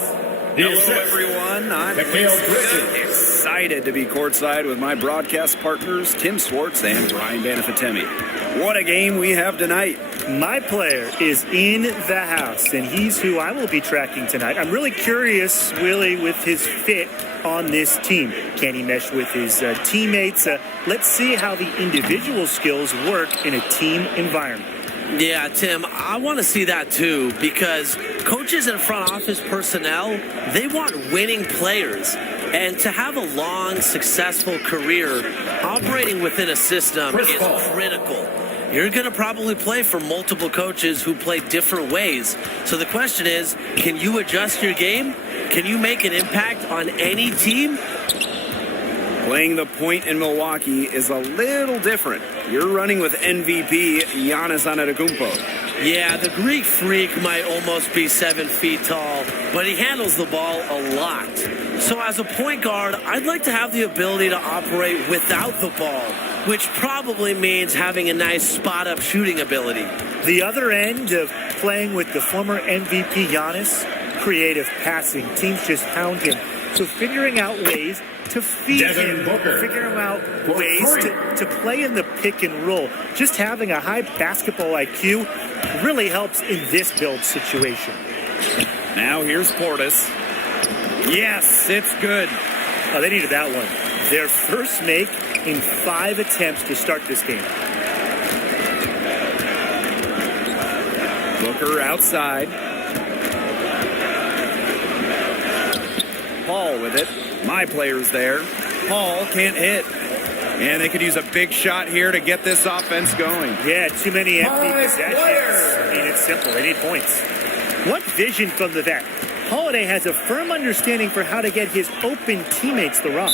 Hello, everyone. I'm excited to be courtside with my broadcast partners, Tim Swartz and Brian Banafitemi. What a game we have tonight. My player is in the house, and he's who I will be tracking tonight. I'm really curious, Willie, with his fit on this team. Can he mesh with his teammates? Let's see how the individual skills work in a team environment. Yeah, Tim, I want to see that too, because coaches and front office personnel, they want winning players. And to have a long, successful career operating within a system is critical. You're going to probably play for multiple coaches who play different ways. So the question is, can you adjust your game? Can you make an impact on any team? Playing the point in Milwaukee is a little different. You're running with MVP Giannis Antetokounmpo. Yeah, the Greek freak might almost be 7 feet tall, but he handles the ball a lot. So as a point guard, I'd like to have the ability to operate without the ball, which probably means having a nice spot-up shooting ability. The other end of playing with the former MVP Giannis, creative passing. Teams just hound him. So figuring out ways to feed him, figuring out ways to play in the pick and roll. Just having a high basketball IQ really helps in this build situation. Now here's Portis. Yes, it's good. Oh, they needed that one. Their first make in 5 attempts to start this game. Booker outside. Paul with it. My player's there. Paul can't hit. And they could use a big shot here to get this offense going. Yeah, too many empty possessions. I mean, it's simple. They need points. What vision from the vet. Holiday has a firm understanding for how to get his open teammates the rock.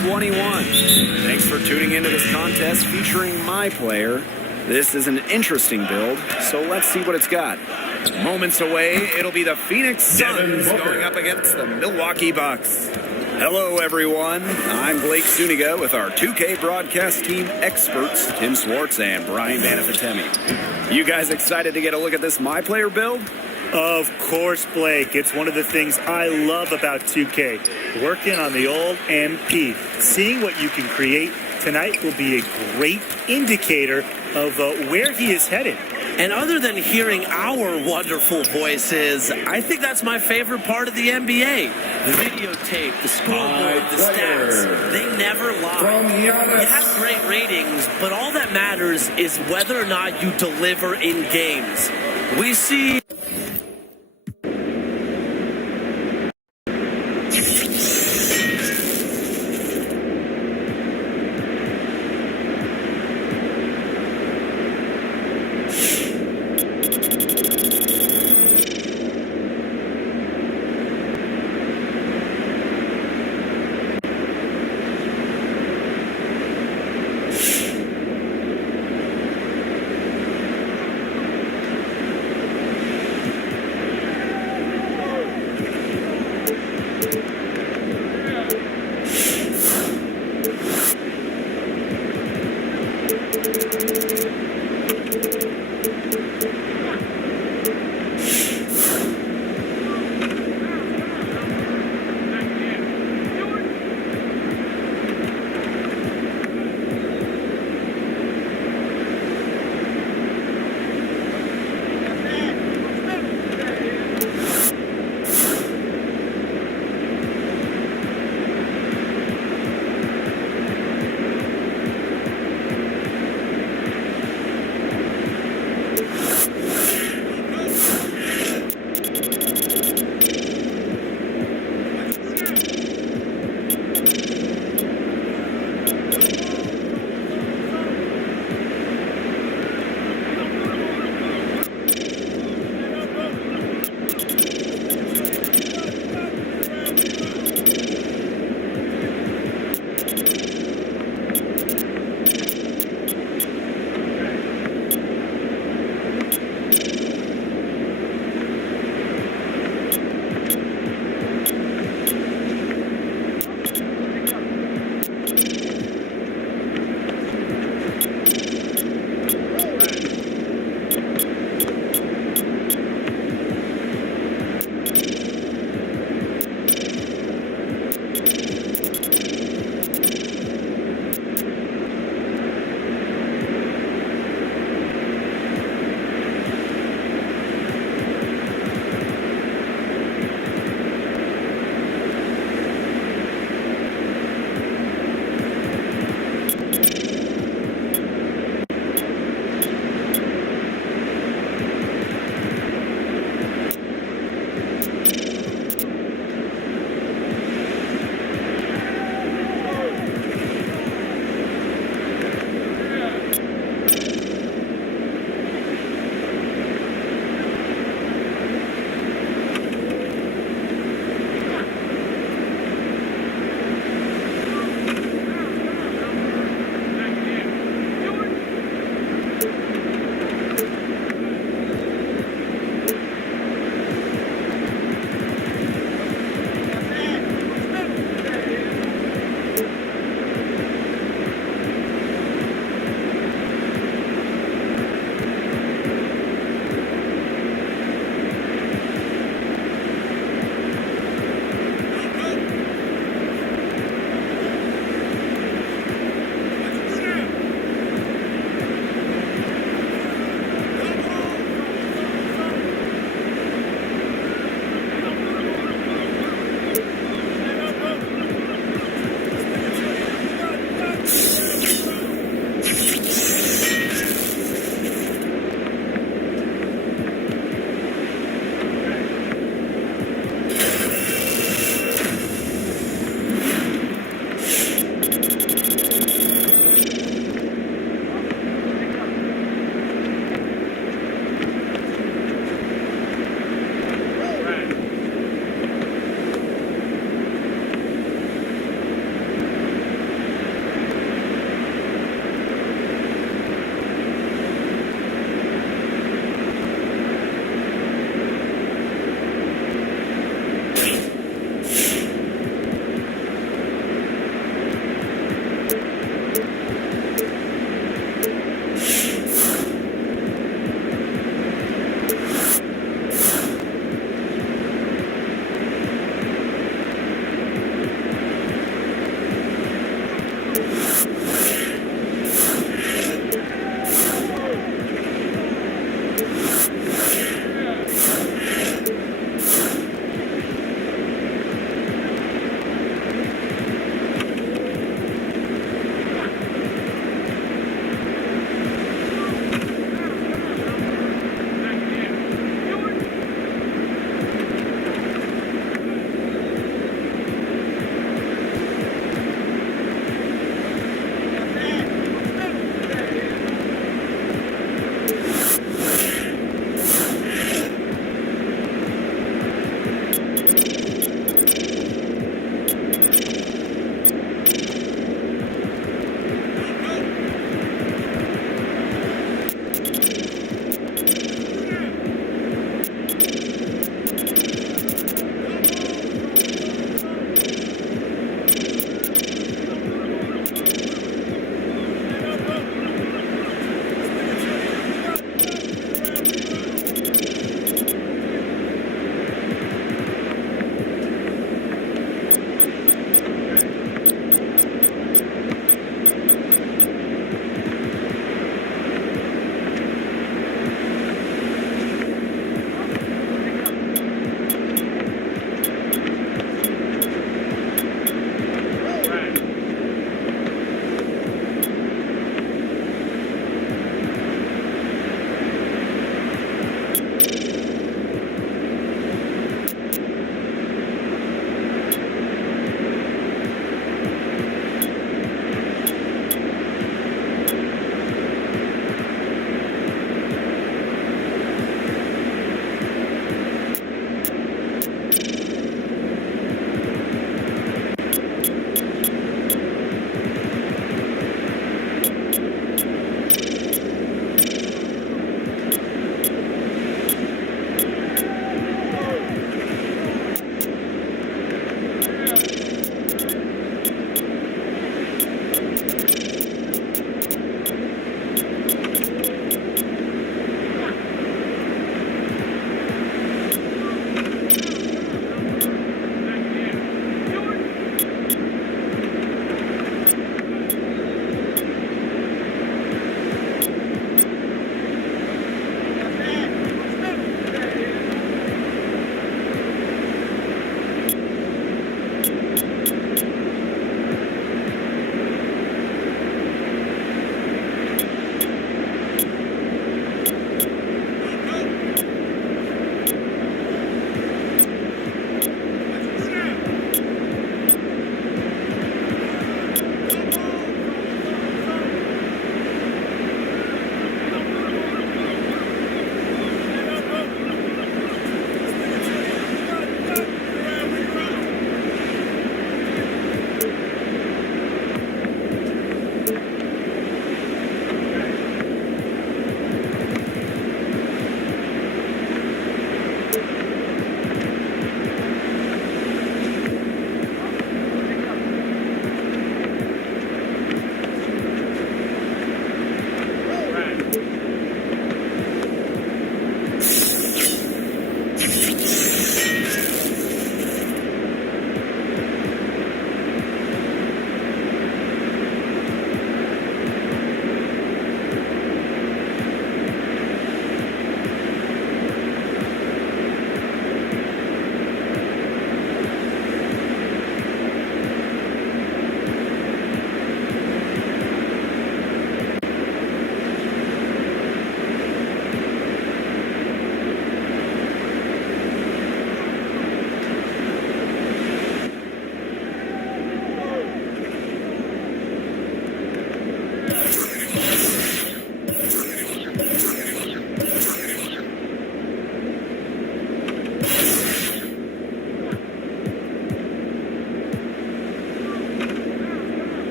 2K21. Thanks for tuning into this contest featuring my player. This is an interesting build, so let's see what it's got. Moments away, it'll be the Phoenix Suns going up against the Milwaukee Bucks. Hello, everyone. I'm Blake Suniga with our 2K broadcast team experts, Tim Swartz and Brian Banafitemi. You guys excited to get a look at this My Player build? Of course, Blake. It's one of the things I love about 2K. Working on the old MP. Seeing what you can create tonight will be a great indicator of where he is headed. And other than hearing our wonderful voices, I think that's my favorite part of the NBA. The videotape, the scoreboard, the stats, they never lie. You have great ratings, but all that matters is whether or not you deliver in games. We see...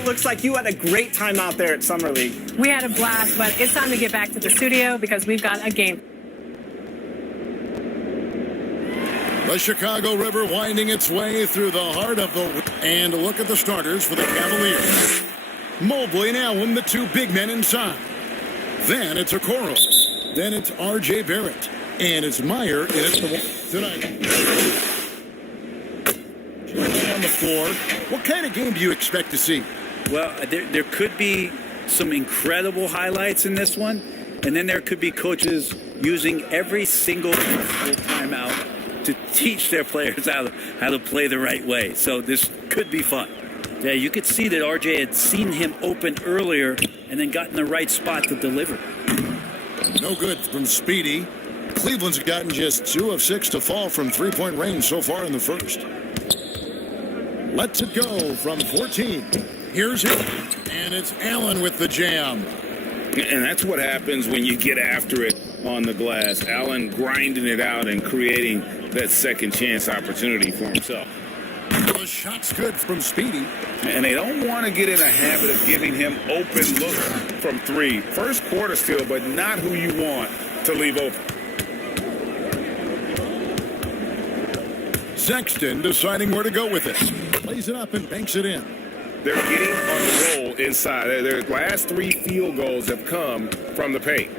it looks like you had a great time out there at Summer League. We had a blast, but it's time to get back to the studio because we've got a game. The Chicago River winding its way through the heart of the... And look at the starters for the Cavaliers. Mobley and Allen, the two big men inside. Then it's Okoro. Then it's R.J. Barrett. And it's Meyer in it tonight. On the floor. What kind of game do you expect to see? Well, there could be some incredible highlights in this one. And then there could be coaches using every single timeout to teach their players how to play the right way. So this could be fun. Yeah, you could see that RJ had seen him open earlier and then got in the right spot to deliver. No good from Speedy. Cleveland's gotten just 2 of 6 to fall from three-point range so far in the first. Lets it go from 14. Here's him. And it's Allen with the jam. And that's what happens when you get after it on the glass. Allen grinding it out and creating that second chance opportunity for himself. The shot's good from Speedy. And they don't want to get in a habit of giving him open looks from 3. First quarter still, but not who you want to leave open. Sexton deciding where to go with it. Plays it up and banks it in. They're getting on the roll inside. Their last 3 field goals have come from the paint.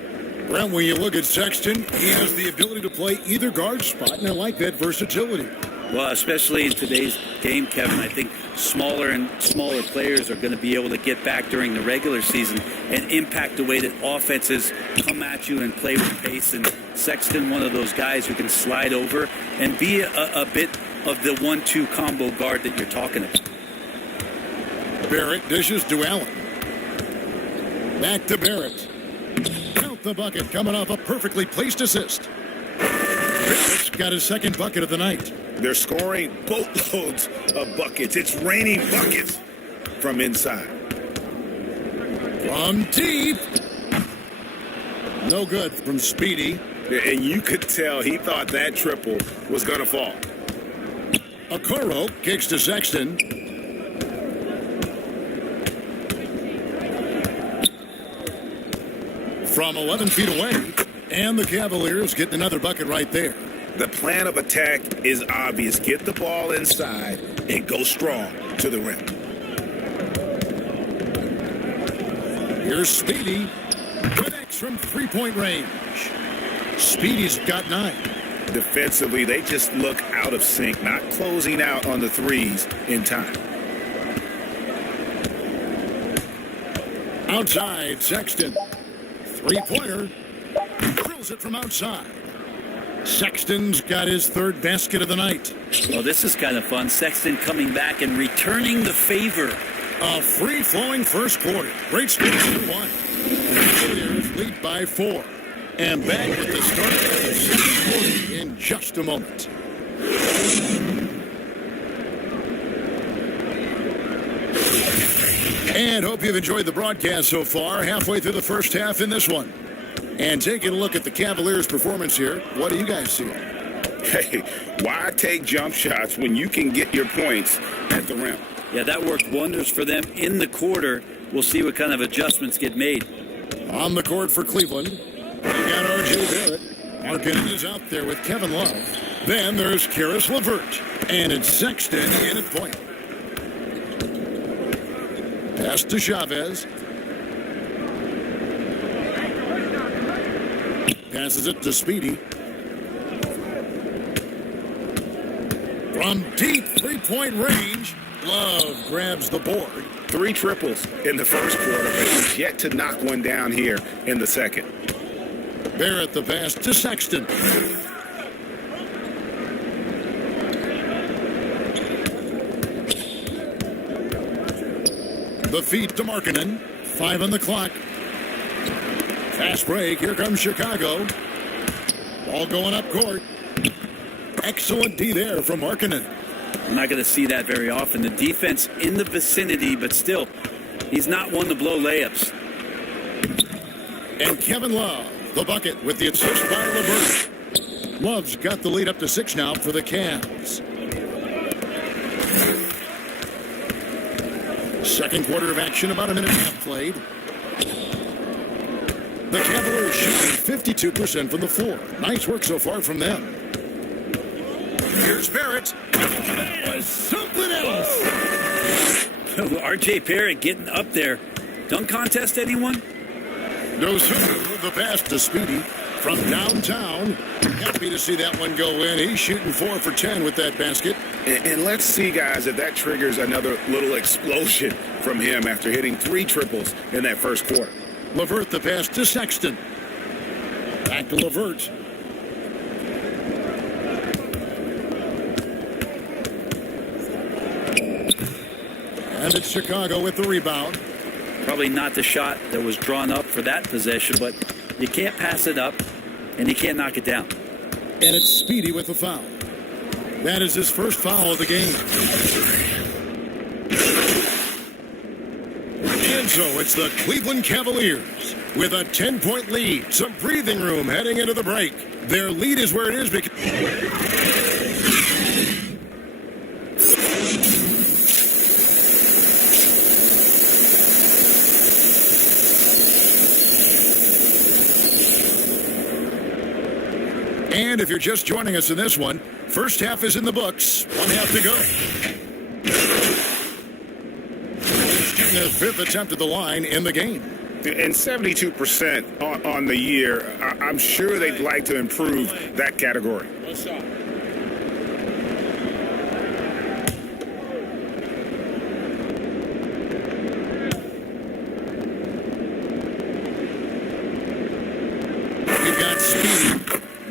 Well, when you look at Sexton, he has the ability to play either guard spot, and I like that versatility. Well, especially in today's game, Kevin, I think smaller and smaller players are going to be able to get back during the regular season and impact the way that offenses come at you and play with pace. And Sexton, one of those guys who can slide over and be a bit of the 1-2 combo guard that you're talking about. Barrett dishes to Allen. Back to Barrett. Count the bucket coming off a perfectly placed assist. Barrett's got his second bucket of the night. They're scoring boatloads of buckets. It's raining buckets from inside. From deep. No good from Speedy. And you could tell he thought that triple was going to fall. Okoro kicks to Sexton. From 11 feet away. And the Cavaliers get another bucket right there. The plan of attack is obvious. Get the ball inside and go strong to the rim. Here's Speedy. Connects from three-point range. Speedy's got 9. Defensively, they just look out of sync, not closing out on the threes in time. Outside, Sexton. Three-pointer. Drills it from outside. Sexton's got his third basket of the night. Well, this is kind of fun. Sexton coming back and returning the favor. A free-flowing first quarter. Great score, 2-1. The Cavaliers lead by 4. And back with the start of the second quarter in just a moment. And hope you've enjoyed the broadcast so far. Halfway through the first half in this one. And taking a look at the Cavaliers' performance here, what do you guys see? Hey, why take jump shots when you can get your points at the rim? Yeah, that worked wonders for them in the quarter. We'll see what kind of adjustments get made. On the court for Cleveland, they got R.J. Barrett. Markkanen is out there with Kevin Love. Then there's Karis LeVert. And it's Sexton in at point. Pass to Chavez. Passes it to Speedy. From deep three-point range, Love grabs the board. 3 triples in the first quarter, but he's yet to knock one down here in the second. Barrett the pass to Sexton. The feed to Markkanen. 5 on the clock. Fast break. Here comes Chicago. Ball going up court. Excellent D there from Markkanen. I'm not going to see that very often. The defense in the vicinity, but still, he's not one to blow layups. And Kevin Love, the bucket with the assist by LeVert. Love's got the lead up to 6 now for the Cavs. Second quarter of action, about a minute and a half played. The Cavaliers shooting 52% from the floor. Nice work so far from them. Here's Barrett. That was something else. R.J. Barrett getting up there. Dunk contest, anyone? No sooner the pass to Speedy from downtown. Happy to see that one go in. He's shooting 4 for 10 with that basket. And let's see, guys, if that triggers another little explosion from him after hitting 3 triples in that first quarter. LeVert the pass to Sexton. Back to LeVert. And it's Chicago with the rebound. Probably not the shot that was drawn up for that possession, but you can't pass it up, and you can't knock it down. And it's Speedy with the foul. That is his first foul of the game. And so it's the Cleveland Cavaliers with a 10-point lead. Some breathing room heading into the break. Their lead is where it is because... And if you're just joining us in this one, first half is in the books. 1 half to go. Getting their 5th attempt at the line in the game. And 72% on the year. I'm sure they'd like to improve that category. We've got Speed.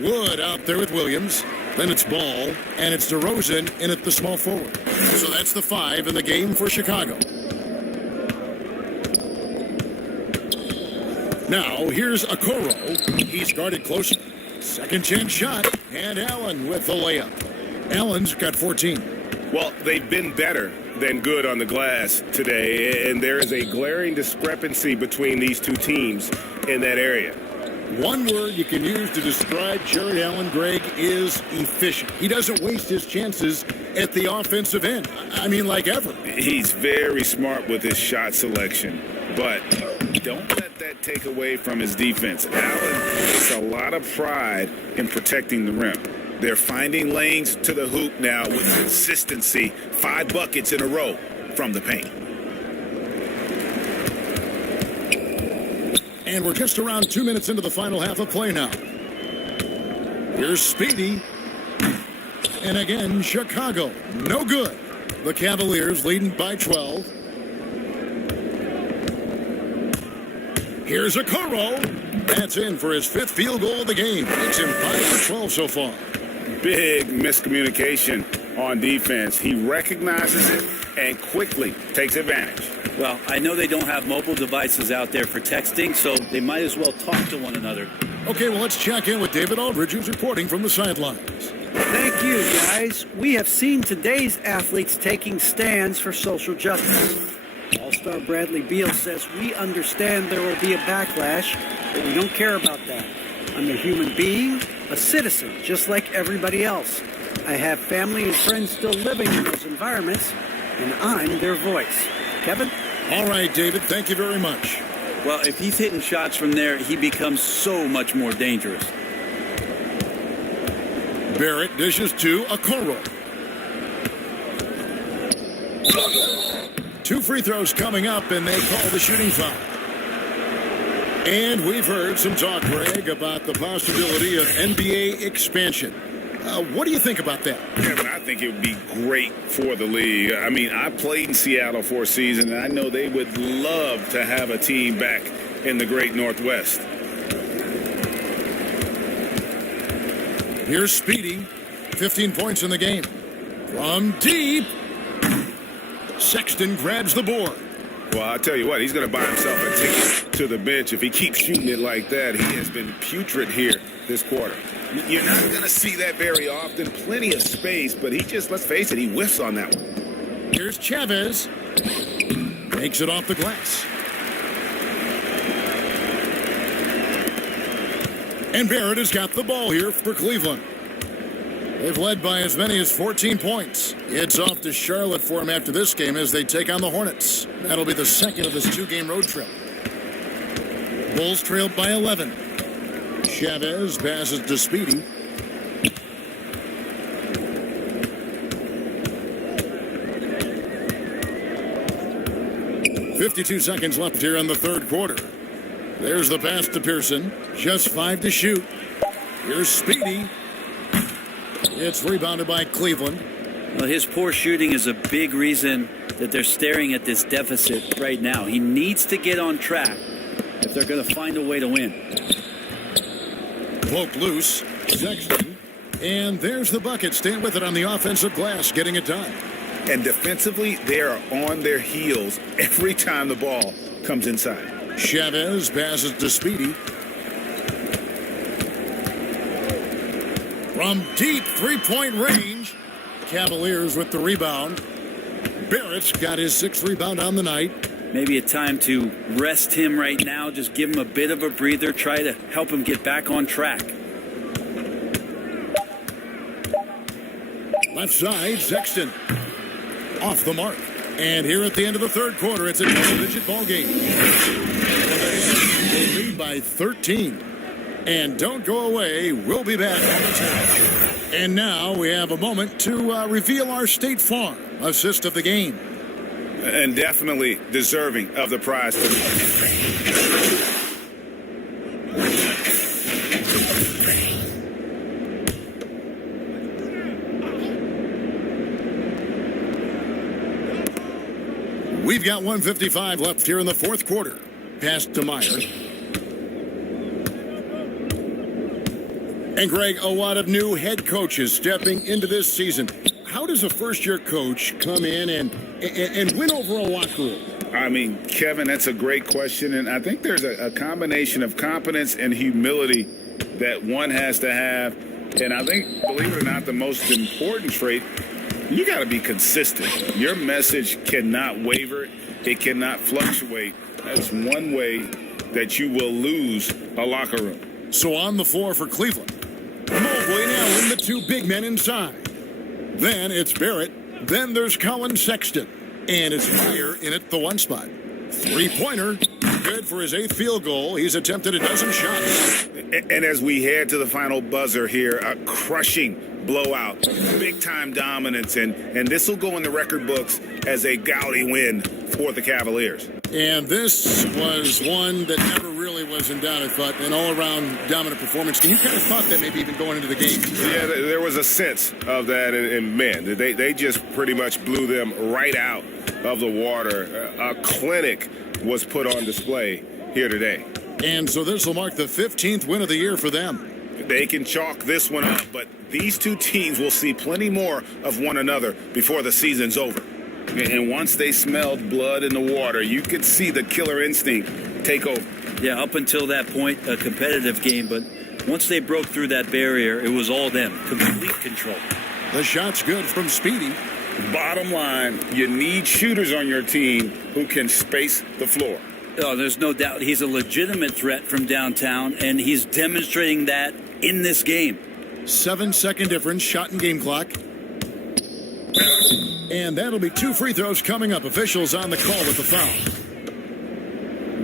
Wood out there with Williams. Then it's Ball, and it's DeRozan in at the small forward. So that's the 5 in the game for Chicago. Now, here's Okoro. He's guarded close. Second chance shot, and Allen with the layup. Allen's got 14. Well, they've been better than good on the glass today, and there is a glaring discrepancy between these two teams in that area. One word you can use to describe Jared Allen, Greg, is efficient. He doesn't waste his chances at the offensive end. I mean, like ever. He's very smart with his shot selection, but don't let that take away from his defense. Allen takes a lot of pride in protecting the rim. They're finding lanes to the hoop now with consistency. 5 buckets in a row from the paint. And we're just around 2 minutes into the final half of play now. Here's Speedy. And again, Chicago. No good. The Cavaliers leading by 12. Here's Okoro. That's in for his 5th field goal of the game. Makes him 5 for 12 so far. Big miscommunication on defense. He recognizes it and quickly takes advantage. Well, I know they don't have mobile devices out there for texting, so they might as well talk to one another. Okay, well, let's check in with David Aldridge, who's reporting from the sidelines. Thank you, guys. We have seen today's athletes taking stands for social justice. All-Star Bradley Beal says, we understand there will be a backlash, but we don't care about that. I'm a human being, a citizen, just like everybody else. I have family and friends still living in those environments, and I'm their voice. Kevin? All right, David, thank you very much. Well, if he's hitting shots from there, he becomes so much more dangerous. Barrett dishes to Okoro. 2 free throws coming up, and they call the shooting foul. And we've heard some talk, Greg, about the possibility of NBA expansion. What do you think about that? Kevin, I think it would be great for the league. I mean, I played in Seattle for a season, and I know they would love to have a team back in the great Northwest. Here's Speedy. 15 points in the game. From deep. Sexton grabs the board. Well, I'll tell you what, he's going to buy himself a ticket to the bench. If he keeps shooting it like that, he has been putrid here this quarter. You're not going to see that very often. Plenty of space, but he just, let's face it, he whiffs on that one. Here's Chavez. Makes it off the glass. And Barrett has got the ball here for Cleveland. They've led by as many as 14 points. It's off to Charlotte for them after this game as they take on the Hornets. That'll be the second of this 2-game road trip. Bulls trailed by 11. Chavez passes to Speedy. .52 seconds left here in the third quarter. There's the pass to Pearson. Just 5 to shoot. Here's Speedy. It's rebounded by Cleveland. Well, his poor shooting is a big reason that they're staring at this deficit right now. He needs to get on track if they're going to find a way to win. Poke loose. Sexton. And there's the bucket. Staying with it on the offensive glass, getting it done. And defensively, they are on their heels every time the ball comes inside. Chavez passes to Speedy. From deep three-point range, Cavaliers with the rebound. Barrett's got his 6th rebound on the night. Maybe a time to rest him right now. Just give him a bit of a breather. Try to help him get back on track. Left side, Sexton. Off the mark. And here at the end of the third quarter, it's a double-digit ball game. They lead by 13. And don't go away. We'll be back momentarily. And now we have a moment to reveal our State Farm assist of the game. And definitely deserving of the prize. We've got 1:55 left here in the fourth quarter. Pass to Meyer. And Greg, a lot of new head coaches stepping into this season. How does a first-year coach come in and win over a locker room? I mean, Kevin, that's a great question. And I think there's a combination of competence and humility that one has to have. And I think, believe it or not, the most important trait, you got to be consistent. Your message cannot waver. It cannot fluctuate. That's one way that you will lose a locker room. So on the floor for Cleveland. Mobley now in the 2 big men inside. Then it's Barrett. Then there's Colin Sexton. And it's Meyer in at the 1 spot. 3-pointer. Good for his 8th field goal. He's attempted a dozen shots. And as we head to the final buzzer here, a crushing blowout. Big-time dominance. And this will go in the record books as a gaudy win for the Cavaliers. And this was one that never really was in doubt, I thought, an all-around dominant performance. And you kind of thought that maybe even going into the game. Yeah, there was a sense of that, and man, they just pretty much blew them right out of the water. A clinic was put on display here today. And so this will mark the 15th win of the year for them. They can chalk this one up, but these two teams will see plenty more of one another before the season's over. And once they smelled blood in the water, you could see the killer instinct take over. Yeah, up until that point, a competitive game, but once they broke through that barrier, it was all them. Complete control. The shot's good from Speedy. Bottom line, you need shooters on your team who can space the floor. Oh, there's no doubt he's a legitimate threat from downtown, and he's demonstrating that in this game. 7-second difference, shot and game clock. And that'll be 2 free throws coming up. Officials on the call with the foul.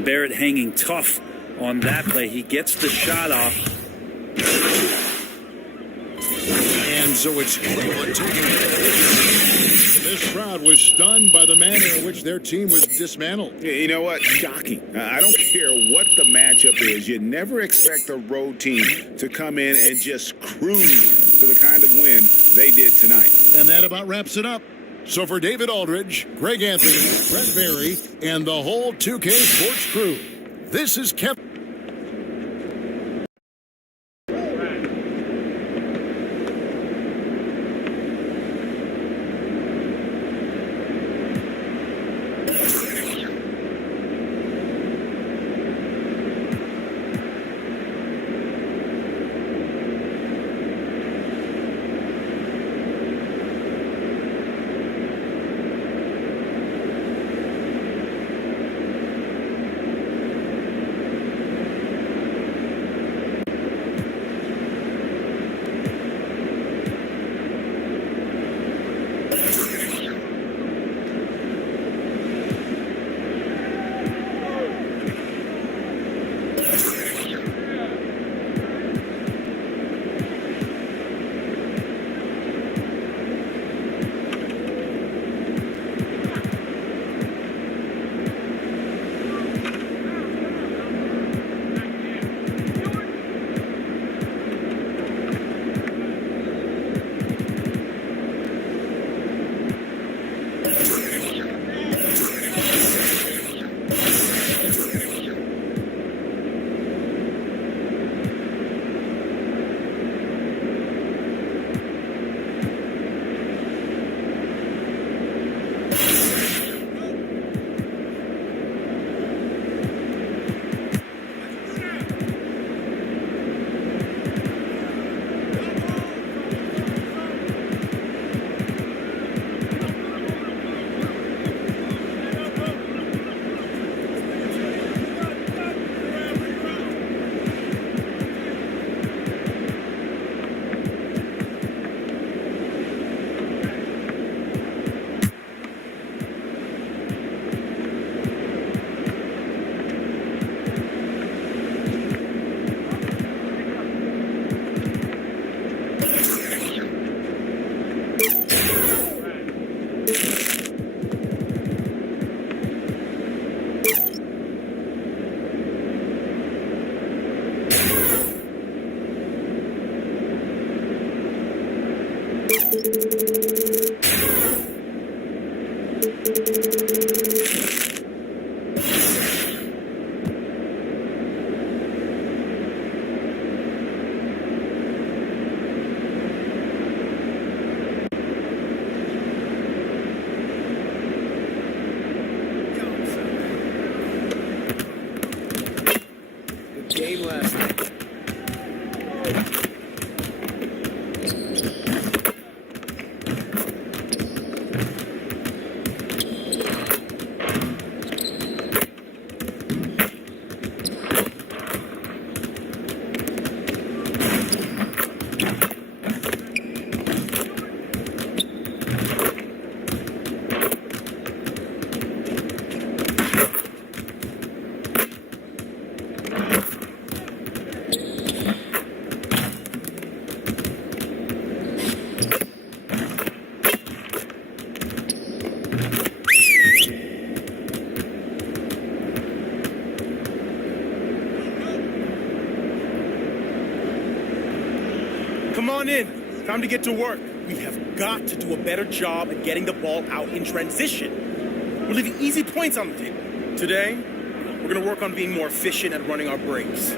Barrett hanging tough on that play. He gets the shot off. And so it's Cleveland taking it. This crowd was stunned by the manner in which their team was dismantled. You know what? Shocking. I don't care what the matchup is. You never expect a road team to come in and just cruise to the kind of win they did tonight. And that about wraps it up. So for David Aldridge, Greg Anthony, Brett Berry, and the whole 2K Sports crew, this is Kevin. Game last night. Come on in. Time to get to work. We have got to do a better job at getting the ball out in transition. We're leaving easy points on the table. Today, we're going to work on being more efficient at running our breaks.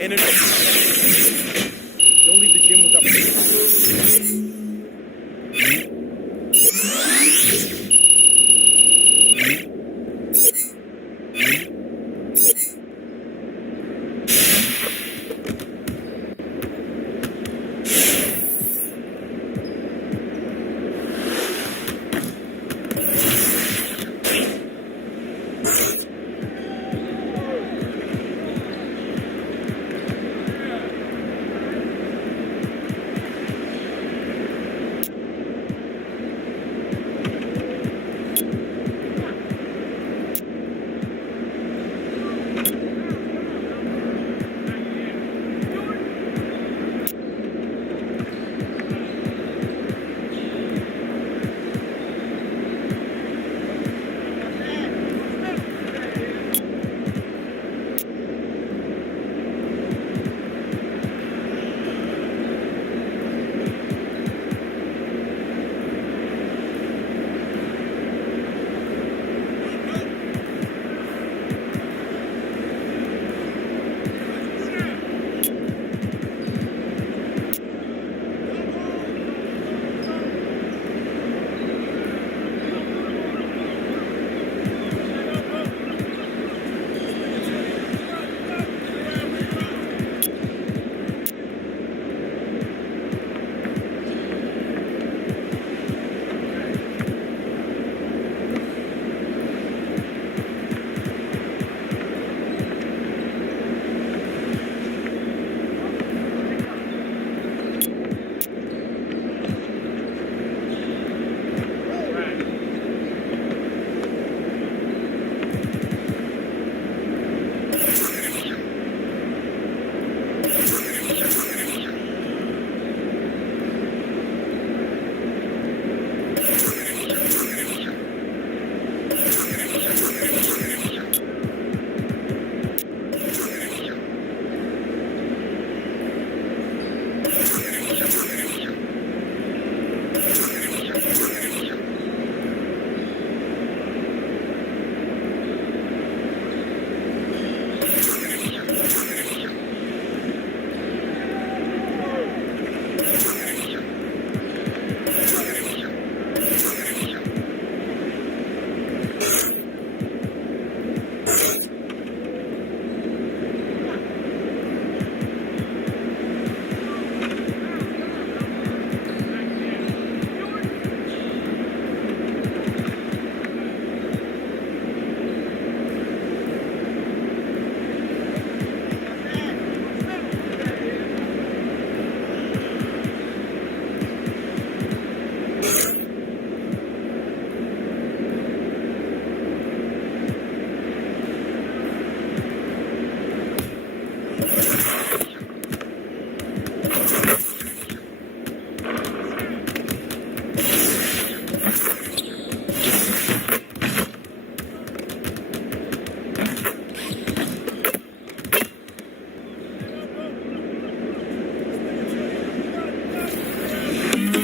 And don't leave the gym without.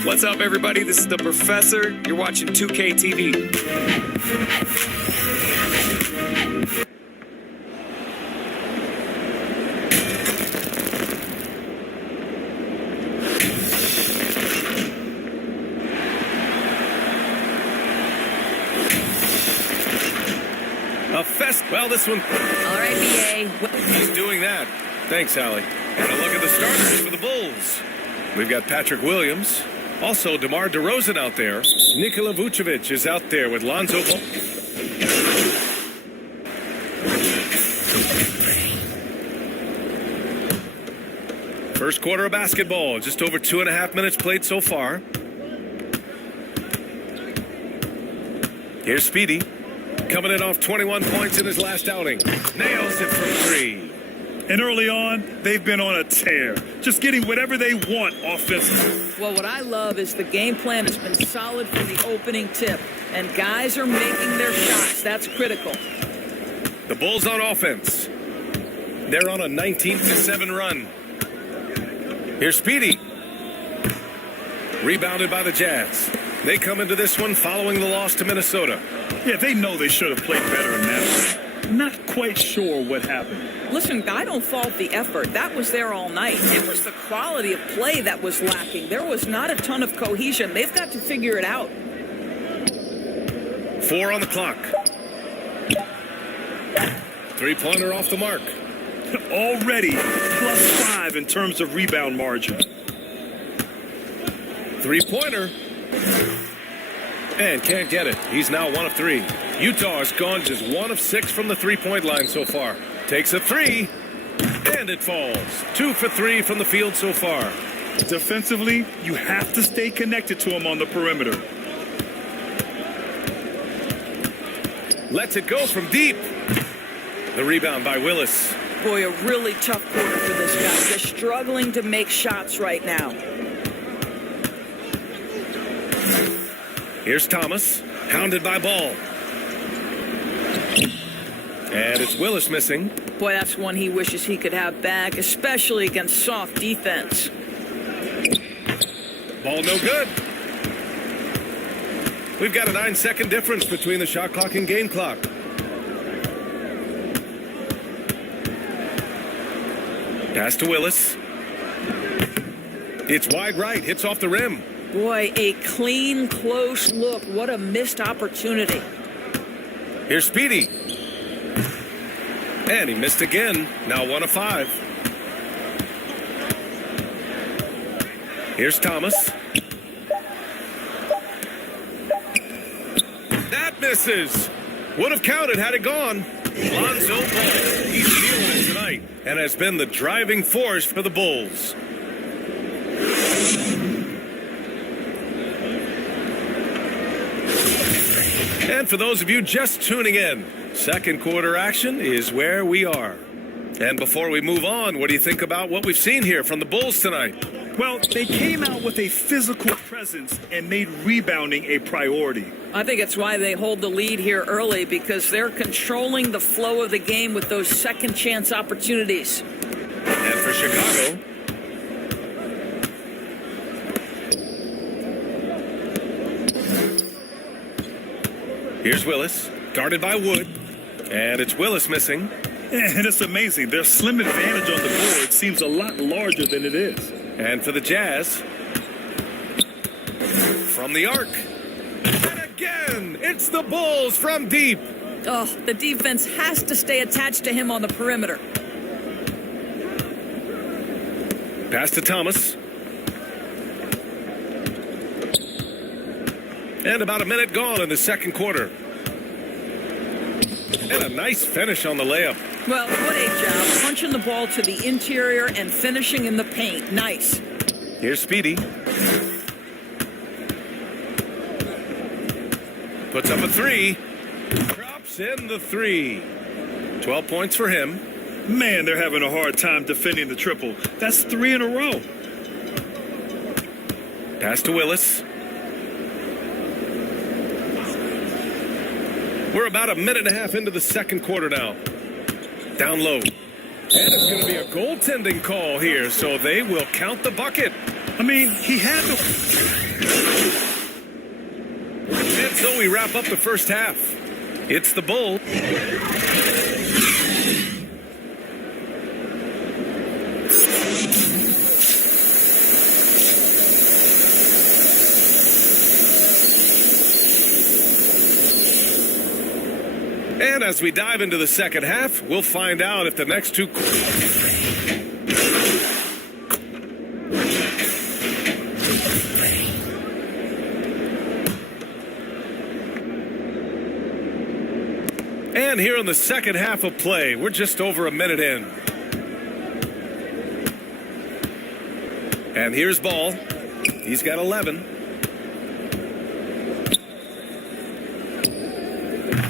What's up, everybody? This is the Professor. You're watching 2K TV. Well, this one. All right, BA. He's doing that. Thanks, Allie. And a look at the starters for the Bulls. We've got Patrick Williams. Also, DeMar DeRozan out there. Nikola Vucevic is out there with Lonzo Ball. First quarter of basketball. Just over 2.5 minutes played so far. Here's Speedy. Coming in off 21 points in his last outing. Nails it from three. And early on, they've been on a tear. Just getting whatever they want offensively. Well, what I love is the game plan has been solid from the opening tip. And guys are making their shots. That's critical. The Bulls on offense. They're on a 19-7 run. Here's Speedy. Rebounded by the Jazz. They come into this one following the loss to Minnesota. Yeah, they know they should have played better in that one. not quite sure what happened. Listen, I don't fault the effort. That was there all night. It was the quality of play that was lacking. There was not a ton of cohesion. They've got to figure it out. 4 on the clock. 3-pointer off the mark. Already +5 in terms of rebound margin. 3-pointer. And can't get it. He's now 1 of 3. Utah has gone just 1 of 6 from the 3-point line so far. Takes a 3, and it falls. 2 for 3 from the field so far. Defensively, you have to stay connected to him on the perimeter. Lets it go from deep. The rebound by Willis. Boy, a really tough quarter for this guy. They're struggling to make shots right now. Here's Thomas, hounded by Ball. And it's Willis missing. Boy, that's one he wishes he could have back, especially against soft defense. Ball no good. We've got a 9-second difference between the shot clock and game clock. Pass to Willis. It's wide right, hits off the rim. Boy, a clean, close look. What a missed opportunity. Here's Speedy. And he missed again. Now 1 of 5. Here's Thomas. That misses. Would have counted had it gone. Lonzo Ball. He's feeling it tonight and has been the driving force for the Bulls. And for those of you just tuning in, second quarter action is where we are. And before we move on, what do you think about what we've seen here from the Bulls tonight? Well, they came out with a physical presence and made rebounding a priority. I think it's why they hold the lead here early, because they're controlling the flow of the game with those second chance opportunities. And for Chicago, here's Willis, guarded by Wood, and it's Willis missing. And it's amazing. Their slim advantage on the board seems a lot larger than it is. And for the Jazz, from the arc. And again, it's the Bulls from deep. Oh, the defense has to stay attached to him on the perimeter. Pass to Thomas. And about a minute gone in the second quarter. And a nice finish on the layup. Well, what a job. Punching the ball to the interior and finishing in the paint. Nice. Here's Speedy. Puts up a 3. Drops in the 3. 12 points for him. Man, they're having a hard time defending the triple. That's 3 in a row. Pass to Willis. We're about a minute and a half into the second quarter now. Down low. And it's going to be a goaltending call here, so they will count the bucket. I mean, he had to. And so we wrap up the first half. It's the Bulls. And as we dive into the second half, we'll find out if the next two... And here in the second half of play, we're just over a minute in. And here's Ball. He's got 11.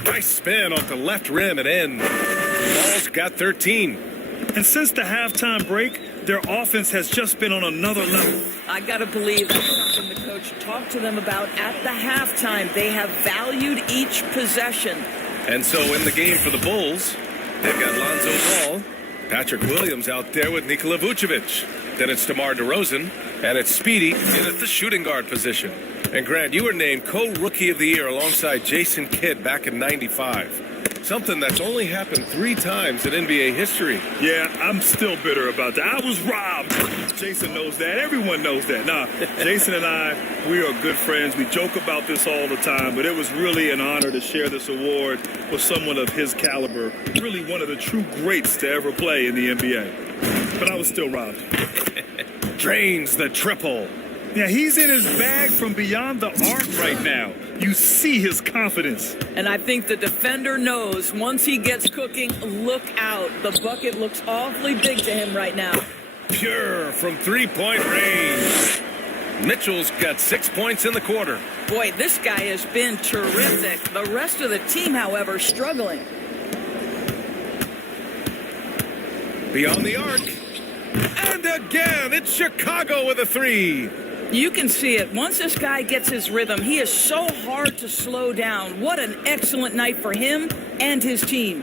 Nice spin off the left rim and in. Ball's got 13. And since the halftime break, their offense has just been on another level. I got to believe that's something the coach talked to them about at the halftime. They have valued each possession. And so in the game for the Bulls, they've got Lonzo Ball, Patrick Williams out there with Nikola Vucevic. Then it's DeMar DeRozan, and it's Speedy in at the shooting guard position. And Grant, you were named co-rookie of the year alongside Jason Kidd back in '95. Something that's only happened 3 times in NBA history. Yeah, I'm still bitter about that. I was robbed. Jason knows that. Everyone knows that. Nah, Jason and I, we are good friends. We joke about this all the time, but it was really an honor to share this award with someone of his caliber. Really one of the true greats to ever play in the NBA. But I was still robbed. Drains the triple. Yeah, he's in his bag from beyond the arc right now. You see his confidence. And I think the defender knows once he gets cooking, look out. The bucket looks awfully big to him right now. Pure from 3-point range. Mitchell's got 6 points in the quarter. Boy, this guy has been terrific. The rest of the team, however, struggling. Beyond the arc. And again, it's Chicago with a 3. You can see it. Once this guy gets his rhythm, he is so hard to slow down. What an excellent night for him and his team.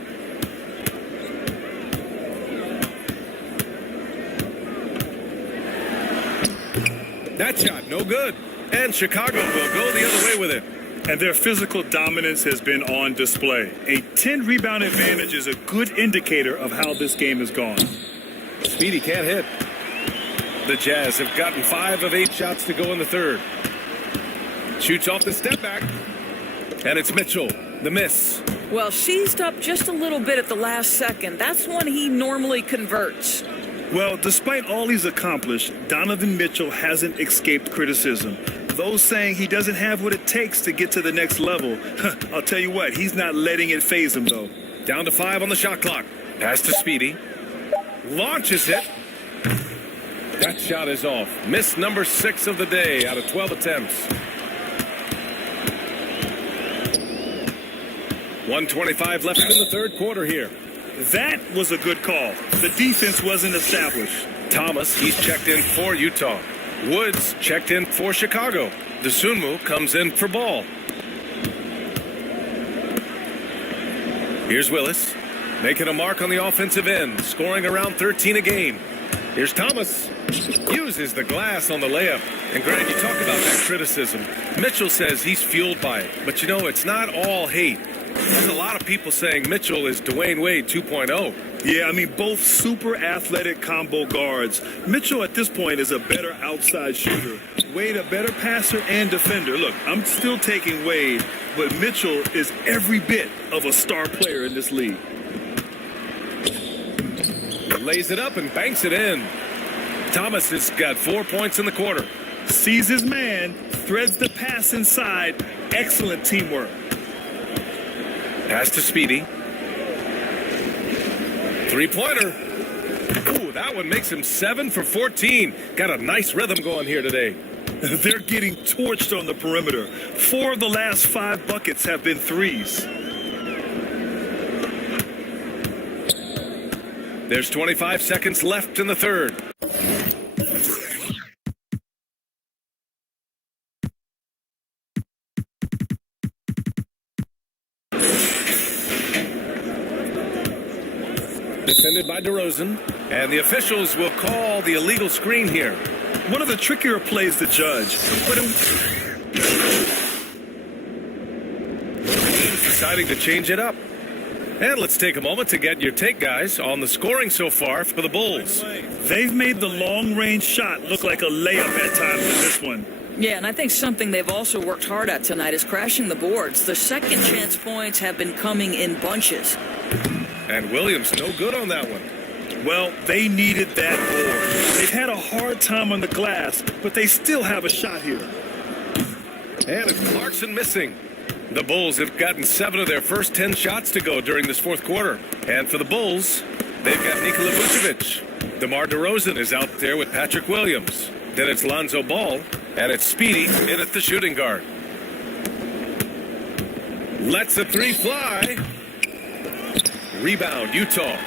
That shot, no good. And Chicago will go the other way with it. And their physical dominance has been on display. A 10-rebound advantage is a good indicator of how this game has gone. Speedy can't hit. The Jazz have gotten 5 of 8 shots to go in the third. Shoots off the step back. And it's Mitchell, the miss. Well, seized up just a little bit at the last second. That's when he normally converts. Well, despite all he's accomplished, Donovan Mitchell hasn't escaped criticism. Those saying he doesn't have what it takes to get to the next level. I'll tell you what, he's not letting it faze him, though. Down to 5 on the shot clock. Pass to Speedy. Launches it. That shot is off. Miss number 6 of the day out of 12 attempts. 1:25 left in the third quarter here. That was a good call. The defense wasn't established. Thomas, he's checked in for Utah. Woods checked in for Chicago. Dosunmu comes in for Ball. Here's Willis, making a mark on the offensive end, scoring around 13 a game. Here's Thomas. Uses the glass on the layup. And Grant, you talk about that criticism. Mitchell says he's fueled by it. But you know, it's not all hate. There's a lot of people saying Mitchell is Dwayne Wade 2.0. Yeah, I mean, both super athletic combo guards. Mitchell at this point is a better outside shooter. Wade a better passer and defender. Look, I'm still taking Wade, but Mitchell is every bit of a star player in this league. Lays it up and banks it in. Thomas has got 4 points in the quarter. Sees his man, threads the pass inside. Excellent teamwork. Pass to Speedy. 3-pointer. Ooh, that one makes him 7 for 14. Got a nice rhythm going here today. They're getting torched on the perimeter. 4 of the last 5 buckets have been threes. There's 25 seconds left in the third. Defended by DeRozan, and the officials will call the illegal screen here. One of the trickier plays to judge, but deciding to change it up. And let's take a moment to get your take, guys, on the scoring so far for the Bulls. They've made the long-range shot look like a layup at times in this one. Yeah, and I think something they've also worked hard at tonight is crashing the boards. The second chance points have been coming in bunches. And Williams no good on that one. Well, they needed that board. They've had a hard time on the glass, but they still have a shot here. And it's Clarkson missing. The Bulls have gotten 7 of their first 10 shots to go during this fourth quarter. And for the Bulls, they've got Nikola Vucevic. DeMar DeRozan is out there with Patrick Williams. Then it's Lonzo Ball, and it's Speedy in at the shooting guard. Lets the 3 fly. Rebound, Utah.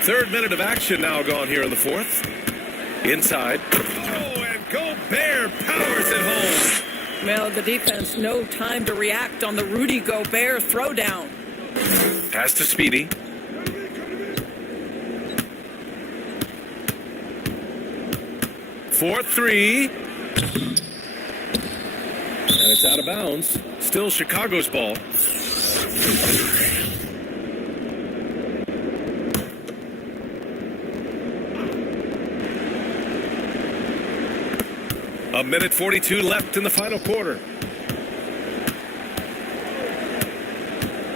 Third minute of action now gone here in the fourth. Inside. Oh, and Gobert powers it home. Well, the defense, no time to react on the Rudy Gobert throwdown. Pass to Speedy. For 3. And it's out of bounds. Still Chicago's ball. A minute 42 left in the final quarter.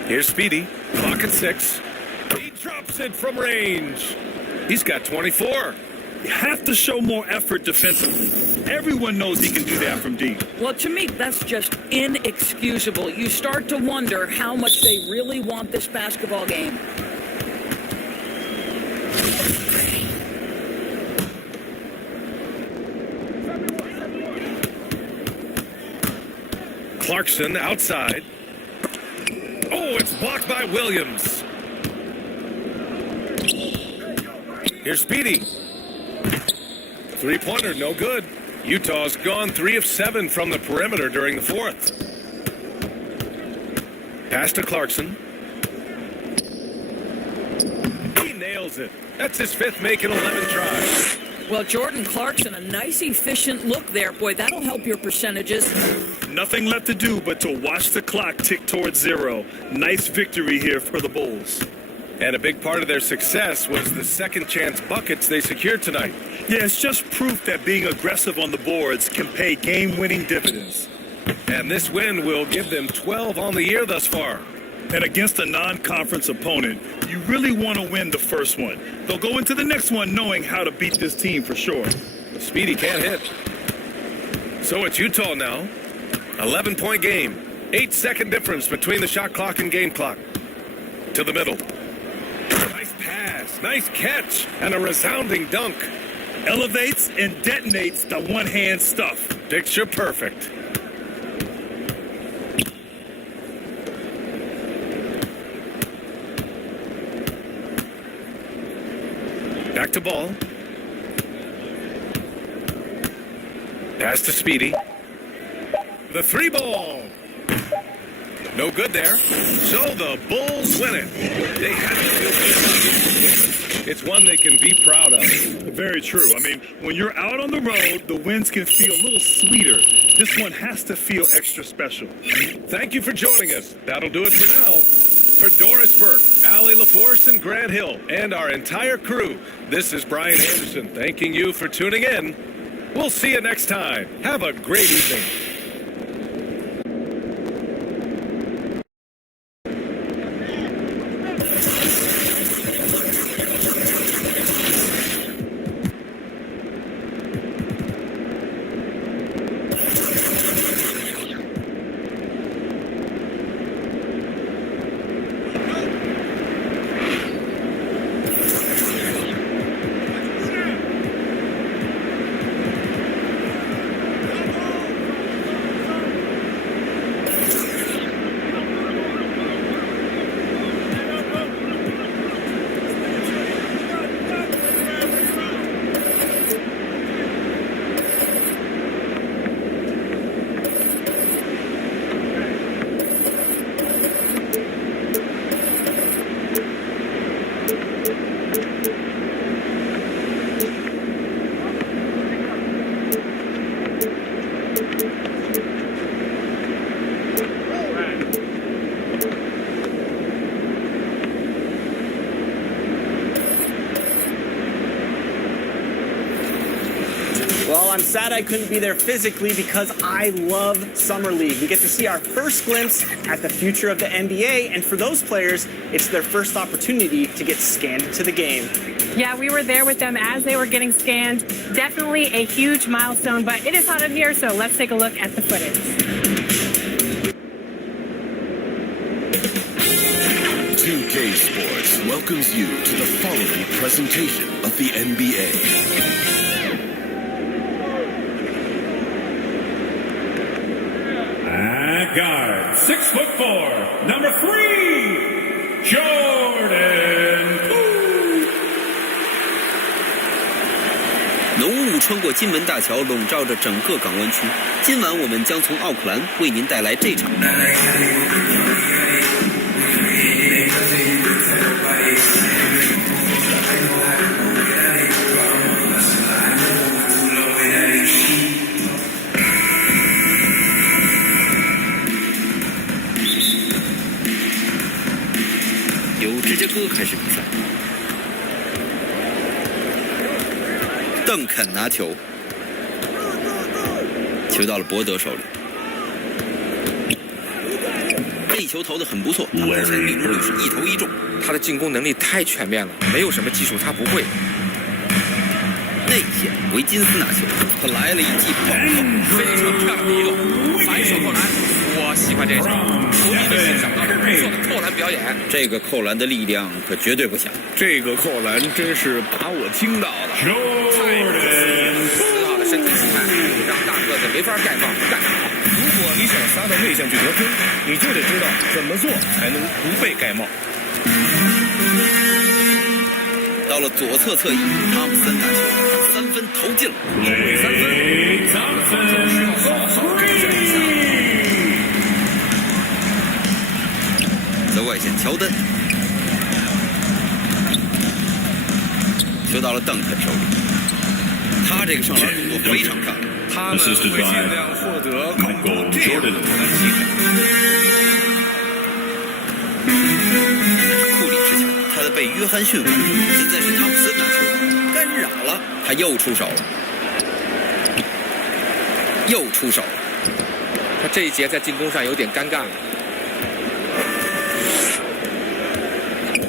Here's Speedy. Clock at 6. He drops it from range. He's got 24. You have to show more effort defensively. Everyone knows he can do that from deep. Well, to me, that's just inexcusable. You start to wonder how much they really want this basketball game. Clarkson outside. Oh, it's blocked by Williams. Here's Speedy. Three-pointer, no good. Utah's gone 3 of 7 from the perimeter during the fourth. Pass to Clarkson. He nails it. That's his 5th make in 11 tries. Well, Jordan Clarkson, a nice, efficient look there. Boy, that'll help your percentages. Nothing left to do but to watch the clock tick towards 0. Nice victory here for the Bulls. And a big part of their success was the second chance buckets they secured tonight. Yeah, it's just proof that being aggressive on the boards can pay game-winning dividends. And this win will give them 12 on the year thus far. And against a non-conference opponent, you really want to win the first one. They'll go into the next one knowing how to beat this team for sure. Speedy can't hit. So it's Utah now. 11-point game. 8-second difference between the shot clock and game clock. To the middle. Nice pass. Nice catch. And a resounding dunk. Elevates and detonates the one-hand stuff. Picture perfect. Back to ball. Pass to Speedy. The 3-ball. No good there. So the Bulls win it. They had to feel good about this performance. It's one they can be proud of. Very true. I mean, when you're out on the road, the wins can feel a little sweeter. This one has to feel extra special. Thank you for joining us. That'll do it for now. For Doris Burke, Allie LaForce, and Grant Hill, and our entire crew, this is Brian Anderson thanking you for tuning in. We'll see you next time. Have a great evening. Well, I'm sad I couldn't be there physically because I love Summer League. We get to see our first glimpse at the future of the NBA, and for those players, it's their first opportunity to get scanned into the game. Yeah, we were there with them as they were getting scanned. Definitely a huge milestone, but it is hot in here, so let's take a look at the footage. 2K Sports welcomes you to the following presentation of the NBA. Guard, 6'4", number 3, Jordan Poole。 浓雾穿过金门大桥，笼罩着整个港湾区。今晚我们将从奥克兰为您带来这场。肯拿球，球到了博德手里。这一球投得很不错，他目前命中率是1投1中。他的进攻能力太全面了，没有什么技术他不会。内线维金斯拿球，他来了一记暴扣，非常漂亮的移动，反手扣篮，我喜欢这种，球迷们欣赏到了不错的扣篮表演。这个扣篮的力量可绝对不小。这个扣篮真是把我惊到了，很好的身体形态，让大个子没法盖帽，干得好。如果你想杀到内线去得分，你就得知道怎么做才能不被盖帽。到了左侧侧翼，汤普森拿球，3分投进了。3分，需要好好改善一下。在外线，乔丹，球到了邓肯手里，他这个上篮动作非常漂亮。他们会尽量获得更多这样的投篮机会。现在是库里持球，他在被约翰逊围住，现在是汤普森拿球，干扰了，他又出手了，又出手了。他这一节在进攻上有点尴尬了。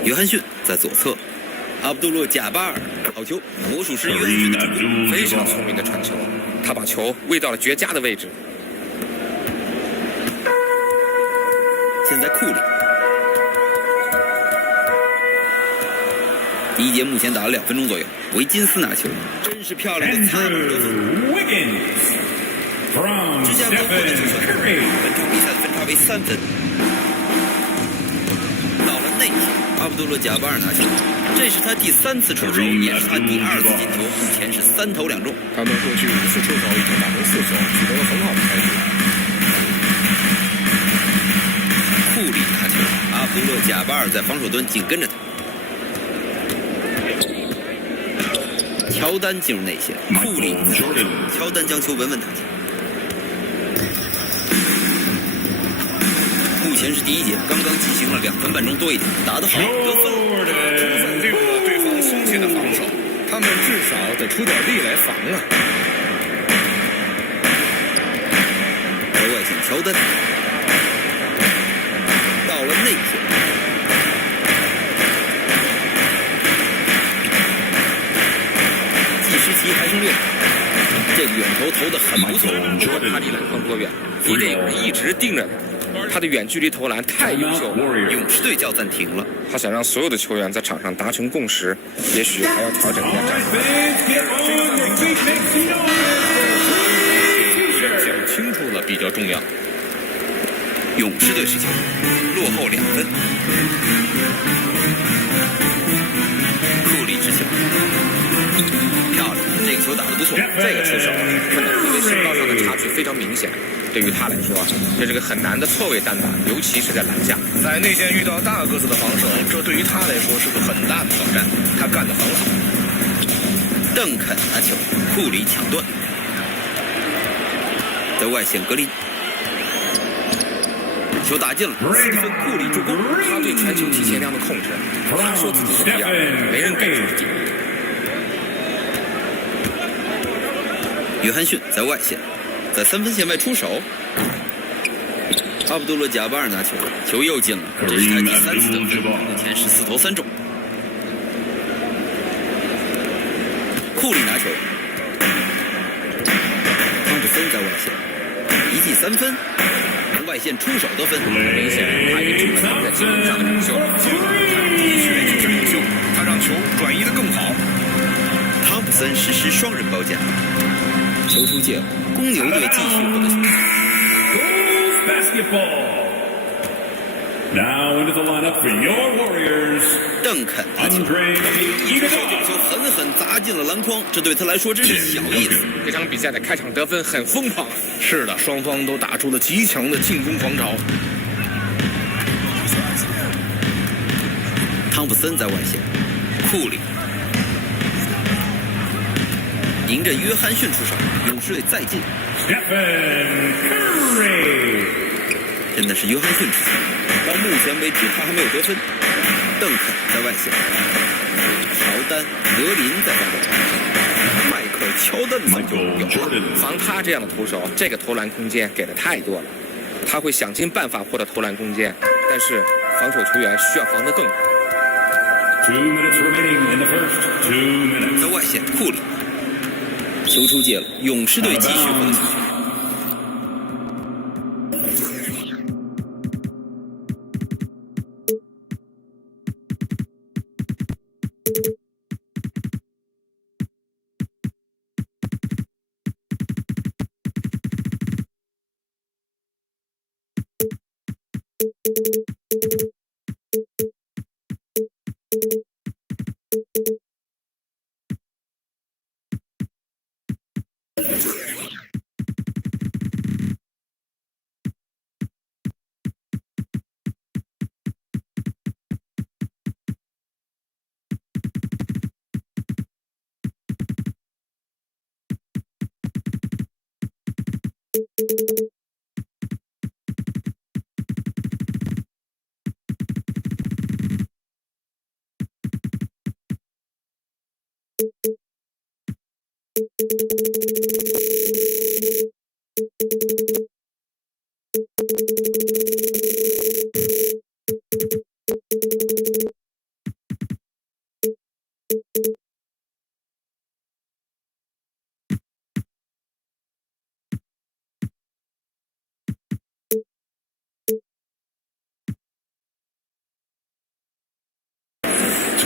约翰逊在左侧，阿卜杜勒·贾巴尔好球，魔术师约翰逊的助攻，非常聪明的传球，他把球喂到了绝佳的位置。现在库里，第一节目前打了2分钟左右，维金斯拿球，真是漂亮的擦板得分。芝加哥获得球权，本场比赛的分差为3分。到了内线，阿卜杜勒·贾巴尔拿球，这是他第3次出手，也是他第2次进球，目前是3投2中。他们过去5次出手已经打成4球，取得了很好的开始。库里拿球，阿卜杜勒·贾巴尔在防守端紧跟着他。乔丹进入内线，库里乔丹将球稳稳打进。目前是第一节，刚刚进行了2分半钟多一点，打得好，得分了，充分利用了对方松懈的防守，他们至少得出点力来防啊。在外线，乔丹到了内线，计时器还剩6秒，这个远投投得很不错，不管他离篮筐多远，一定有人一直盯着他。他的远距离投篮太优秀了，勇士队就要暂停了。他想让所有的球员在场上达成共识，也许还要调整一下战术。讲清楚了比较重要。勇士队持球，落后2分。库里持球，漂亮，这个球打得不错。这个出手可能因为身高上的差距非常明显，对于他来说，这是个很难的错位单打，尤其是在篮下。在内线遇到大个子的防守，这对于他来说是个很大的挑战。他干得很好。邓肯拿球，库里抢断，在外线格林，球打进了，4分，库里助攻。他对传球提前量的控制，他说自己是第2，没人敢说是第1。约翰逊在外线，在3分线外出手，阿卜杜勒·贾巴尔拿球，球又进了，这是他第3次得分，目前是4投3中。库里拿球，汤普森在外线，一记3分，从外线出手得分，明显他已经成为在进攻上的领袖了。的确就是领袖，他让球转移得更好。汤普森实施双人包夹，球出界，公牛队继续获得球。Now into the lineup for your Warriors. 邓肯拿球，一个手这个球狠狠砸进了篮筐，这对他来说真是小意思。这场比赛的开场得分很疯狂。是的，双方都打出了极强的进攻狂潮。汤普森在外线，库里迎着约翰逊出手，勇士队再进。现在是约翰逊持球，到目前为止他还没有得分。邓肯在外线，乔丹、格林在防守，迈克尔乔丹的防守有防他这样的投手，这个投篮空间给的太多了，他会想尽办法获得投篮空间，但是防守球员需要防得更好。2 minutes remaining in the first. 2 minutes. 在外线库里，球出界了，勇士队继续获得球权。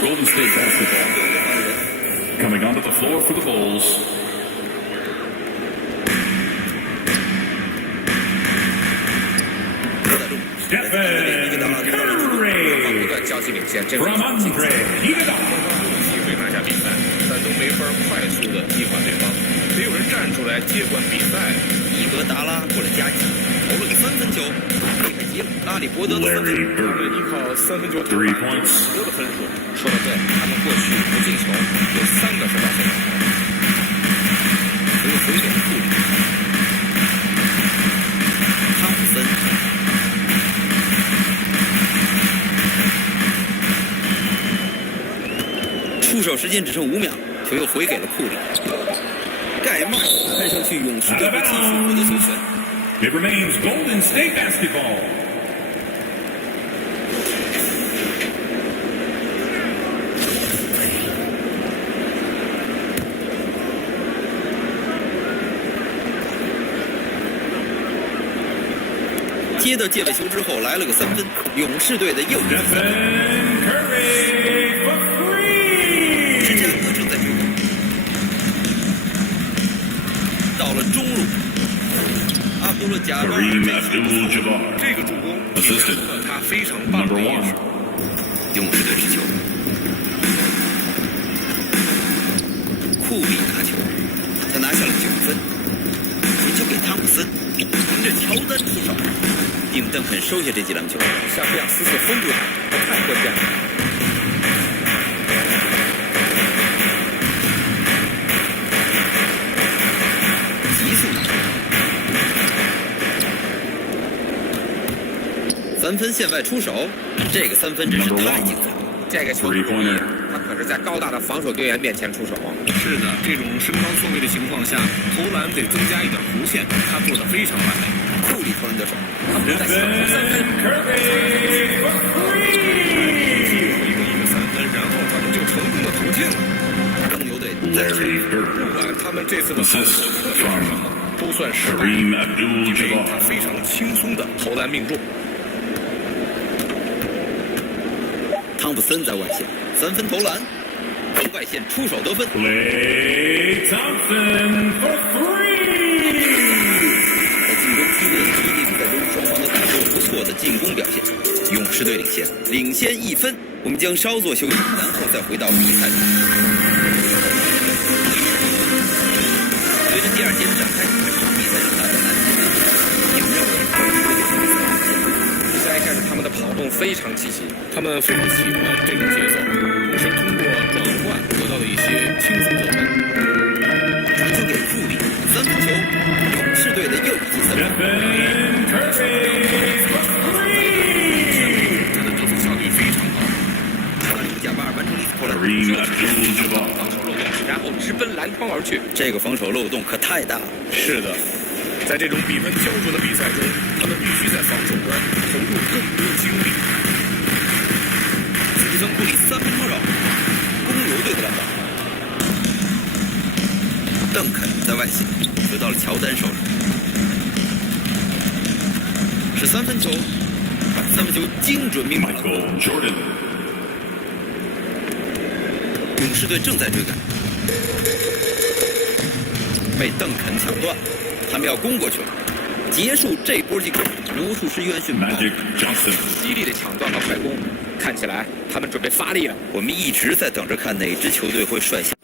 Golden State basketball. Coming onto the floor for the Bulls. Stephen Curry. 不断交集领先，这 From Andre Iguodala. 机会拿下比赛，但都没法快速的替换对方，没有人站出来接管比赛。伊戈达拉过来夹击，投了个三分球，厉害极了。拉里伯德的三分球，他们依靠三分球投 3 篮 points. 得的分数。说得对，他们过去不进球有3个是到现在。回给库里，汤普森，出手时间只剩5秒，球又回给了库里。盖曼看上去勇士队会继续获得球权。It remains Golden State basketball. 接到界外球之后来了个三分，勇士队的又一个三分。芝加哥正在追赶，到了中路，阿卜杜勒贾巴尔这个助攻体现出了他非常棒的意识。勇士队持球，库里拿球，他拿下了9分，回球给汤普森，凭着乔丹出手。丁邓肯收下这几篮球，像这样死死封住他，太关键了。急速3分线外出手，这个3分真是太精彩了。这个球员，他可是在高大的防守队员面前出手。是的，这种身高错位的情况下，投篮得增加一点弧线，他做得非常完美。库里投篮得手，他不在想投三分，记住一个3分，然后他们就成功的投进了。公牛队在不管他们这次的防守策略是什么，都算失败，因为他非常轻松的投篮命中。汤普森在外线3分投篮，从外线出手得分。Klay Thompson for 3. 在进攻区内体力比赛中，双方都打出了不错的进攻表现。勇士队领先1分。我们将稍作休息，然后再回到比赛中。随着第2节的展开，这场比赛是打得难解难分。你们认为比赛开始，他们的跑动非常积极，他们非常喜欢这种节奏，同时通过转换得到了一些轻松得分。传球给库里，3分球，勇士队的又一记3分。他的得分效率非常高。贾巴尔完成了一次投篮，防守漏洞，然后直直奔篮筐而去。这个防守漏洞可太大了。是的，在这种比分焦灼的比赛中，他们必须在防守端投入更多精力。斯蒂芬·库里3分多少，公牛队的篮板。邓肯在外线球到了乔丹手里，是3分球，3分球精准命中。勇士队正在追赶，被邓肯抢断，他们要攻过去了，结束这波进攻。魔术师约翰逊犀利的抢断和快攻，看起来他们准备发力了。我们一直在等着看哪支球队会率先。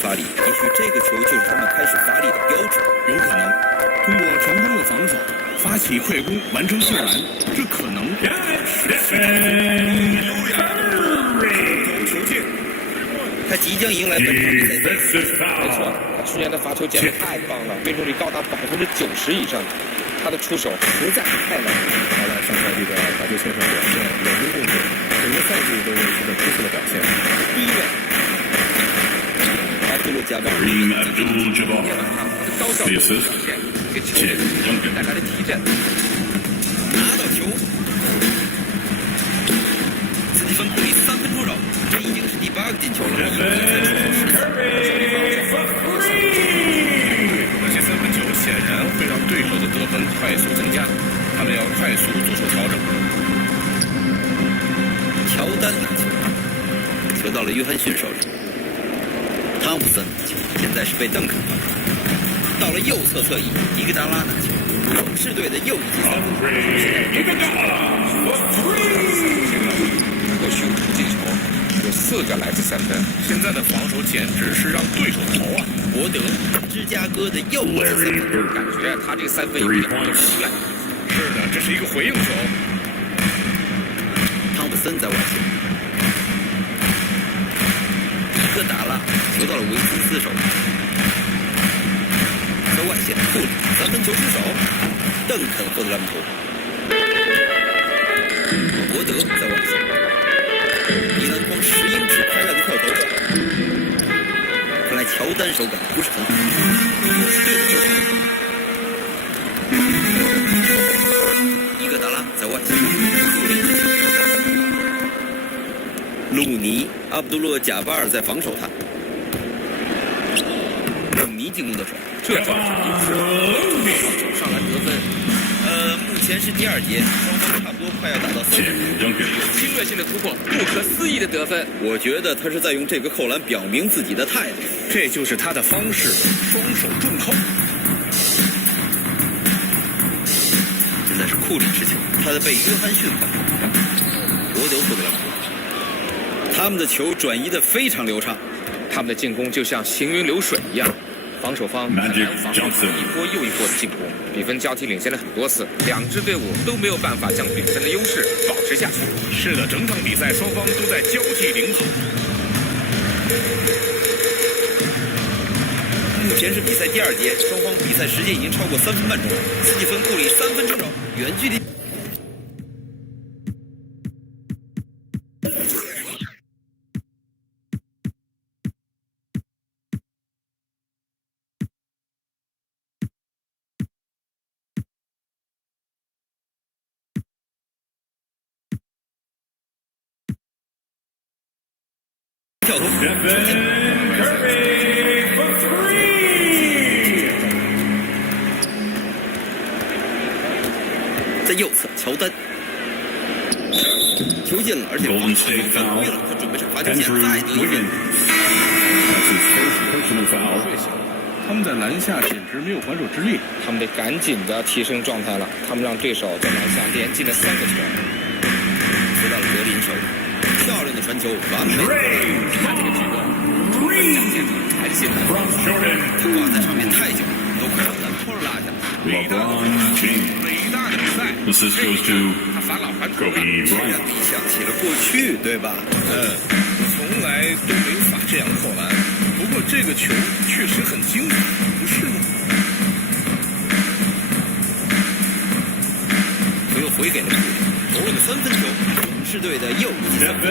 发力，也许这个球就是他们开始发力的标志。有可能通过成功的防守，发起快攻，完成投篮，这可能球进。他即将迎来本场比赛没错，他去年的罚球简直太棒了，命中率高达90%以上。他的出手实在是太冷。他在上赛季的罚球线上表现稳中共进，整个赛季都维持着出色的表现。第一位。加班。高效的表现给球队带来了提振。拿到球，斯蒂芬·库里3分出手，这已经是第8个进球了。那些3分球显然会让对手的得分快速增加，他们要快速做出调整。乔丹拿球，球到了约翰逊手里。汤普森现在是被邓肯防守，到了右侧侧翼，伊戈达拉拿球，勇士队的右翼3分球。过去5个进球，有4个来自3分。现在的防守简直是让对手逃啊！伯德，芝加哥的右翼3分，感觉他这个3分有点失败。是的，这是一个回应球。汤普森在外线。伊戈达拉球到了维金斯手里，在外线库里3分球出手，邓肯获得篮头，伯德在外线，一篮筐10英尺开外的跳投，看来乔丹手感不是很好。伊戈达拉在外线，鲁尼、阿卜杜勒·贾巴尔在防守他。鲁尼进攻的手，这招是第一次手上篮得分。目前是第2节，双方差不多快要打到3分。有侵略性的突破，不可思议的得分。我觉得他是在用这个扣篮表明自己的态度，这就是他的方式，双手重扣。现在是库里持球，他在被约翰逊防守，伯德获得篮球。他们的球转移的非常流畅，他们的进攻就像行云流水一样，防守方很难防住一波又一波的进攻，比分交替领先了很多次，两支队伍都没有办法将比分的优势保持下去。是的，整场比赛双方都在交替领跑。目前是比赛第2节，双方比赛时间已经超过3分半钟。斯蒂芬·库里3分出手，远距离。跳投，在右侧，乔丹球进了，而且防守犯规了，他准备上罚球线再得一分。他们在篮下简直没有还手之力，他们得赶紧的提升状态了。他们让对手在篮下连进了3个球，回到了格林手里，漂亮的传球，完美。看这个举动，还是他挂在上面太久，都快把篮筐拉下。伟大的比赛，他罚老传球，让你想起了过去，对吧？从来都没法这样扣篮。不过这个球确实很精彩，不是吗？球又回给了库里，投了个3分球，勇士队的又一记3分。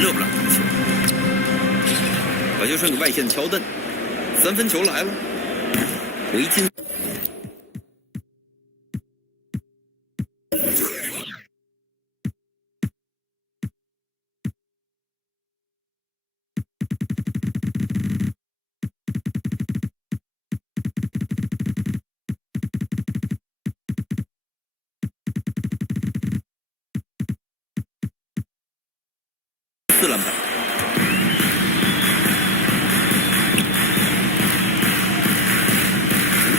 热不了这个球，把球传给外线的乔丹，3分球来了，回金。4篮板。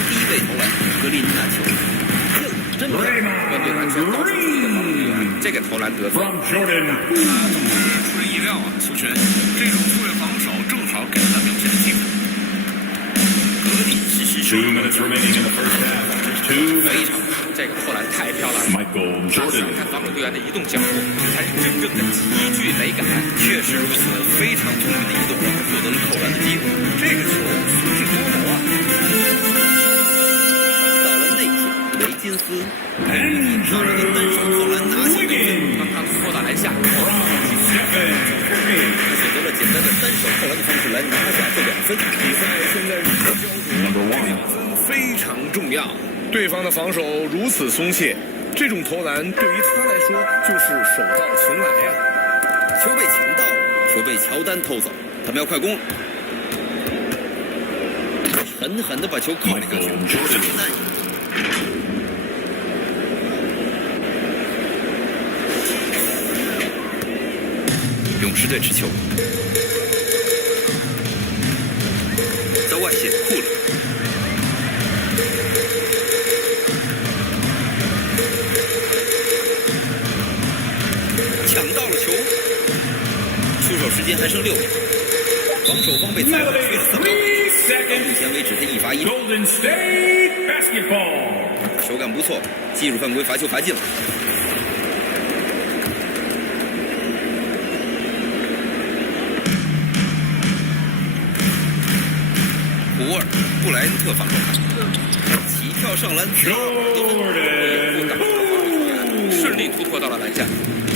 第一位投篮，格林拿球，真漂亮！面对完全高出自己的防守队员，这个投篮得分。出人意料啊，苏璇，这种突围防守正好给了他表现的机会。格林实施手这个投篮太漂亮了！想看防守队员的移动脚步，才是真正的极具美感。确实如此，非常聪明的移动，获得了扣篮的机会。这个球素质多谋啊！到了内线，维金斯，到了个单手扣篮拿下得分，刚刚突破到篮下，选择了简单的单手扣篮的方式来拿下这2分。比赛现在是焦灼，非常重要。对方的防守如此松懈，这种投篮对于他来说就是手到擒来呀。球被抢到，球被乔丹偷走，他们要快攻，狠狠地把球扣了下去。勇士队持球，在外线库里。抢到了球，出手时间还剩6秒，防守方被裁判吹了3秒，目前为止他1罚1中。手感不错，技术犯规，罚球罚进了。胡尔布莱恩特防守看，起跳上篮，顺利突破到了篮下。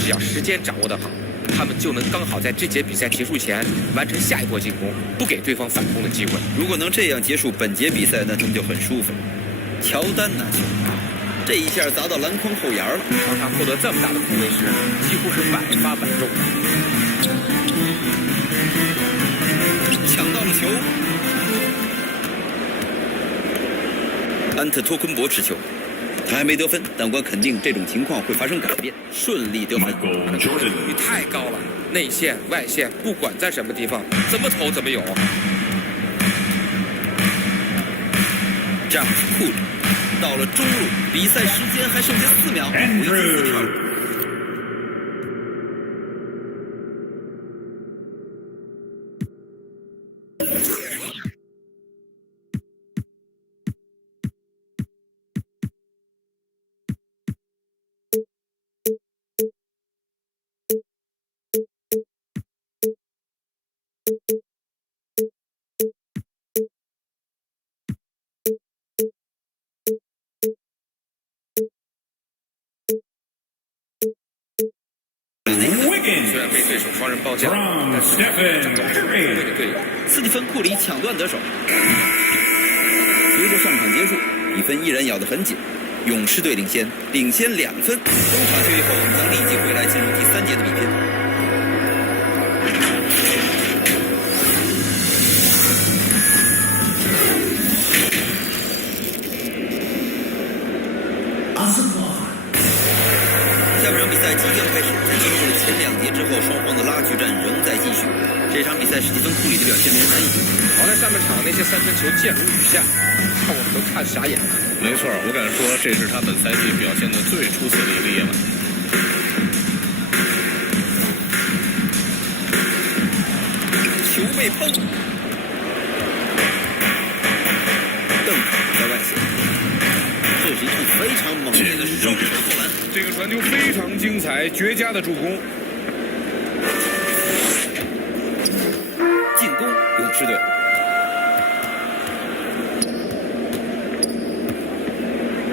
只要时间掌握得好，他们就能刚好在这节比赛结束前完成下一波进攻，不给对方反攻的机会。如果能这样结束本节比赛，那他们就很舒服了。乔丹拿球，这一下砸到篮筐后沿了。当他获得这么大的空位时，几乎是100发100中。抢到了球，安特托昆博持球。他还没得分，但我肯定这种情况会发生改变，顺利得分。率太高了，内线、外线，不管在什么地方，怎么投怎么有。詹姆斯库里到了中路，比赛时间还剩下4秒。虽然被对手双人包夹，但是找到后卫的队友。斯蒂芬·库里抢断得手。随着上场结束，比分依然咬得很紧，勇士队领先2分。中场休息后能立即回来进入第3节的比拼。下半场比赛即将开始，在经过了前2节之后，双方的拉锯战仍在继续。这场比赛史蒂芬·库里的表现令人难以置信。好在上半场那些三分球溅如雨下，看我们都看傻眼了。没错，我敢说这是他本赛季表现的最出色的一个夜晚。球被碰，邓肯在外线，这是一记非常猛烈的双手投篮。这个传球非常精彩，绝佳的助攻。进攻，勇士队。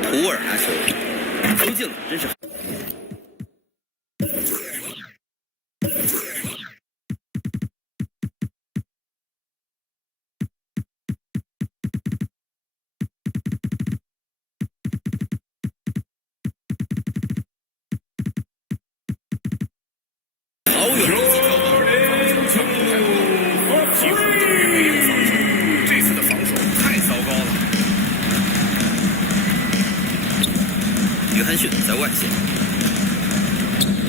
图尔拿球，球进了，真是。好远的一记跳投，几乎等于没有防守，这次的防守太糟糕了。约翰逊在外线，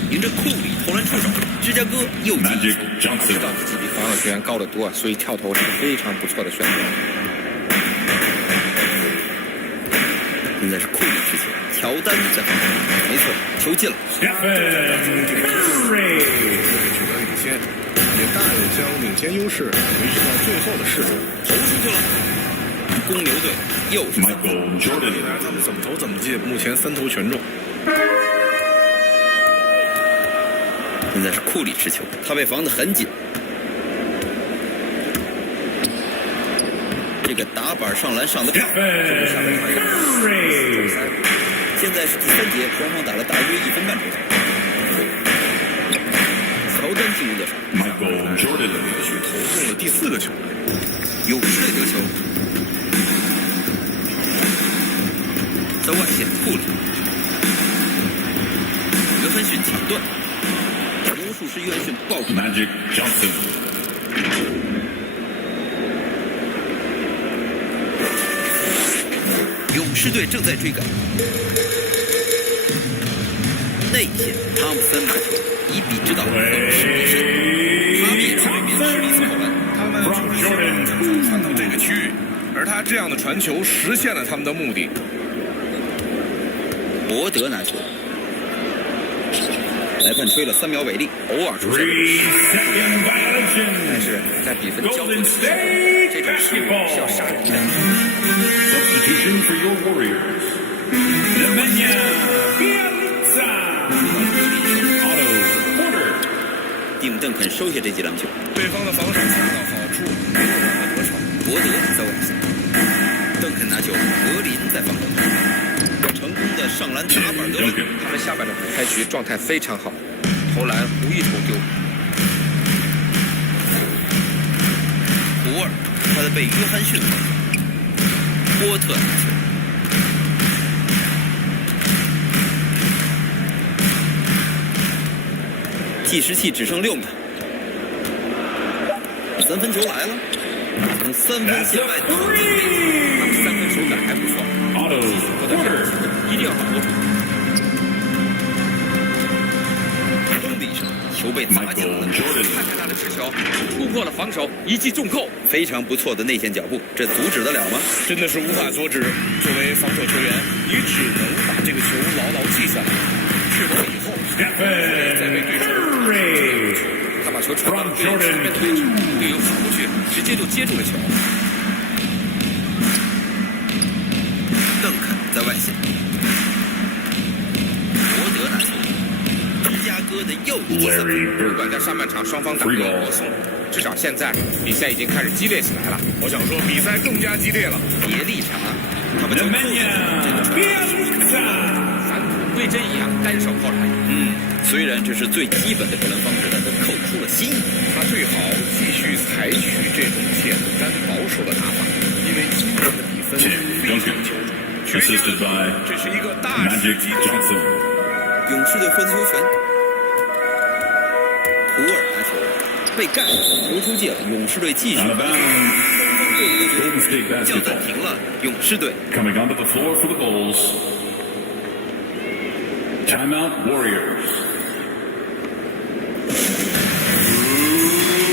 迎着库里投篮出手，芝加哥又进一球。知道自己比防守球员高得多，所以跳投是非常不错的选择。现在是库里之球，乔丹在防守，没错，球进了。取得领先，也大有将领先优势维持到最后的势头。投出去了，公牛队又是Michael Jordan，他们怎么投怎么进，目前3投全中。现在是库里持球，他被防得很紧。这个打板上篮上的漂亮。现在是第3节，双方打了大约1分半钟。乔丹进入的场 Michael Jordan 连续投中了第4个球。勇士队得球，在外线库里，约翰逊抢断，魔术师约翰逊爆攻。Magic Johnson。勇士队正在追赶，内线汤普森拿球，1比指导，他灭出对面10里斯投篮。他们就是传到这个区域，而他这样的传球实现了他们的目的。伯德拿球，裁判吹了3秒违例，偶尔出现。但是在比分交错时，这种失误是要杀人的。Substitution for your Warriors. Nemanja Bjelica. Otto Porter. 蒂姆·邓肯收下这几篮球，对方的防守恰到好处，没有让他得逞。伯德在外线，邓肯拿球，格林在防守，成功的上篮打板得分。他们下半场开局状态非常好，投篮无一投丢。图尔，他的被约翰逊防守，波特拿球。计时器只剩6秒，3分球来了，从3分线外打进内线，他们3分球感还不错，技术和在这儿一定要把握住。中立上球被砸进了篮筐，看看他的持球，突破了防守，一记重扣，非常不错的内线脚步，这阻止得了吗？真的是无法阻止。作为防守球员，你只能把这个球牢牢记下来，确保以后再为对手。他把球传到了前面的位置，队友跑过去，直接就接住了球。邓肯在外线，伯德拿球，芝加哥的又一记三分。不管在上半场双方打得有多送，至少现在比赛已经开始激烈起来了。我想说，比赛更加激烈了。别立场，他们就扣进了这个传反骨归真一样单手扣篮。虽然这是最基本的投篮方式，但他扣出了新意。他最好继续采取这种简单保守的打法，因为今天的比分非常球重。Assisted by 这是一个大时机。勇士队获得球权，图尔拿球被盖球出界了，勇士队继续。叫暂停了，勇士队。Coming onto the floor for the Bulls. Timeout Warriors.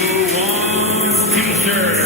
Who wants t-shirt?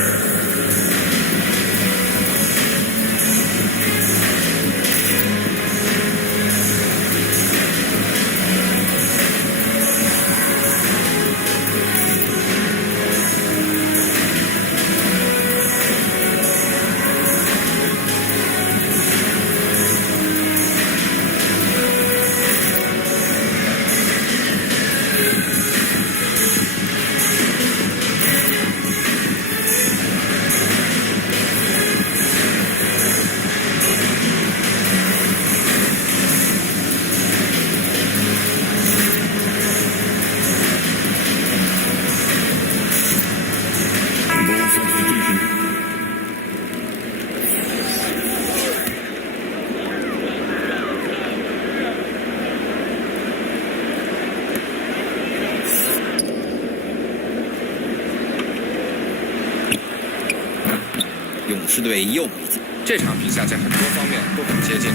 勇士队又没进。这场比赛在很多方面都很接近，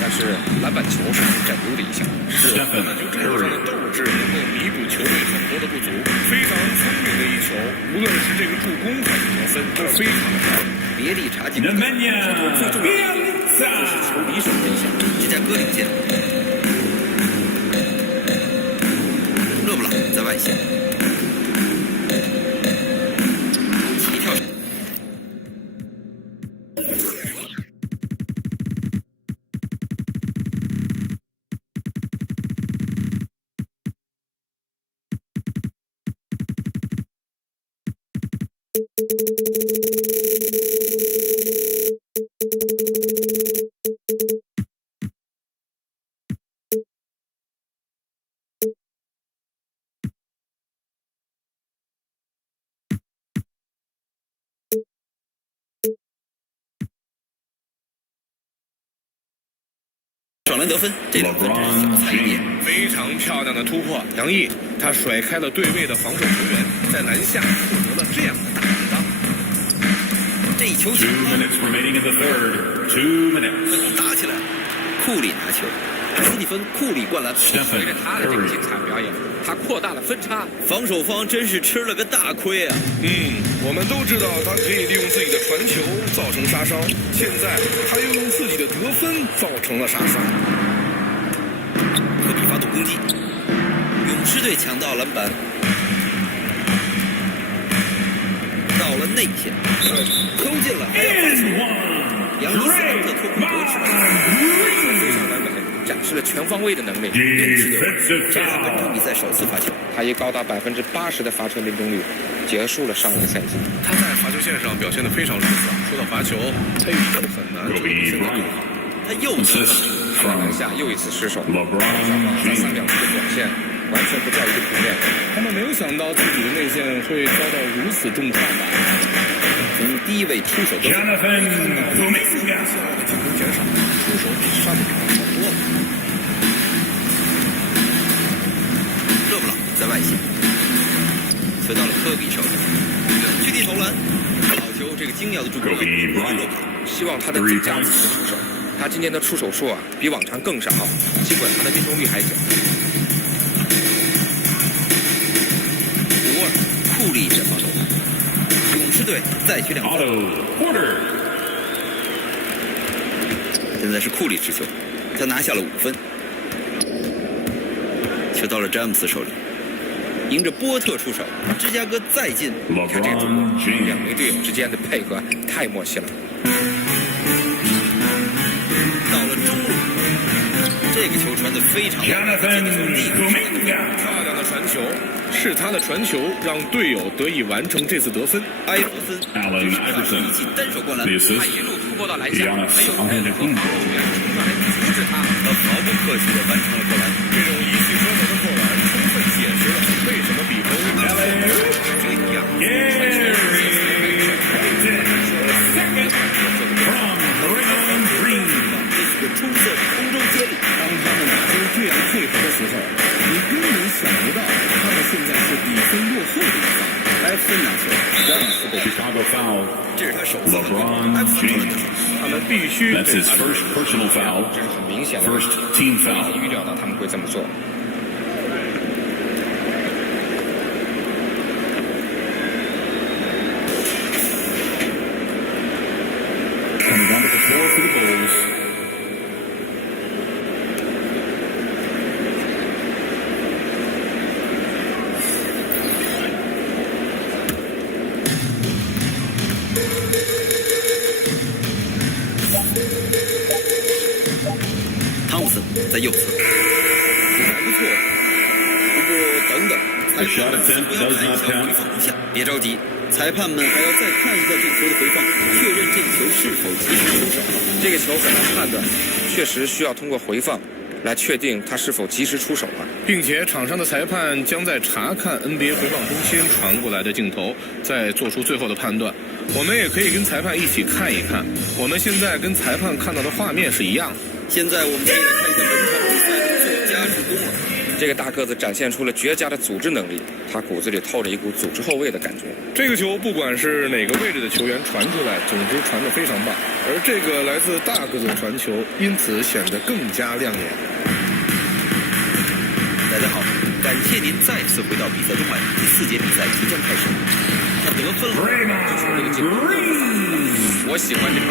但是篮板球是占优的一项。是篮板球场上的斗志能够弥补球队很多的不足，非常聪明的一球，无论是这个助攻还是得分都非常的好。别地查进攻，最重要的就是球离手这一项，芝加哥领先。勒布朗在外线。爽篮得分，这两分真是小菜一碟。非常漂亮的突破，杨毅他甩开了对位的防守球员，在篮下获得了这样的大抵挡。这一球 2 minutes remaining in the third. 2 minutes. 打起来，库里拿球，斯蒂芬库里灌篮。随着他的这个精彩表演，他扩大了分差。防守方真是吃了个大亏啊！我们都知道他可以利用自己的传球造成杀伤，现在他又用自己的得分造成了杀伤。科比发动攻击，勇士队抢到篮板，到了内线，偷进了，还要罚球。杨伊斯特偷空得手，非常完美，展示了全方位的能力。勇士队这是本场比赛首次罚球，他以高达80%的罚球命中率结束了上个赛季。他在罚球线上表现得非常出色。说到罚球，他一直很难做得更好。他又在篮下又一次失手，双方在3秒钟的表现完全不在一个平面。他们没有想到自己的内线会遭到如此重创吧？从第一位出手得分，进攻减少，出手比上面好多了。勒布朗在外线，球到了科比手里，远距离投篮，好球！这个精妙的助攻，希望他能增加自己的出手。他今年的出手数比往常更少，尽管他的命中率还小。库里这防守，勇士队再取2分。现在是库里持球，他拿下了5分，球到了詹姆斯手里，迎着波特出手，芝加哥再进。看这组2名队友之间的配合太默契了。到了中路，这个球传得非常漂亮的传球，是他的传球让队友得以完成这次得分。埃弗森这是他第一记单手灌篮，他一路突破到篮下，没有任何球员冲上来阻止他，他毫不客气地完成了扣篮。这种一气呵成的扣篮，充分解释了为什么比分这样。这是个出色的空中接力。当他们打出这样配合的时候，你根本想不到他们现在是比分落后的一方。埃弗森拿球，詹姆斯被 Chicago foul. 这是他首次犯规，埃弗森他们必须。That's his first personal foul. 这是很明显的 First team foul. 预料到他们会这么做。Coming onto the floor for the Bulls. Thompson 在右侧，还不错。不过等等，裁判们不要看一下回放一下，别着急，裁判们还要再看一下这球的回放，确认这球是否及时出手。这个球很难判断，确实需要通过回放来确定他是否及时出手了。并且场上的裁判将在查看 NBA 回放中心传过来的镜头，再做出最后的判断。我们也可以跟裁判一起看一看，我们现在跟裁判看到的画面是一样的。现在我们可以来看一下本场比赛的最佳助攻了。这个大个子展现出了绝佳的组织能力，他骨子里透着一股组织后卫的感觉。这个球不管是哪个位置的球员传出来，总之传得非常棒。而这个来自大个子的传球，因此显得更加亮眼。大家好，感谢您再次回到比赛中来，第4节比赛即将开始。他得分了。我喜欢这个。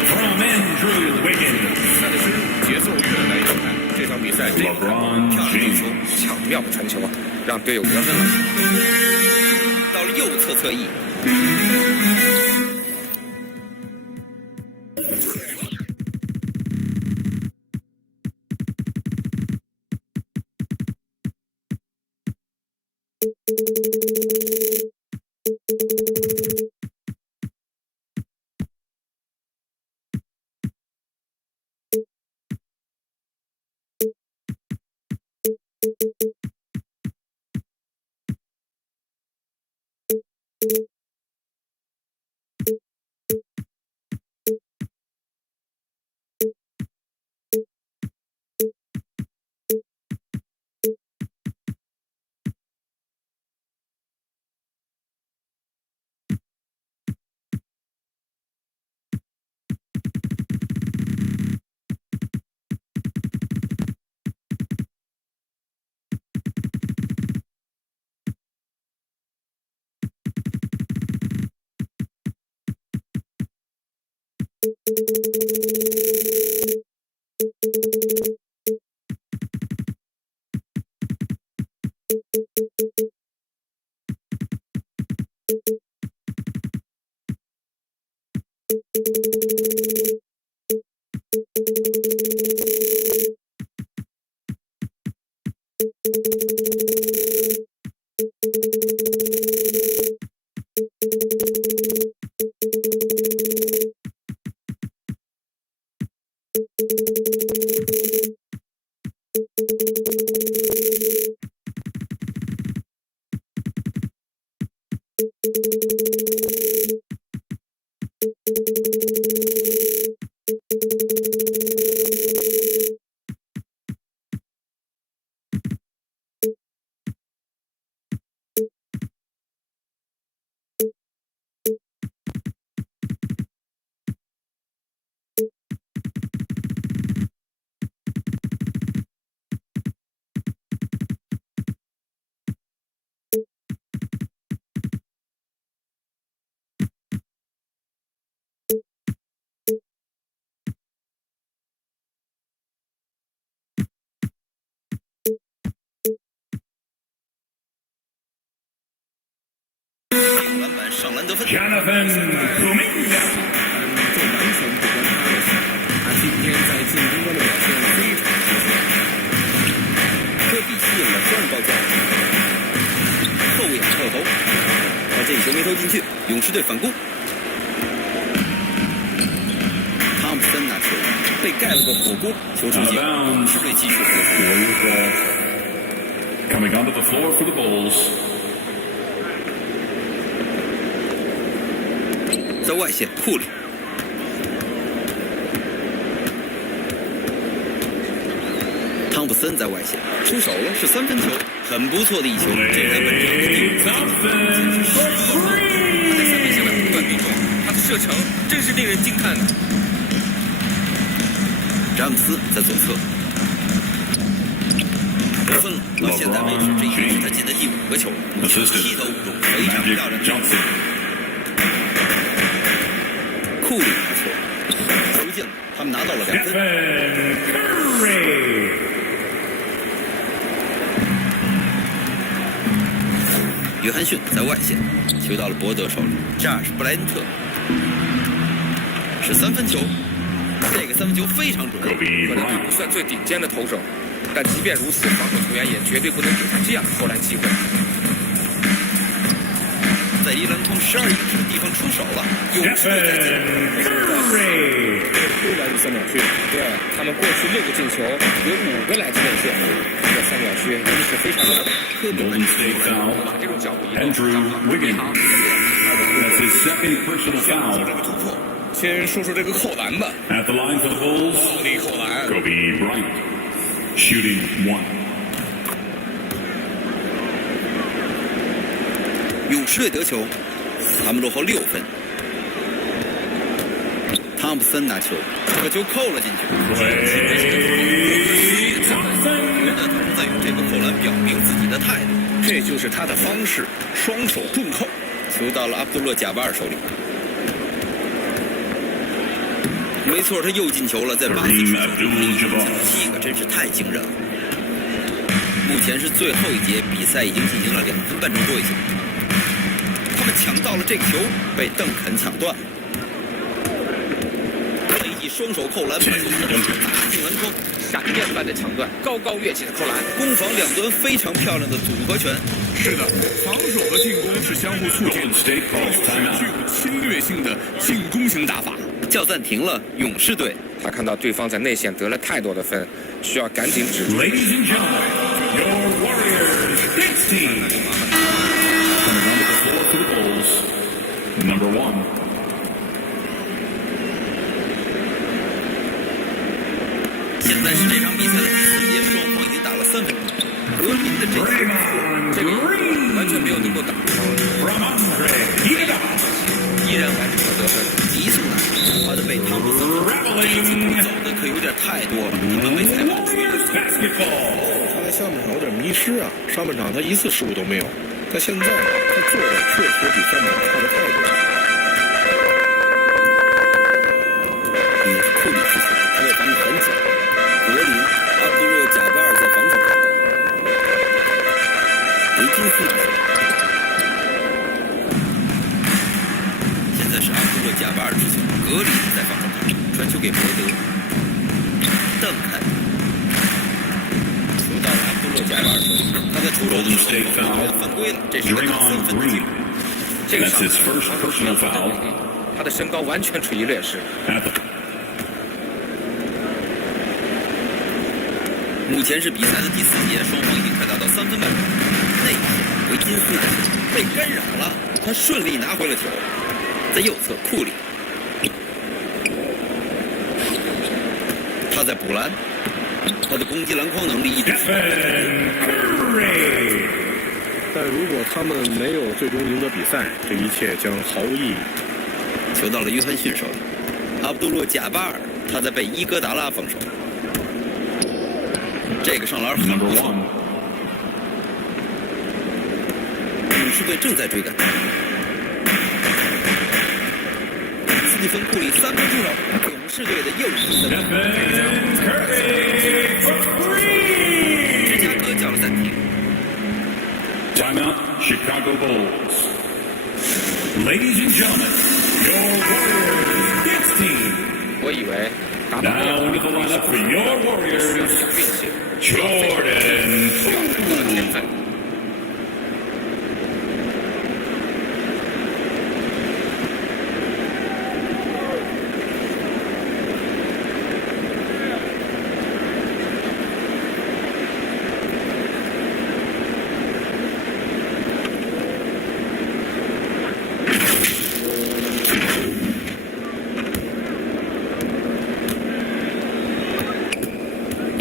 赛的深入，节奏越来越快。这场比赛这个巧妙的传球啊，让队友得分了。到了右侧侧翼。篮板上篮得分。Jonathan Kuminga。这完全不关他的事。他今天在进攻中的表现非常出色。科比吸引了双高脚，后仰跳投，这一球没投进去，勇士队反攻。汤普森拿球被盖了个火锅，球出界，勇士队继续获分。Coming onto the floor for the Bulls. 在外线库里，汤普森在外线出手了，是3分球，很不错的一球，这在本场的第5分。在3分线的不断命中，他的射程真是令人惊叹的。詹姆斯在左侧。得分了，到现在为止，这已经是他进的第5个球，目前7投5中，非常漂亮的球。库里拿球，球进了，他们拿到了2分。约翰逊在外线，球到了伯德手里，这是布莱恩特，是3分球，这个3分球非常准。可能他不算最顶尖的投手，但即便如此，防守球员也绝对不能给他这样的投篮机会。在离篮筐12英尺的地方出手了，勇士队在进。又来自3秒区，对他们过去6个进球，有5个来自内线，这3秒区真是非常难。Golden State foul. Andrew Wiggins. That's his second personal foul. 先说说这个扣篮吧。 At the line for the Bulls, 暴力扣篮。 Kobe Bryant. Shooting 1. 勇士队得球，他们落后6分。汤普森拿球，这个球扣了进去。在用这个扣篮表明自己的态度，这就是他的方式，双手重扣。球到了阿卜杜勒贾巴尔手里。没错，他又进球了，在8次出手7个，真是太惊人了。目前是最后一节，比赛已经进行了2分半钟多一些。他们抢到了这个球，被邓肯抢断。这一记双手扣篮，打进篮筐，闪电般的抢断，高高跃起的扣篮，攻防两端非常漂亮的组合拳。是的，防守和进攻是相互促进的，具有侵略性的进攻型打法。叫暂停了，勇士队。他看到对方在内线得了太多的分，需要赶紧止住。Ladies and gentlemen, your Warriors Knicks team. Coming on the floor for the Bulls, number 1. 现在是这场比赛的第4节，双方已经打了3分钟。格林的这个完全没有能够打破，依然完成了得分。急速拿球，他的被汤普森走的可有点太多了，他们被裁判他在下半场有点迷失啊，上半场他1次失误都没有，但现在他做的确实比上半场差的太多了。那是库里之前，他被防得很紧。格林、阿卜杜勒贾巴尔在防守上，维金斯拿球。现在是阿卜杜勒贾巴尔之前，格林在防守上，传球给伯德，邓肯。球到了阿卜杜勒贾巴尔手里，他在出手的时候犯规了，这是个3分的机会。这个是personal foul， 他的身高完全处于劣势。目前是比赛的第4节，双方已经快打到3分半钟。内线维金斯拿球被干扰了，他顺利拿回了球。在右侧，库里，他在补篮，他的攻击篮筐能力一直。但如果他们没有最终赢得比赛，这一切将毫无意义。球到了约翰逊手里，阿卜杜勒贾巴尔，他在被伊戈达拉防守。这个上篮很不错。勇士队正在追赶。斯蒂芬·库里3分出手，勇士队的又一3分。芝加哥叫了暂停。Timeout, Chicago Bulls. Ladies and gentlemen, your Warriors Knicks team. 我以为 Now into the lineup for your Warriors, Jordan Poole.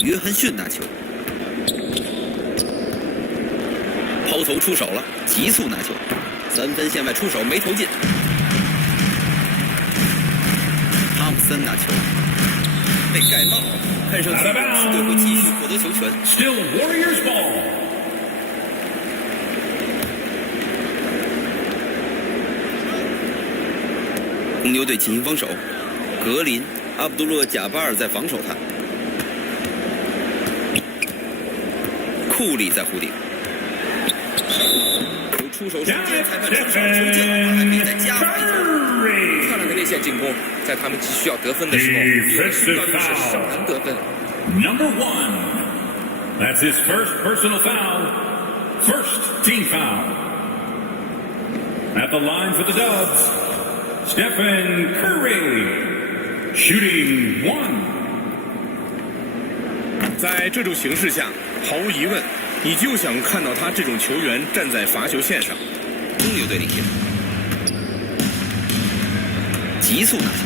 约翰逊拿球，抛投出手了，急速拿球，3分线外出手没投进。汤普森拿球，被盖帽，看上去勇士队会继续获得球权。Still Warriors ball. 公牛队进行防守，格林、阿卜杜勒·贾巴尔在防守他，库里在弧顶。有出手时间，裁判出手球进了，还可以再加罚一球。漂亮的内线进攻，在他们急需要得分的时候，到底是少能得分。Number 1. That's his first personal foul. First team foul. At the line for the Dubs, Stephen Curry, shooting 1. 在这种形势下，毫无疑问，你就想看到他这种球员站在罚球线上。公牛队领先，急速拿球，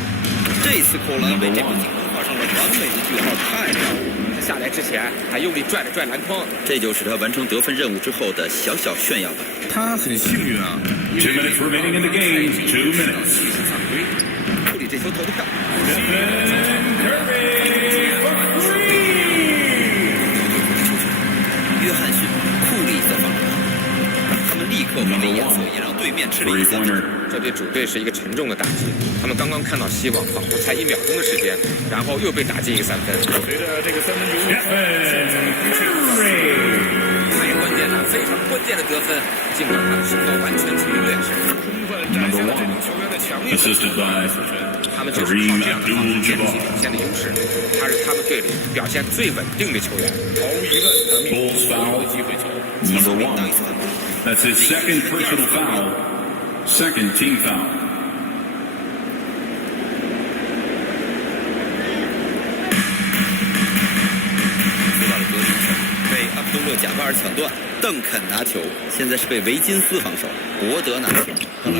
这次扣篮为这个进攻画上了完美的句号，太漂亮了。他下来之前还用力拽了拽篮筐，这就是他完成得分任务之后的小小炫耀吧。他很幸运啊。2 minutes remaining in the game. 2 minutes. 库里这球投得漂亮。Stephen Curry for 3. 约翰逊、库里在防守，他们立刻换位颜色，也让对面吃了一个三分。这对主队是一个沉重的打击。他们刚刚看到希望，仿佛才1秒钟的时间，然后又被打进一个3分。随着这个3分球，太关键了，非常关键的得分，尽管他们是否完全处于劣势，充分展现了这名球员的强力的assisted by 他们就是靠这样的方式建立起领先的优势。他是他们队里表现最稳定的球员，毫无疑问，他命中 Bulls foul. 机会球。Number 1. That's his second personal foul. Second team foul. 说到了格林，被阿卜杜勒·贾巴尔抢断，邓肯拿球，现在是被维金斯防守，伯德拿球，单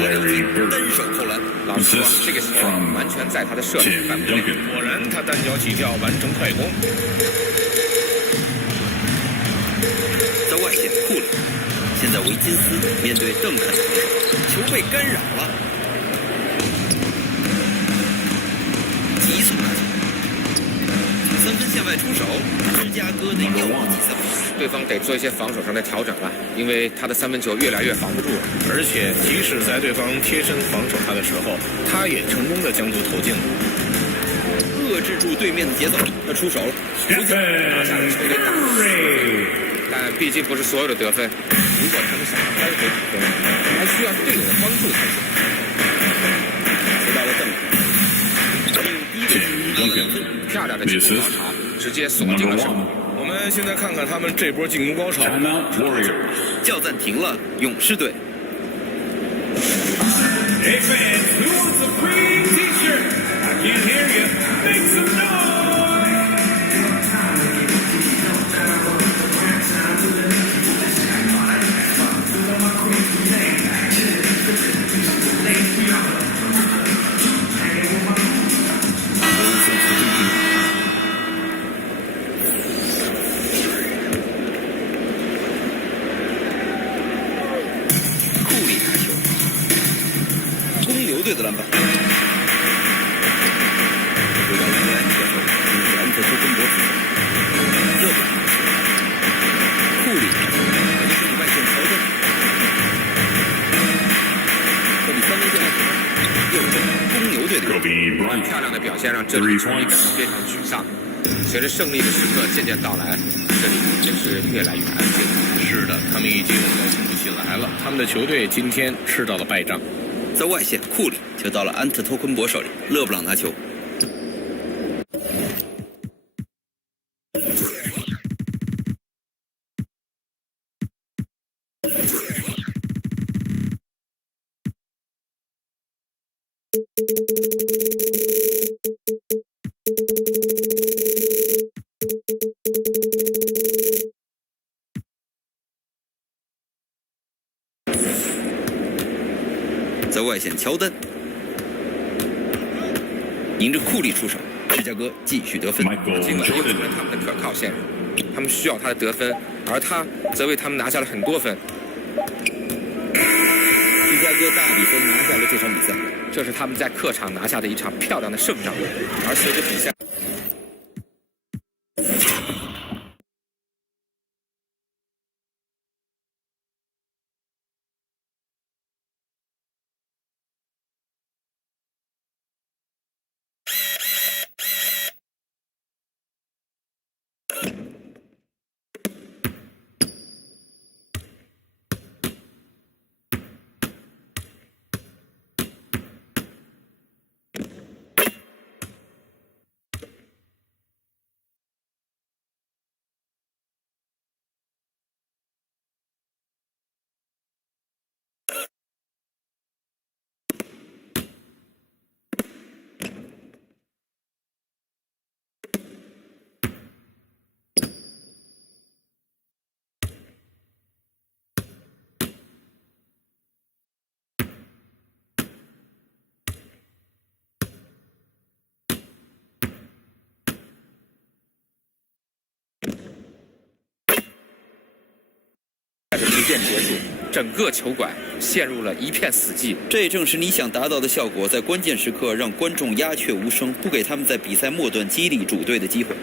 手扣篮。老实说，这个时候完全在他的射程范围内。果然，他单脚起跳完成快攻。在外线，库里，现在维金斯面对邓肯，球被干扰了，急速拿球，从3分线外出手，芝加哥得要不及3分。对方得做一些防守上的调整了，因为他的3分球越来越防不住了。而且，即使在对方贴身防守他的时候，他也成功的将球投进了，遏制住对面的节奏。他出手了，拿下了球队大胜。但毕竟不是所有的得分，如果他们想要扳回比分，还需要队友的帮助才行。回到了邓肯，漂亮的进攻高潮，直接锁定了胜利。我们现在看看他们这波进攻高潮。叫暂停了，勇士队。Hey fans, who wants a free T-shirt? I can't hear you. Make some noise. 队的篮板。回到篮板射手，是安特托昆博斯，热板，库里，一个外线调整，科比3分线外球，又是公牛队的漂亮的表现让这里球迷感到非常沮丧。随着胜利的时刻渐渐到来，这里也是越来越安静。是的，他们已经高兴不起来了。他们的球队今天吃到了败仗。在外线，库里球到了安特托昆博手里，勒布朗拿球。在外线，乔丹迎着库里出手，芝加哥继续得分。尽管又成了他们的可靠线人，他们需要他的得分，而他则为他们拿下了很多分。芝加哥大比分拿下了这场比赛，这是他们在客场拿下的一场漂亮的胜仗。而随着比赛，一遍结束，整个球馆陷入了一片死寂。这也正是你想达到的效果，在关键时刻让观众鸦雀无声，不给他们在比赛末段激励主队的机会。